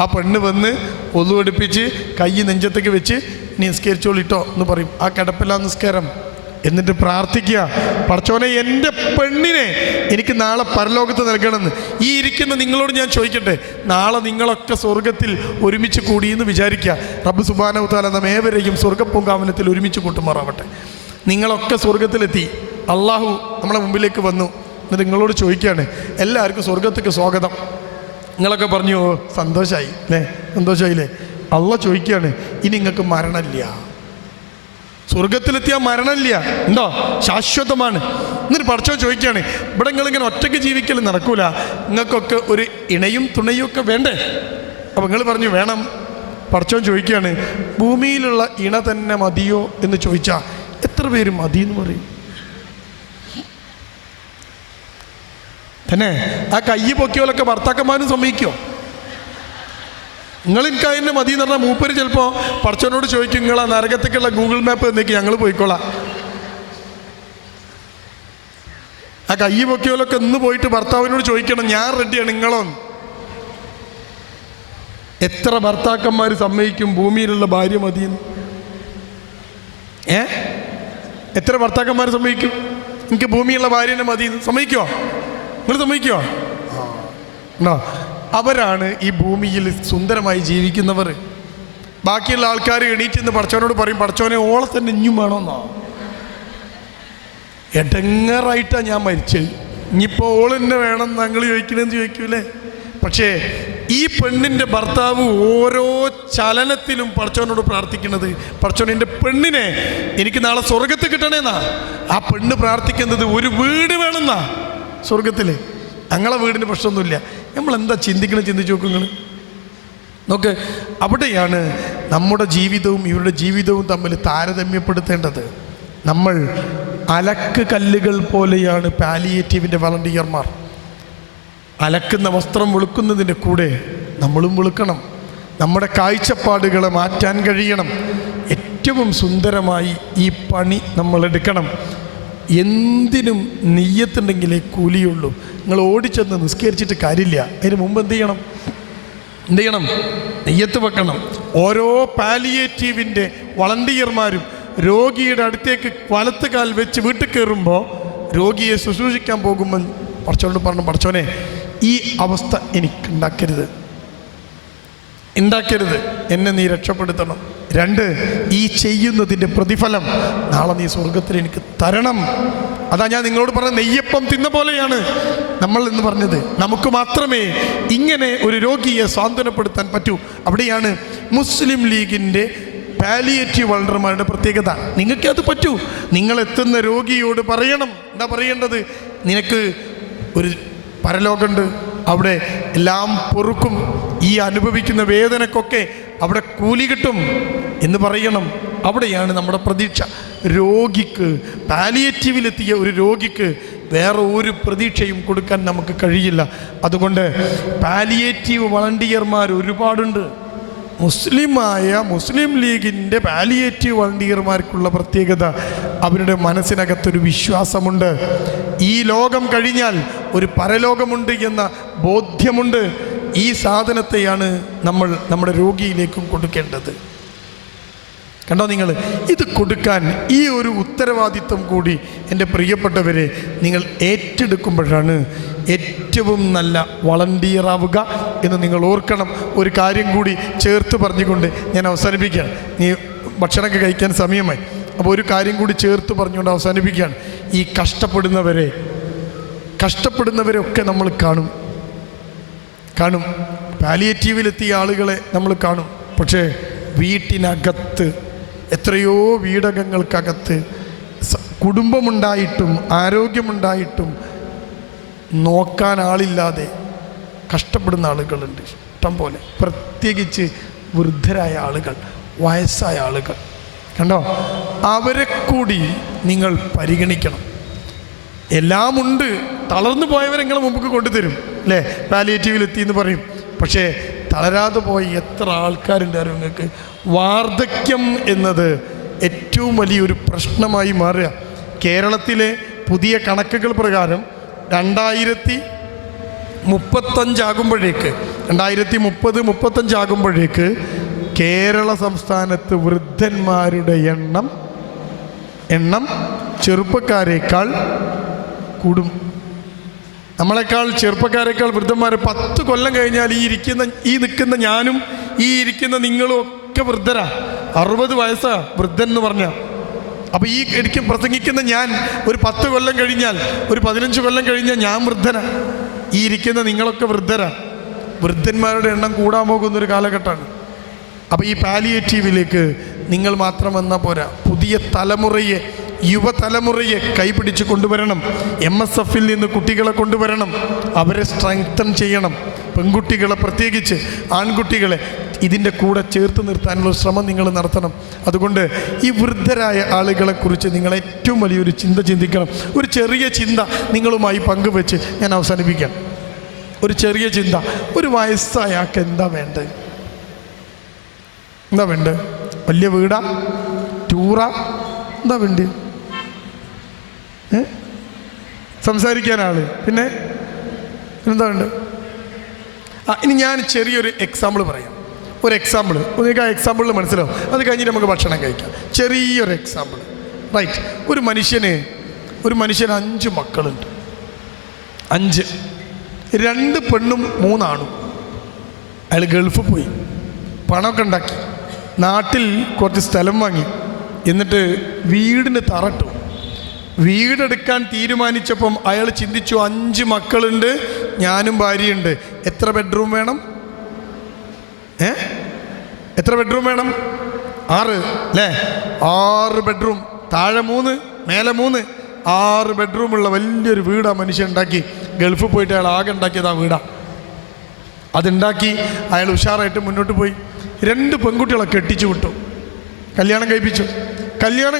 ആ പെണ്ണ് വന്ന് ഒന്നു പഠിപ്പിച്ച് കൈ നെഞ്ചത്തേക്ക് വെച്ച് നിസ്കരിച്ചോളിട്ടോ എന്ന് പറയും. ആ കിടപ്പില്ല നിസ്കാരം. എന്നിട്ട് പ്രാർത്ഥിക്കുക, പടച്ചോനെ എൻ്റെ പെണ്ണിനെ എനിക്ക് നാളെ പരലോകത്ത് നൽകണമെന്ന്. ഈ ഇരിക്കുന്ന നിങ്ങളോട് ഞാൻ ചോദിക്കട്ടെ, നാളെ നിങ്ങളൊക്കെ സ്വർഗത്തിൽ ഒരുമിച്ച് കൂടിയെന്ന് വിചാരിക്കുക. റബ്ബ് സുബ്ഹാനഹു വ തആല നമ്മേവരെയും സ്വർഗ്ഗപ്പൂങ്കാവനത്തിൽ ഒരുമിച്ച് കൂട്ടുമാറാവട്ടെ. നിങ്ങളൊക്കെ സ്വർഗത്തിലെത്തി, അള്ളാഹു നമ്മളെ മുമ്പിലേക്ക് വന്നു. എന്നിട്ട് നിങ്ങളോട് ചോദിക്കുകയാണ്, എല്ലാവർക്കും സ്വർഗത്തേക്ക് സ്വാഗതം. നിങ്ങളൊക്കെ പറഞ്ഞു, ഓ സന്തോഷമായി അല്ലേ, സന്തോഷമായില്ലേ? അള്ളാഹ് ചോദിക്കുകയാണ്, ഇനി നിങ്ങൾക്ക് മരണമില്ല. സ്വർഗത്തിലെത്തിയാൽ മരണമില്ല, ഉണ്ടോ? ശാശ്വതമാണ്. എന്നിട്ട് പടച്ചോൻ ചോദിക്കുകയാണ്, ഇവിടെ നിങ്ങളിങ്ങനെ ഒറ്റയ്ക്ക് ജീവിക്കൽ നടക്കൂല, നിങ്ങൾക്കൊക്കെ ഒരു ഇണയും തുണയും ഒക്കെ വേണ്ടേ? അപ്പം നിങ്ങൾ പറഞ്ഞു വേണം. പടച്ചോൻ ചോദിക്കുകയാണ്, ഭൂമിയിലുള്ള ഇണ തന്നെ മതിയോ എന്ന് ചോദിച്ചാൽ എത്ര പേര് മതി എന്ന് പറയും? തന്നെ ആ കൈ പൊക്കിയോലൊക്കെ ഭർത്താക്കന്മാരും സമ്മതിക്കുമോ? നിങ്ങൾ എനിക്ക് അതിൻ്റെ മതി എന്ന് പറഞ്ഞാൽ മൂപ്പര് ചിലപ്പോൾ പടച്ചവനോട് ചോദിക്കും, നിങ്ങൾ ആ നരകത്തേക്കുള്ള ഗൂഗിൾ മാപ്പ് എന്നേക്ക് ഞങ്ങൾ പോയിക്കോളാം. ആ കൈ പൊക്കിയോലൊക്കെ ഇന്ന് പോയിട്ട് ഭർത്താവിനോട് ചോദിക്കണം, ഞാൻ റെഡിയാണ്, നിങ്ങളോ? എത്ര ഭർത്താക്കന്മാർ സമ്മതിക്കും ഭൂമിയിലുള്ള ഭാര്യ മതിയെന്ന്? എത്ര ഭർത്താക്കന്മാർ സമ്മതിക്കും എനിക്ക് ഭൂമിയുള്ള ഭാര്യനെ മതിയെന്ന്? സമ്മതിക്കുമോ? നിങ്ങൾ സമ്മതിക്കുമോ? ഉണ്ടോ? അവരാണ് ഈ ഭൂമിയിൽ സുന്ദരമായി ജീവിക്കുന്നവർ. ബാക്കിയുള്ള ആൾക്കാർ എണീറ്റ് നിന്ന് പടച്ചവനോട് പറയും, പടച്ചവനെ ഓളെ തന്നെ ഇഞ്ഞും വേണമെന്നോ? എടങ്ങറായിട്ടാണ് ഞാൻ മരിച്ചത്, ഇനിയിപ്പോൾ ഓൾ എന്നെ വേണം ഞങ്ങൾ ചോദിക്കണമെന്ന് ചോദിക്കൂലേ? പക്ഷേ ഈ പെണ്ണിൻ്റെ ഭർത്താവ് ഓരോ ചലനത്തിലും പടച്ചവനോട് പ്രാർത്ഥിക്കുന്നത്, പടച്ചവൻ എൻ്റെ പെണ്ണിനെ എനിക്ക് നാളെ സ്വർഗത്ത് കിട്ടണേന്നാ. ആ പെണ്ണ് പ്രാർത്ഥിക്കുന്നത് ഒരു വീട് വേണമെന്നാ സ്വർഗത്തിൽ. ഞങ്ങളെ വീടിന് പ്രശ്നമൊന്നുമില്ല. നമ്മളെന്താ ചിന്തിക്കണം? ചിന്തിച്ച് നോക്കുക നിങ്ങൾ. നോക്ക്, അവിടെയാണ് നമ്മുടെ ജീവിതവും ഇവരുടെ ജീവിതവും തമ്മിൽ താരതമ്യപ്പെടുത്തേണ്ടത്. നമ്മൾ അലക്ക് കല്ലുകൾ പോലെയാണ് പാലിയേറ്റീവിൻ്റെ വളണ്ടിയർമാർ. അലക്കുന്ന വസ്ത്രം വെളുക്കുന്നതിൻ്റെ കൂടെ നമ്മളും വെളുക്കണം. നമ്മുടെ കാഴ്ചപ്പാടുകളെ മാറ്റാൻ കഴിയണം. ഏറ്റവും സുന്ദരമായി ഈ പണി നമ്മൾ എടുക്കണം. എന്തിനും നിയ്യത്തുണ്ടെങ്കിലേ കൂലിയുള്ളൂ. നിങ്ങൾ ഓടിച്ചെന്ന് നിസ്കരിച്ചിട്ട് കാര്യമില്ല. അതിന് മുമ്പ് എന്ത് ചെയ്യണം? നിയ്യത്ത് വെക്കണം. ഓരോ പാലിയേറ്റീവിൻ്റെ വളണ്ടിയർമാരും രോഗിയുടെ അടുത്തേക്ക് വലത്ത് കാൽ വെച്ച് വീട്ടിൽ കയറുമ്പോൾ രോഗിയെ ശുശ്രൂഷിക്കാൻ പോകുമ്പോൾ പടച്ചവനോട് പറഞ്ഞു, പടച്ചവനെ ഈ അവസ്ഥ എനിക്കുണ്ടാക്കരുത്, എന്നെ നീ രക്ഷപ്പെടുത്തണം. 2, ഈ ചെയ്യുന്നതിൻ്റെ പ്രതിഫലം നാളെ നീ സ്വർഗത്തിൽ എനിക്ക് തരണം. അതാ ഞാൻ നിങ്ങളോട് പറഞ്ഞ നെയ്യപ്പം തിന്ന പോലെയാണ് നമ്മൾ എന്ന് പറഞ്ഞത്. നമുക്ക് മാത്രമേ ഇങ്ങനെ ഒരു രോഗിയെ സാന്ത്വനപ്പെടുത്താൻ പറ്റൂ. അവിടെയാണ് മുസ്ലിം ലീഗിൻ്റെ പാലിയേറ്റീവ് വളണ്ടർമാരുടെ പ്രത്യേകത. നിങ്ങൾക്കത് പറ്റൂ. നിങ്ങളെത്തുന്ന രോഗിയോട് പറയണം, എന്താ പറയേണ്ടത്? നിനക്ക് ഒരു പരലോകമുണ്ട്, അവിടെ എല്ലാം പൊറുക്കും, ഈ അനുഭവിക്കുന്ന വേദനക്കൊക്കെ അവിടെ കൂലി കിട്ടും എന്ന് പറയണം. അവിടെയാണ് നമ്മുടെ പ്രതീക്ഷ. രോഗിക്ക്, പാലിയേറ്റീവിലെത്തിയ ഒരു രോഗിക്ക് വേറെ ഒരു പ്രതീക്ഷയും കൊടുക്കാൻ നമുക്ക് കഴിയില്ല. അതുകൊണ്ട് പാലിയേറ്റീവ് വളണ്ടിയർമാർ ഒരുപാടുണ്ട്. മുസ്ലിം ലീഗിൻ്റെ പാലിയേറ്റീവ് വളണ്ടിയർമാർക്കുള്ള പ്രത്യേകത, അവരുടെ മനസ്സിനകത്തൊരു വിശ്വാസമുണ്ട്. ഈ ലോകം കഴിഞ്ഞാൽ ഒരു പരലോകമുണ്ട് എന്ന ബോധ്യമുണ്ട്. ഈ സാധനത്തെയാണ് നമ്മൾ നമ്മുടെ രോഗിയിലേക്കും കൊടുക്കേണ്ടത്. കണ്ടോ നിങ്ങൾ? ഇത് കൊടുക്കാൻ ഈ ഒരു ഉത്തരവാദിത്വം കൂടി എൻ്റെ പ്രിയപ്പെട്ടവരെ നിങ്ങൾ ഏറ്റെടുക്കുമ്പോഴാണ് ഏറ്റവും നല്ല വളണ്ടിയറാവുക എന്ന് നിങ്ങൾ ഓർക്കണം. ഒരു കാര്യം കൂടി ചേർത്ത് പറഞ്ഞുകൊണ്ട് ഞാൻ അവസാനിപ്പിക്കുകയാണ്. നീ ഭക്ഷണമൊക്കെ കഴിക്കാൻ സമയമായി. അപ്പോൾ ഒരു കാര്യം കൂടി ചേർത്ത് പറഞ്ഞുകൊണ്ട് അവസാനിപ്പിക്കുകയാണ്. ഈ കഷ്ടപ്പെടുന്നവരെയൊക്കെ നമ്മൾ കാണും. പാലിയേറ്റീവിലെത്തിയ ആളുകളെ നമ്മൾ കാണും. പക്ഷേ വീട്ടിനകത്ത് എത്രയോ വീടകങ്ങൾക്കകത്ത് കുടുംബമുണ്ടായിട്ടും ആരോഗ്യമുണ്ടായിട്ടും നോക്കാൻ ആളില്ലാതെ കഷ്ടപ്പെടുന്ന ആളുകളുണ്ട് ഇഷ്ടം പോലെ. പ്രത്യേകിച്ച് വൃദ്ധരായ ആളുകൾ, വയസ്സായ ആളുകൾ. കണ്ടോ? അവരെ കൂടി നിങ്ങൾ പരിഗണിക്കണം. എല്ലാമുണ്ട്, തളർന്നു പോയവരെ നിങ്ങൾ മുമ്പ് കൊണ്ടുതരും അല്ലേ? പാലിയേറ്റീവിലെത്തി എന്ന് പറയും. പക്ഷേ തളരാതെ പോയി എത്ര ആൾക്കാരുണ്ടായിരുന്നു നിങ്ങൾക്ക്? വാർദ്ധക്യം എന്നത് ഏറ്റവും വലിയൊരു പ്രശ്നമായി മാറുക. കേരളത്തിലെ പുതിയ കണക്കുകൾ പ്രകാരം 2035 ആകുമ്പോഴേക്ക് കേരള സംസ്ഥാനത്ത് വൃദ്ധന്മാരുടെ എണ്ണം ചെറുപ്പക്കാരേക്കാൾ കൂടും. നമ്മളെക്കാൾ ചെറുപ്പക്കാരേക്കാൾ വൃദ്ധന്മാർ 10 കൊല്ലം കഴിഞ്ഞാൽ ഈ നിൽക്കുന്ന ഞാനും ഈ ഇരിക്കുന്ന നിങ്ങളും ഒക്കെ വൃദ്ധരാ. 60 വയസ്സാ വൃദ്ധൻ എന്ന് പറഞ്ഞാൽ. അപ്പോൾ ഈ പ്രസംഗിക്കുന്ന ഞാൻ ഒരു 10 കൊല്ലം കഴിഞ്ഞാൽ, ഒരു 15 കൊല്ലം കഴിഞ്ഞാൽ ഞാൻ വൃദ്ധനാ. ഈ ഇരിക്കുന്ന നിങ്ങളൊക്കെ വൃദ്ധരാ. വൃദ്ധന്മാരുടെ എണ്ണം കൂടാൻ പോകുന്നൊരു കാലഘട്ടമാണ്. അപ്പോൾ ഈ പാലിയേറ്റീവിലേക്ക് നിങ്ങൾ മാത്രം വന്നാൽ പോരാ. പുതിയ തലമുറയെ, യുവതലമുറയെ കൈപിടിച്ച് കൊണ്ടുവരണം. MSFൽ നിന്ന് കുട്ടികളെ കൊണ്ടുവരണം. അവരെ സ്ട്രെങ്തൻ ചെയ്യണം. പെൺകുട്ടികളെ, പ്രത്യേകിച്ച് ആൺകുട്ടികളെ ഇതിൻ്റെ കൂടെ ചേർത്ത് നിർത്താനുള്ള ശ്രമം നിങ്ങൾ നടത്തണം. അതുകൊണ്ട് ഈ വൃദ്ധരായ ആളുകളെക്കുറിച്ച് നിങ്ങൾ ഏറ്റവും വലിയൊരു ചിന്ത ചിന്തിക്കണം. ഒരു ചെറിയ ചിന്ത നിങ്ങളുമായി പങ്കുവെച്ച് ഞാൻ അവസാനിപ്പിക്കാം. ഒരു ചെറിയ ചിന്ത. ഒരു വയസ്സായ ആൾക്ക് എന്താ വേണ്ടത്? വലിയ വീടാ? ടൂറാ? എന്താ വേണ്ടി? സംസാരിക്കാനാള്? പിന്നെ എന്താ വേണ്ടത്? ഇനി ഞാൻ ചെറിയൊരു എക്സാമ്പിൾ പറയാം. ഒരു എക്സാമ്പിൾ നിങ്ങൾക്ക് ആ എക്സാമ്പിളിൽ മനസ്സിലാവും. അത് കഴിഞ്ഞിട്ട് നമുക്ക് ഭക്ഷണം കഴിക്കാം. ചെറിയൊരു എക്സാമ്പിൾ. റൈറ്റ്. ഒരു മനുഷ്യന് 5 മക്കളുണ്ട്. 5, 2 പെണ്ണും 3 ആണും. അയാൾ ഗൾഫിൽ പോയി പണമൊക്കെ ഉണ്ടാക്കി നാട്ടിൽ കുറച്ച് സ്ഥലം വാങ്ങി. എന്നിട്ട് വീടിന് തറട്ടു. വീടെടുക്കാൻ തീരുമാനിച്ചപ്പം അയാൾ ചിന്തിച്ചു, 5 മക്കളുണ്ട്, ഞാനും ഭാര്യയുണ്ട്, എത്ര ബെഡ്റൂം വേണം? എത്ര ബെഡ്റൂം വേണം? 6 അല്ലേ? 6 ബെഡ്റൂം. താഴെ 3, മേലെ 3, 6 ബെഡ്റൂമുള്ള വലിയൊരു വീടാ മനുഷ്യൻ ഉണ്ടാക്കി. ഗൾഫിൽ പോയിട്ട് അയാൾ ആകെ ഉണ്ടാക്കിയതാ വീടാ. അതുണ്ടാക്കി അയാൾ ഉഷാറായിട്ട് മുന്നോട്ട് പോയി. 2 പെൺകുട്ടികളെ കെട്ടിച്ചു വിട്ടു. കല്യാണം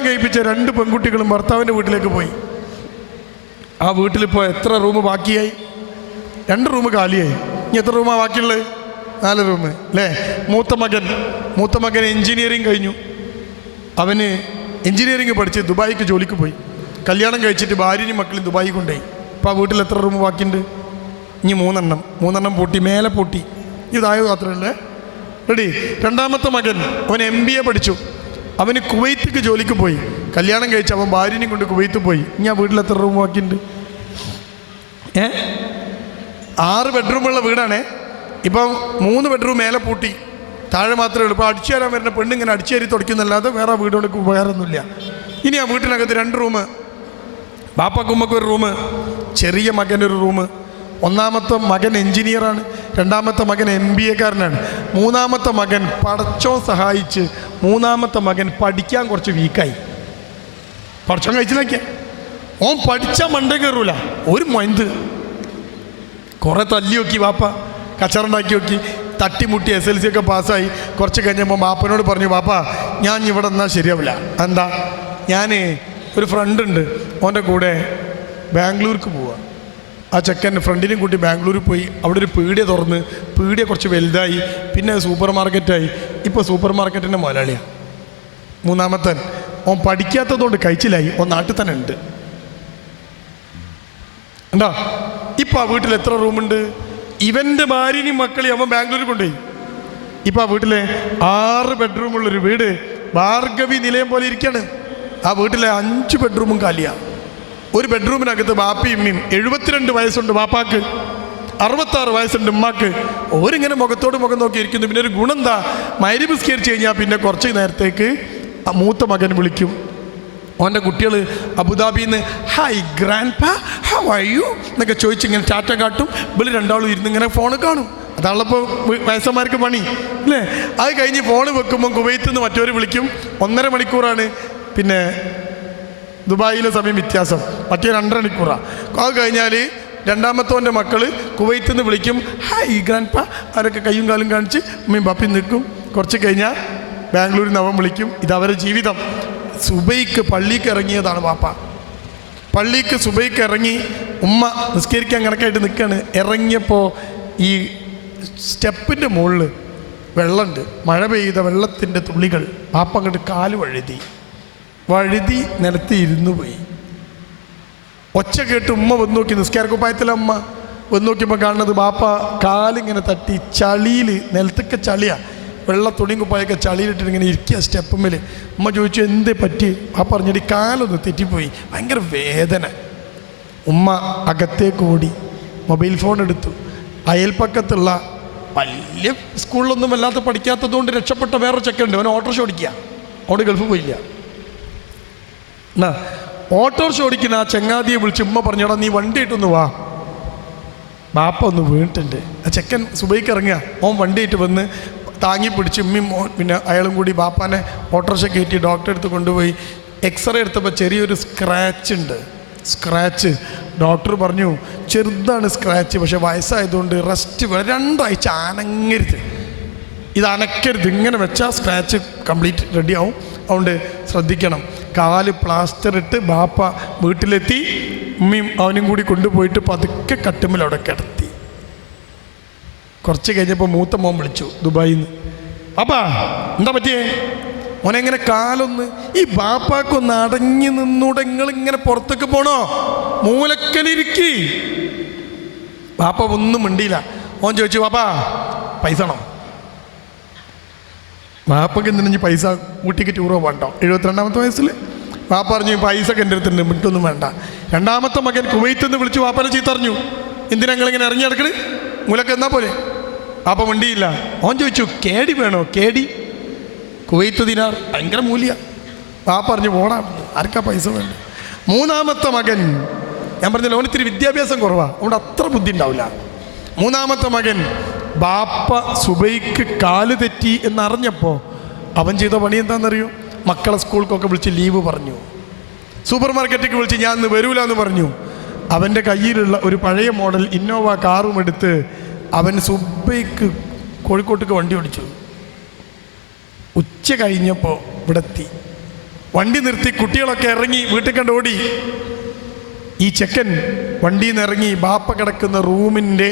കഴിപ്പിച്ച 2 പെൺകുട്ടികളും ഭർത്താവിൻ്റെ വീട്ടിലേക്ക് പോയി. ആ വീട്ടിലിപ്പോൾ എത്ര റൂം ബാക്കിയായി? 2 റൂം കാലിയായി. ഇനി എത്ര റൂമാണ് ബാക്കിയുള്ളത്? 4 റൂം അല്ലേ? മൂത്ത മകൻ എൻജിനീയറിങ് കഴിഞ്ഞു. അവന് എൻജിനീയറിങ് പഠിച്ച് ദുബായിക്ക് ജോലിക്ക് പോയി. കല്യാണം കഴിച്ചിട്ട് ഭാര്യയും മക്കളും ദുബായി കൊണ്ടുപോയി. ഇപ്പോൾ ആ വീട്ടിൽ എത്ര റൂം ബാക്കിയുണ്ട്? ഇനി 3 പൂട്ടി, മേലെ പൂട്ടി. ഇതായത് മാത്രമല്ലേ? റെഡി. 2ാമത്തെ മകൻ അവൻ MBA പഠിച്ചു. അവന് കുവൈത്തിക്ക് ജോലിക്ക് പോയി. കല്യാണം കഴിച്ച് അവൻ ഭാര്യനെയും കൊണ്ട് കുവൈത്ത് പോയി. ഇനി ആ വീട്ടിൽ എത്ര റൂം ബാക്കിയുണ്ട്? 6 ബെഡ്റൂമുള്ള വീടാണേ. ഇപ്പം 3 ബെഡ്റൂം മേലെ പൂട്ടി, താഴെ മാത്രമേ ഉള്ളൂ. ഇപ്പോൾ അടിച്ചു തരാൻ വരുന്ന പെണ്ണിങ്ങനെ അടിച്ചേരി തുടയ്ക്കുന്നല്ലാതെ വേറെ വീടുകൾക്ക് ഉപകാരമൊന്നുമില്ല. ഇനി ആ വീട്ടിനകത്ത് 2 റൂം, ബാപ്പക്കുമ്മക്ക് ഒരു റൂം, ചെറിയ മകനൊരു റൂം. 1ാമത്തെ മകൻ എൻജിനീയറാണ്, 2ാമത്തെ മകൻ MBA-കാരനാണ്, 3ാമത്തെ മകൻ പടച്ചോ സഹായിച്ച് 3ാമത്തെ മകൻ പഠിക്കാൻ കുറച്ച് വീക്കായി. പടച്ചോൻ കഴിച്ചിലാക്കിയ ഓൻ പഠിച്ചാൽ മണ്ടേ കയറൂല. ഒരു മൊയന്ത് കുറേ തല്ലി നോക്കി, വാപ്പ കച്ചറുണ്ടാക്കി നോക്കി, തട്ടിമുട്ടി SLC ഒക്കെ പാസ്സായി. കുറച്ച് കഴിഞ്ഞപ്പോൾ ബാപ്പനോട് പറഞ്ഞു, ബാപ്പ ഞാൻ ഇവിടെ നിന്നാൽ ശരിയാവില്ല. എന്താ? ഞാൻ ഒരു ഫ്രണ്ടുണ്ട്, ഓൻ്റെ കൂടെ ബാംഗ്ലൂർക്ക് പോവുക. ആ ചെക്കൻ ഫ്രണ്ടിനും കൂട്ടി ബാംഗ്ലൂരിൽ പോയി. അവിടെ ഒരു പീടിയ തുറന്ന്, പീടിയ കുറച്ച് വലുതായി, പിന്നെ സൂപ്പർ മാർക്കറ്റായി. ഇപ്പോൾ സൂപ്പർ മാർക്കറ്റിൻ്റെ മുതലാളിയാണ്. 3ാമത്തൻ ഓൻ പഠിക്കാത്തതുകൊണ്ട് കഴിച്ചിലായി, ഓൻ നാട്ടിൽ തന്നെ ഉണ്ട്. എന്താ? ഇപ്പം ആ വീട്ടിൽ എത്ര റൂമുണ്ട്? ഇവൻ്റെ ഭാര്യയും മക്കളെയും അവൻ ബാംഗ്ലൂരിൽ കൊണ്ടുപോയി. ഇപ്പം ആ വീട്ടിലെ 6 ബെഡ്റൂമുള്ളൊരു വീട് ഭാർഗവി നിലയം പോലെ ഇരിക്കുകയാണ്. ആ വീട്ടിലെ 5 ബെഡ്റൂമും കാലിയാണ്. ഒരു ബെഡ്റൂമിനകത്ത് ബാപ്പയും ഉമ്മയും. 72 വയസ്സുണ്ട് ബാപ്പാക്ക്, 66 വയസ്സുണ്ട് ഉമ്മാക്ക്. ഓരിങ്ങനെ മുഖത്തോട് മുഖം നോക്കി ഇരിക്കുന്നു. പിന്നെ ഒരു ഗുണം എന്താ, മഗ്‌രിബ് നിസ്കരിച്ച് കഴിഞ്ഞാൽ പിന്നെ കുറച്ച് നേരത്തേക്ക് മൂത്ത മകൻ വിളിക്കും. ഓൻ്റെ കുട്ടികൾ അബുദാബിയിൽ നിന്ന് ഹായ് ഗ്രാൻഡ് പാ ഹൗ ആർ യു എന്നൊക്കെ ചോദിച്ച് ഇങ്ങനെ ടാറ്റ കാട്ടും. ഇവർ രണ്ടാളും ഇരുന്ന് ഇങ്ങനെ ഫോൺ കാണും. അതാണല്ലോ വയസ്സന്മാർക്ക് പണി അല്ലേ. അത് കഴിഞ്ഞ് ഫോൺ വെക്കുമ്പോൾ കുവൈത്തിൽ നിന്ന് മറ്റവർ വിളിക്കും. 1.5 മണിക്കൂറാണ് പിന്നെ ദുബായിലെ സമയം വ്യത്യാസം, മറ്റേ 2.5 മണിക്കൂറാണ്. അത് കഴിഞ്ഞാൽ രണ്ടാമത്തോൻ്റെ മക്കൾ കുവൈത്തിൽ നിന്ന് വിളിക്കും, ഹായ് ഗ്രാൻഡ് പാ. അവരൊക്കെ കയ്യും കാലും കാണിച്ച് ഉമ്മയും ബാപ്പയും നിൽക്കും. കുറച്ച് കഴിഞ്ഞാൽ ബാംഗ്ലൂരിൽ നിന്ന് അവൻ വിളിക്കും. ഇതവരുടെ ജീവിതം. സുബൈക്ക് പള്ളിക്ക് ഇറങ്ങിയതാണ് ബാപ്പ. പള്ളിക്ക് സുബൈക്ക് ഇറങ്ങി, ഉമ്മ നിസ്കരിക്കാൻ കണക്കായിട്ട് നിൽക്കുകയാണ്. ഇറങ്ങിയപ്പോൾ ഈ സ്റ്റെപ്പിൻ്റെ മുകളിൽ വെള്ളമുണ്ട്. മഴ പെയ്ത വെള്ളത്തിൻ്റെ തുള്ളികൾ ബാപ്പ അങ്ങോട്ട് കാല് വഴുതി നിലത്ത് ഇരുന്നു പോയി. ഒച്ച കേട്ട് ഉമ്മ വന്ന് നോക്കി. നിസ്കാരക്കുപ്പായത്തിലെ അമ്മ വന്ന് നോക്കിയപ്പോൾ കാണുന്നത് ബാപ്പ കാലിങ്ങനെ തട്ടി ചളിയിൽ, നിലത്തൊക്കെ ചളിയാണ്, വെള്ള തുണിയും കുപ്പായൊക്കെ ചളിയിലിട്ടിട്ട് ഇങ്ങനെ ഇരിക്കുക സ്റ്റെപ്പുമ്മൽ. ഉമ്മ ചോദിച്ചു എന്തേ പറ്റി? ആ പറഞ്ഞിട്ട് കാലൊന്ന് തെറ്റിപ്പോയി, ഭയങ്കര വേദന. ഉമ്മ അകത്തേക്ക് ഓടി, മൊബൈൽ ഫോൺ എടുത്തു. അയൽപ്പക്കത്തുള്ള വലിയ സ്കൂളിലൊന്നും വല്ലാത്ത പഠിക്കാത്തതുകൊണ്ട് രക്ഷപ്പെട്ട വേറൊരു ചെക്കുണ്ട്. അവൻ ഓട്ടോറിക്ഷ ഓടിക്കുക. അവിടെ ഗൾഫ് പോയില്ല. എന്നാ ഓട്ടോറിക്ഷ ഓടിക്കുന്ന ആ ചങ്ങാതിയെ വിളിച്ച് ഉമ്മ പറഞ്ഞോടാ നീ വണ്ടി ആയിട്ടൊന്ന് വാ, ബാപ്പ ഒന്ന് വീണിട്ടുണ്ട്. ആ ചെക്കൻ സുബൈക്ക് ഇറങ്ങുക. ഓൻ വണ്ടി ആയിട്ട് വന്ന് താങ്ങി പിടിച്ച് ഉമ്മയും പിന്നെ അയാളും കൂടി ബാപ്പാനെ ഓട്ടോറിക്ഷ കയറ്റി ഡോക്ടറെ അടുത്ത് കൊണ്ടുപോയി. എക്സ്റേ എടുത്തപ്പോൾ ചെറിയൊരു സ്ക്രാച്ച്. ഡോക്ടർ പറഞ്ഞു ചെറുതാണ് സ്ക്രാച്ച്, പക്ഷെ വയസ്സായതുകൊണ്ട് റെസ്റ്റ് 2 ആഴ്ച അനങ്ങരുത്, ഇത് അനക്കരുത്, ഇങ്ങനെ വെച്ചാൽ സ്ക്രാച്ച് കംപ്ലീറ്റ് റെഡിയാവും, അതുകൊണ്ട് ശ്രദ്ധിക്കണം. കാല് പ്ലാസ്റ്റർ ഇട്ട് ബാപ്പ വീട്ടിലെത്തി. ഉമ്മയും അവനും കൂടി കൊണ്ടുപോയിട്ട് പതുക്കെ കട്ടുമ്മൽ അവിടെ കിടത്തി. കുറച്ച് കഴിഞ്ഞപ്പോൾ മൂത്ത മോൻ വിളിച്ചു ദുബായിൽ നിന്ന്, ബാപ്പാ എന്താ പറ്റിയേ? മോനെങ്ങനെ കാലൊന്ന്, ഈ ബാപ്പാക്കൊന്ന് അടങ്ങി നിന്നൂടെ, നിങ്ങളിങ്ങനെ പുറത്തേക്ക് പോണോ? മൂലക്കലിരിക്കി. ബാപ്പ ഒന്നും മിണ്ടിയില്ല. ഓൻ ചോദിച്ചു ബാപ്പാ പൈസ ആണോ? ബാപ്പക്ക് എന്തിനു പൈസ, ഊട്ടിക്ക് ടൂറോ വേണ്ടോ? 72-ാമത്തെ വയസ്സിൽ ബാപ്പ പറഞ്ഞു പൈസ ഒക്കെ എൻ്റെ അടുത്തുണ്ട്, മിട്ടൊന്നും വേണ്ട. രണ്ടാമത്തെ മകൻ കുവൈത്തിൽ നിന്ന് വിളിച്ചു ബാപ്പനെ ചീത്തറിഞ്ഞു, എന്തിനാ നിങ്ങളിങ്ങനെ ഇറങ്ങി നടക്കണേ, മൂലക്ക് എന്നാ പോലെ. ബാപ്പ മിണ്ടിയില്ല. ഓൻ ചോദിച്ചു കേടി വേണോ? കേടി കുവൈത്ത് ദിനാർ ഭയങ്കര മൂല്യ. ബാപ്പ പറഞ്ഞു പോടാ, ആർക്കാ പൈസ വേണ്ട. മൂന്നാമത്തെ മകൻ, ഞാൻ പറഞ്ഞല്ലോ ഓന് ഇത്തിരി വിദ്യാഭ്യാസം കുറവാണ്, അതുകൊണ്ട് അത്ര ബുദ്ധി ഉണ്ടാവില്ല. മൂന്നാമത്തെ മകൻ ബാപ്പ സുബൈക്ക് കാല് തെറ്റി എന്നറിഞ്ഞപ്പോൾ അവൻ ചെയ്ത പണി എന്താണെന്നറിയോ? മക്കളെ സ്കൂൾക്കൊക്കെ വിളിച്ച് ലീവ് പറഞ്ഞു. സൂപ്പർ മാർക്കറ്റിലേക്ക് വിളിച്ച് ഞാൻ ഇന്ന് വരൂല എന്ന് പറഞ്ഞു. അവൻ്റെ കയ്യിലുള്ള ഒരു പഴയ മോഡൽ ഇന്നോവ കാറും എടുത്ത് അവൻ സുബൈക്ക് കോഴിക്കോട്ടേക്ക് വണ്ടി ഓടിച്ചു. ഉച്ച കഴിഞ്ഞപ്പോൾ ഇവിടെ എത്തി. വണ്ടി നിർത്തി, കുട്ടികളൊക്കെ ഇറങ്ങി വീട്ടിൽ കണ്ട് ഓടി. ഈ ചെക്കൻ വണ്ടിയിൽ നിന്ന് ഇറങ്ങി ബാപ്പ കിടക്കുന്ന റൂമിൻ്റെ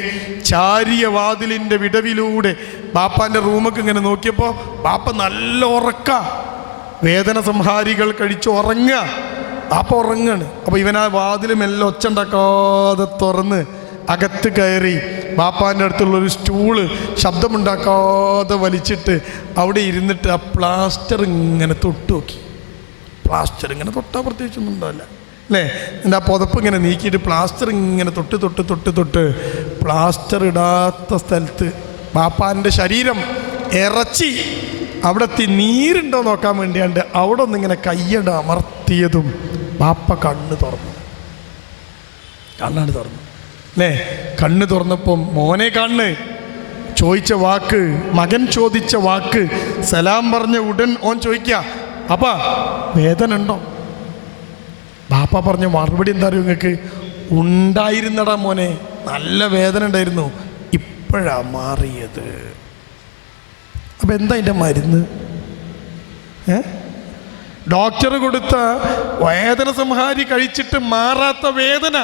ചാരിയ വാതിലിൻ്റെ വിടവിലൂടെ ബാപ്പാൻ്റെ റൂമൊക്കെ ഇങ്ങനെ നോക്കിയപ്പോൾ ബാപ്പ നല്ല ഉറക്ക, വേദന സംഹാരികൾ കഴിച്ച് ഉറങ്ങുക. ബാപ്പ ഉറങ്ങാണ്. അപ്പോൾ ഇവൻ ആ വാതിൽ മെല്ലെ ഒച്ച ഉണ്ടാക്കാതെ തുറന്ന് അകത്ത് കയറി ബാപ്പാൻ്റെ അടുത്തുള്ളൊരു സ്റ്റൂള് ശബ്ദമുണ്ടാക്കാതെ വലിച്ചിട്ട് അവിടെ ഇരുന്നിട്ട് ആ പ്ലാസ്റ്റർ ഇങ്ങനെ തൊട്ട് നോക്കി. പ്ലാസ്റ്റർ ഇങ്ങനെ തൊട്ടാൽ പ്രത്യേകിച്ചൊന്നും ഉണ്ടാവില്ല അല്ലേ. എൻ്റെ ആ പുതപ്പ് ഇങ്ങനെ നീക്കിയിട്ട് പ്ലാസ്റ്റർ ഇങ്ങനെ തൊട്ട് പ്ലാസ്റ്റർ ഇടാത്ത സ്ഥലത്ത് ബാപ്പാൻ്റെ ശരീരം ഇറച്ചി അവിടെ എത്തി നീരുണ്ടോ നോക്കാൻ വേണ്ടിയാണ്ട് അവിടെ ഒന്നിങ്ങനെ കയ്യണ്ട് അമർത്തിയതും ബാപ്പ കണ്ണ് തുറന്നു. കണ്ണാണ് തുറന്നു അല്ലേ. കണ്ണ് തുറന്നപ്പം മോനെ കണ്ണ് ചോദിച്ച വാക്ക്, മകൻ ചോദിച്ച വാക്ക്, സലാം പറഞ്ഞ ഉടൻ ഓൻ ചോദിക്കുക അപ്പാ വേദന ഉണ്ടോ? ബാപ്പ പറഞ്ഞ മറുപടി എന്താ അറിയോ നിങ്ങൾക്ക്? ഉണ്ടായിരുന്നടാ മോനെ, നല്ല വേദന ഉണ്ടായിരുന്നു, ഇപ്പോഴാ മാറിയത്. അപ്പം എന്താ അതിൻ്റെ മരുന്ന്? ഡോക്ടർ കൊടുത്ത വേദന സംഹാരി കഴിച്ചിട്ട് മാറാത്ത വേദന,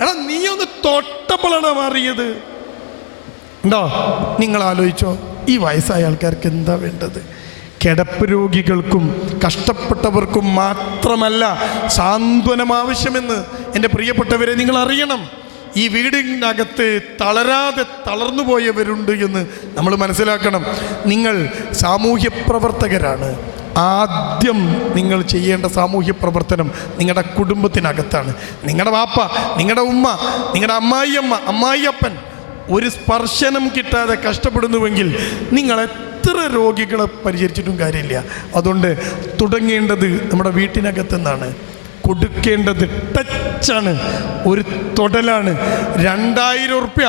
എടാ നീ ഒന്ന് തൊട്ടപ്പോഴാണ് മാറിയത്. ഉണ്ടോ? നിങ്ങൾ ആലോചിച്ചോ, ഈ വയസ്സായ ആൾക്കാർക്ക് എന്താ വേണ്ടത്? കിടപ്പ് രോഗികൾക്കും കഷ്ടപ്പെട്ടവർക്കും മാത്രമല്ല സാന്ത്വനം ആവശ്യമെന്ന് എൻ്റെ പ്രിയപ്പെട്ടവരെ നിങ്ങൾ അറിയണം. ഈ വീടിനകത്ത് തളരാതെ തളർന്നു പോയവരുണ്ട് എന്ന് നമ്മൾ മനസ്സിലാക്കണം. നിങ്ങൾ സാമൂഹ്യ പ്രവർത്തകരാണ്, ആദ്യം നിങ്ങൾ ചെയ്യേണ്ട സാമൂഹ്യ പ്രവർത്തനം നിങ്ങളുടെ കുടുംബത്തിനകത്താണ്. നിങ്ങളുടെ വാപ്പ, നിങ്ങളുടെ ഉമ്മ, നിങ്ങളുടെ അമ്മായിയമ്മ, അമ്മായിയപ്പൻ ഒരു സ്പർശനം കിട്ടാതെ കഷ്ടപ്പെടുന്നുവെങ്കിൽ നിങ്ങൾ എത്ര രോഗികളെ പരിചരിച്ചിട്ടും കാര്യമില്ല. അതുകൊണ്ട് തുടങ്ങേണ്ടത് നമ്മുടെ വീട്ടിനകത്തുനിന്നാണ്. കൊടുക്കേണ്ടത് ടച്ചാണ്, ഒരു തൊടലാണ്. 2000 ഉറുപ്യ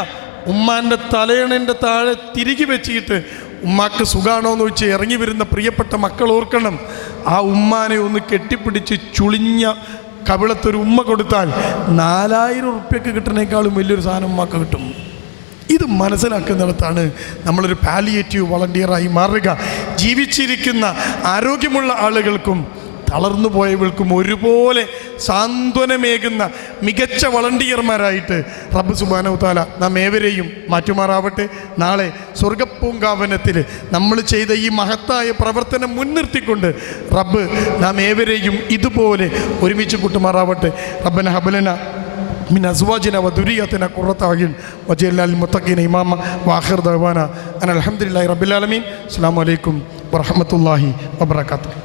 ഉമ്മാൻ്റെ തലയണൻ്റെ താഴെ തിരികെ വെച്ചിട്ട് ഉമ്മാക്ക് സുഖാണോ എന്ന് വെച്ച് ഇറങ്ങി വരുന്ന പ്രിയപ്പെട്ട മക്കൾ ഓർക്കണം, ആ ഉമ്മാനെ ഒന്ന് കെട്ടിപ്പിടിച്ച് ചുളിഞ്ഞ കവിളത്തൊരു ഉമ്മ കൊടുത്താൽ 4000 ഉറുപ്യക്ക് കിട്ടുന്നതിനേക്കാളും വലിയൊരു സാധനം ഉമ്മാക്ക് കിട്ടും. ഇത് മനസ്സിലാക്കുന്നിടത്താണ് നമ്മളൊരു പാലിയേറ്റീവ് വളണ്ടിയറായി മാറുക. ജീവിച്ചിരിക്കുന്ന ആരോഗ്യമുള്ള ആളുകൾക്കും തളർന്നു പോയവൾക്കും ഒരുപോലെ സാന്ത്വനമേകുന്ന മികച്ച വളണ്ടിയർമാരായിട്ട് റബ്ബ് സുബ്ഹാനഹു വ തആല നാം ഏവരെയും മാറ്റുമാറാവട്ടെ. നാളെ സ്വർഗപ്പൂങ്കാവനത്തിൽ നമ്മൾ ചെയ്ത ഈ മഹത്തായ പ്രവർത്തനം മുൻനിർത്തിക്കൊണ്ട് റബ്ബ് നാം ഏവരെയും ഇതുപോലെ ഒരുമിച്ച് കൂട്ടുമാറാവട്ടെ. റബ്ബന ഹബ്ലന മിൻ അസ്വാജിന വദുരിയതിന ഖുറത അയ്യുൻ വജഅൽനാ ലിൽ മുത്തഖീന ഇമാമ വആഖിറു ദഅവാന അൽഹംദുലില്ലാഹി റബ്ബിൽ ആലമീൻ. അസ്സലാമു അലൈക്കും വറഹ്മത്തുള്ളാഹി വബറകാതുഹു.